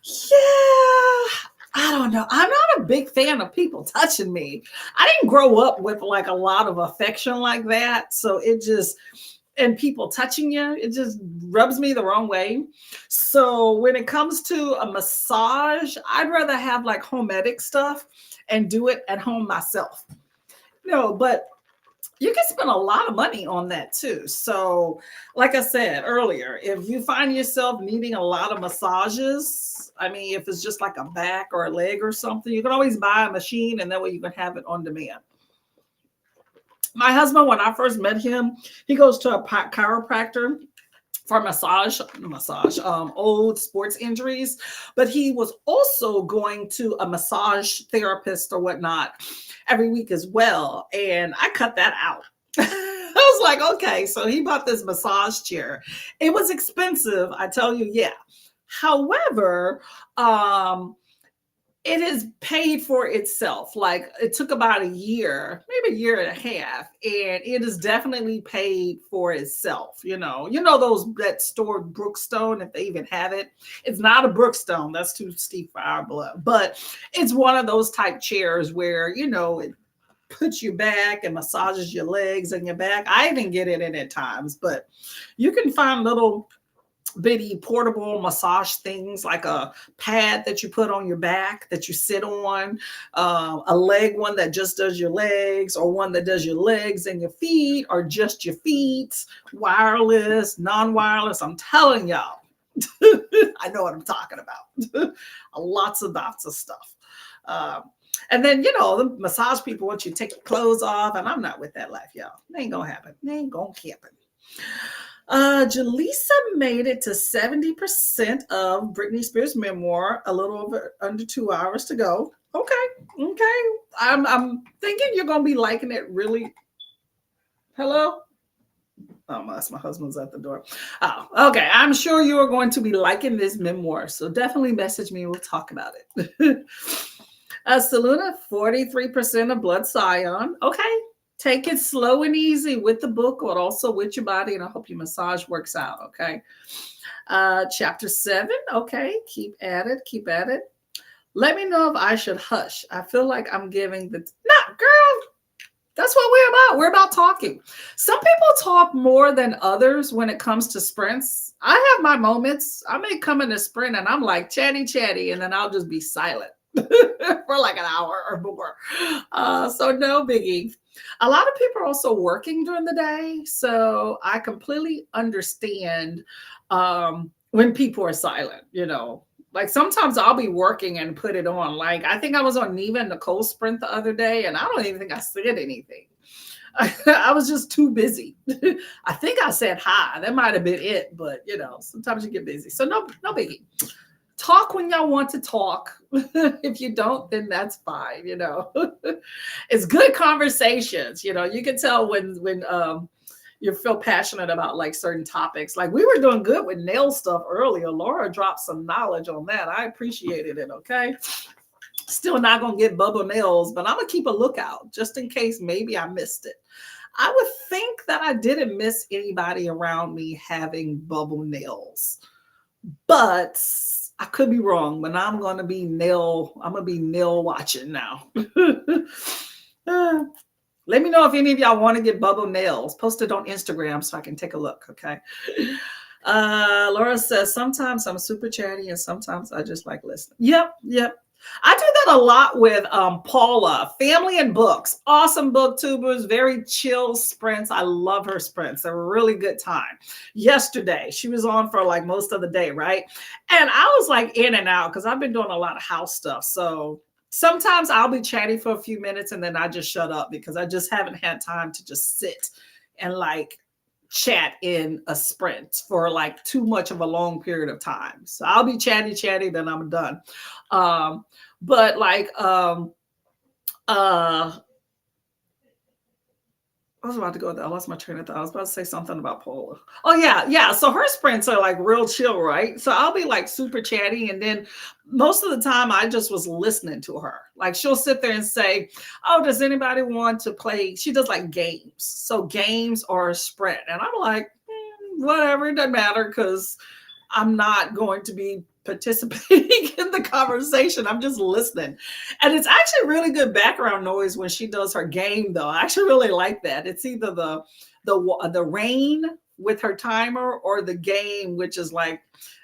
Yeah, I don't know. I'm not a big fan of people touching me. I didn't grow up with like a lot of affection like that. So and people touching you, it just rubs me the wrong way. So when it comes to a massage, I'd rather have like homedic stuff and do it at home myself. No, but you can spend a lot of money on that too. So like I said earlier, if you find yourself needing a lot of massages, I mean, if it's just like a back or a leg or something, you can always buy a machine and that way you can have it on demand. My husband, when I first met him, he goes to a chiropractor for old sports injuries, but he was also going to a massage therapist or whatnot every week as well. And I cut that out. I was like, okay, so he bought this massage chair. It was expensive, I tell you, yeah. However, it is paid for itself. Like it took about a year, maybe a year and a half, and it is definitely paid for itself. You know that store Brookstone, if they even have it. It's not a Brookstone, that's too steep for our blood, but it's one of those type chairs where it puts you back and massages your legs and your back. I even get it in at times, but you can find little bitty portable massage things, like a pad that you put on your back that you sit on, a leg one that just does your legs, or one that does your legs and your feet, or just your feet, wireless, non-wireless. I'm telling y'all, I know what I'm talking about. Lots of stuff. And then, the massage people want you to take your clothes off, and I'm not with that life, y'all. It ain't gonna happen. It ain't gonna happen. Jaleesa made it to 70% of Britney Spears' memoir, a little over under 2 hours to go. Okay. I'm thinking you're gonna be liking it. Really. Hello? Oh, that's my husband's at the door. Oh, okay. I'm sure you are going to be liking this memoir, so definitely message me. We'll talk about it. Selena, 43% of Blood Scion. Okay. Take it slow and easy with the book, but also with your body, and I hope your massage works out, okay? Chapter 7, okay. Keep at it. Let me know if I should hush. I feel like I'm giving the... No, girl, that's what we're about. We're about talking. Some people talk more than others when it comes to sprints. I have my moments. I may come in a sprint and I'm like chatty, and then I'll just be silent for like an hour or more. So no biggie. A lot of people are also working during the day, so I completely understand when people are silent, Like sometimes I'll be working and put it on. Like I think I was on Neva and Nicole's sprint the other day, and I don't even think I said anything. I was just too busy. I think I said hi. That might have been it, but sometimes you get busy. So no biggie. Talk when y'all want to talk. If you don't, then that's fine. It's good conversations. You can tell when you feel passionate about like certain topics. Like we were doing good with nail stuff earlier. Laura dropped some knowledge on that. I appreciated it. Okay. Still not going to get bubble nails, but I'm going to keep a lookout just in case maybe I missed it. I would think that I didn't miss anybody around me having bubble nails, but I could be wrong, but I'm going to be nail watching now. Let me know if any of y'all want to get bubble nails. Post it on Instagram so I can take a look, okay? Laura says, sometimes I'm super chatty and sometimes I just like listening. Yep. I do that a lot with Paula, Family and Books. Awesome booktubers, very chill sprints. I love her sprints. They're a really good time. Yesterday, she was on for like most of the day, right? And I was like in and out because I've been doing a lot of house stuff. So sometimes I'll be chatty for a few minutes and then I just shut up because I just haven't had time to just sit and like chat in a sprint for like too much of a long period of time. So I'll be chatty, then I'm done. But like, I was about to go there. I lost my train of thought. I was about to say something about Paula. Oh yeah. So her sprints are like real chill, right? So I'll be like super chatty, and then most of the time I just was listening to her. Like she'll sit there and say, "Oh, does anybody want to play?" She does like games, so games or a sprint, and I'm like, whatever, it doesn't matter because I'm not going to be participating in the conversation. I'm just listening. And it's actually really good background noise when she does her game, though. I actually really like that. It's either the rain with her timer or the game, which is like,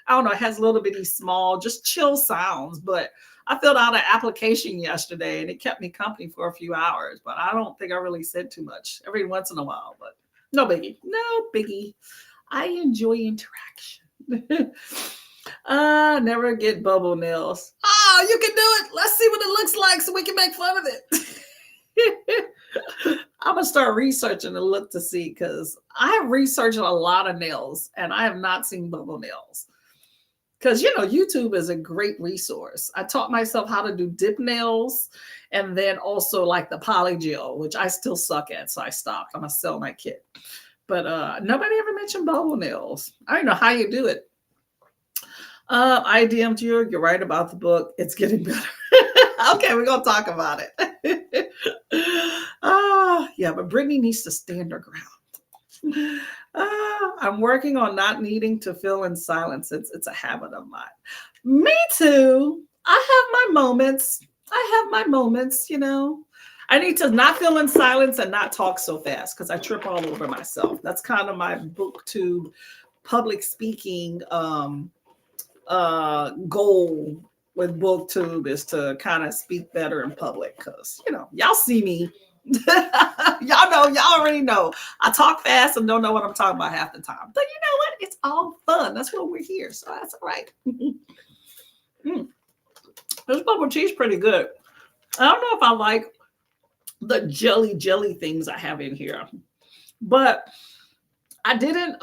I don't know, it has a little bitty small, just chill sounds. But I filled out an application yesterday and it kept me company for a few hours, but I don't think I really said too much every once in a while, but no biggie. I enjoy interaction. Never get bubble nails. Oh, you can do it. Let's see what it looks like so we can make fun of it. I'm gonna start researching and look to see, because I have researched a lot of nails and I have not seen bubble nails. Because YouTube is a great resource. I taught myself how to do dip nails and then also like the polygel, which I still suck at, so I stopped. I'm gonna sell my kit. But nobody ever mentioned bubble nails. I don't know how you do it. I DM'd you. You're right about the book. It's getting better. Okay, we're going to talk about it. Yeah, but Britney needs to stand her ground. I'm working on not needing to feel in silence. It's a habit of mine. Me too. I have my moments. I need to not feel in silence and not talk so fast because I trip all over myself. That's kind of my booktube public speaking goal with BookTube is to kind of speak better in public, because y'all see me. y'all already know I talk fast and don't know what I'm talking about half the time, but you know what, it's all fun. That's what we're here, so that's all right. This bubble tea is pretty good. I don't know if I like the jelly things I have in here, but I didn't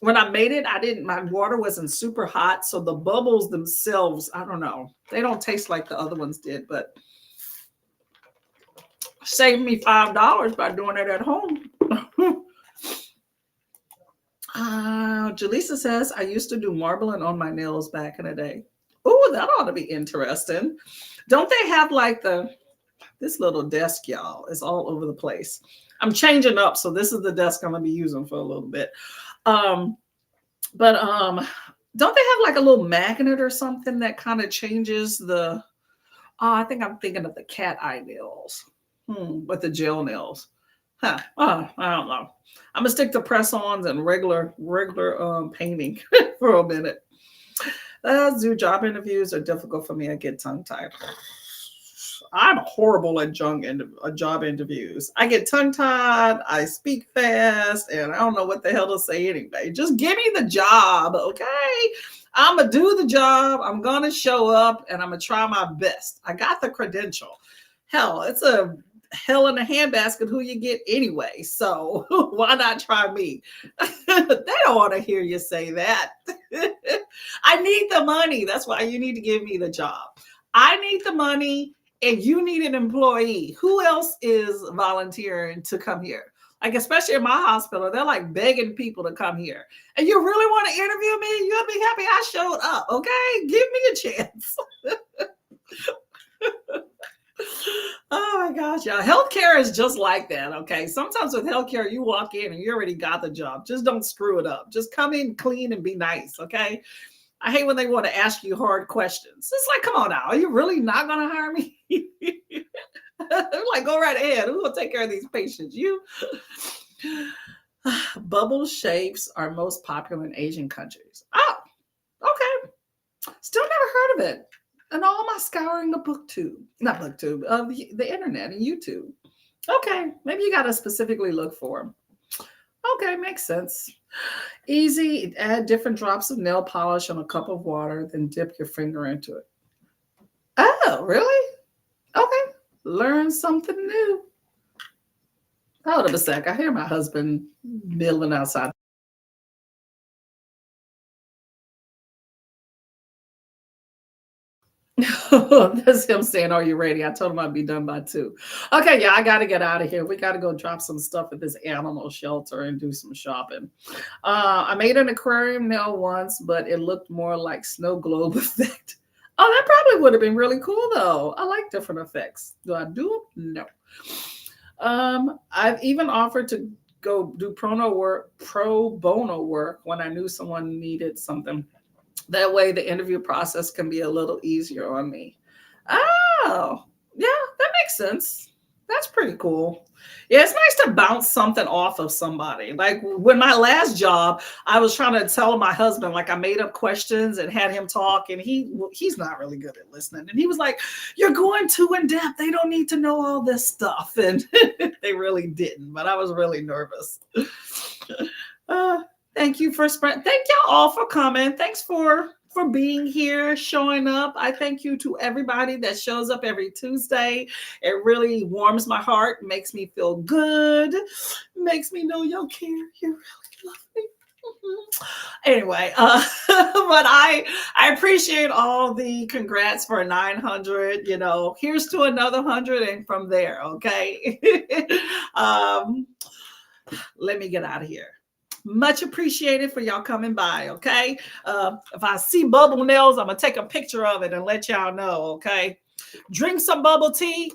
when I made it, my water wasn't super hot, so the bubbles themselves, I don't know, they don't taste like the other ones did, but saved me $5 by doing it at home. Jaleesa says, I used to do marbling on my nails back in the day. Oh, that ought to be interesting. Don't they have like this little desk, y'all, is all over the place. I'm changing up, so this is the desk I'm gonna be using for a little bit. But don't they have like a little magnet or something that kind of changes the? I think I'm thinking of the cat eye nails, with the gel nails. I don't know. I'm gonna stick to press-ons and regular painting for a minute. Do job interviews are difficult for me. I get tongue-tied. I'm horrible at job interviews. I get tongue-tied, I speak fast, and I don't know what the hell to say anyway. Just give me the job, okay? I'm going to do the job. I'm going to show up, and I'm going to try my best. I got the credential. Hell, it's a hell in a handbasket who you get anyway. So why not try me? They don't want to hear you say that. I need the money. That's why you need to give me the job. I need the money. And you need an employee. Who else is volunteering to come here? Like, especially in my hospital, they're like begging people to come here. And you really want to interview me? You'll be happy I showed up, okay? Give me a chance. Oh my gosh, y'all. Healthcare is just like that, okay? Sometimes with healthcare, you walk in and you already got the job. Just don't screw it up. Just come in clean and be nice, okay? I hate when they want to ask you hard questions. It's like, come on now. Are you really not going to hire me? Like, go right ahead. Who will take care of these patients? You. Bubble shapes are most popular in Asian countries. Oh, okay. Still never heard of it. And all my scouring of the internet and YouTube. Okay, maybe you got to specifically look for them. Okay, makes sense. Easy. Add different drops of nail polish on a cup of water, then dip your finger into it. Oh, really? Okay. Learn something new. Hold up a sec. I hear my husband milling outside. That's him saying, are you ready? I told him I'd be done by 2. Okay, yeah, I got to get out of here. We got to go drop some stuff at this animal shelter and do some shopping. I made an aquarium nail once, but it looked more like snow globe effect. Oh, that probably would have been really cool, though. I like different effects. Do I do them? No. I've even offered to go do pro bono work when I knew someone needed something. That way the interview process can be a little easier on me. Oh, yeah, that makes sense. That's pretty cool. Yeah, it's nice to bounce something off of somebody. Like when my last job, I was trying to tell my husband, like I made up questions and had him talk, and he's not really good at listening. And he was like, you're going too in depth. They don't need to know all this stuff. And they really didn't, but I was really nervous. Thank you for thank y'all all for coming. Thanks for being here, showing up. I thank you to everybody that shows up every Tuesday. It really warms my heart, makes me feel good, makes me know y'all care. You really love me. Anyway, but I appreciate all the congrats for 900. Here's to another 100 and from there. Okay. Let me get out of here. Much appreciated for y'all coming by, okay? If I see bubble nails, I'm going to take a picture of it and let y'all know, okay? Drink some bubble tea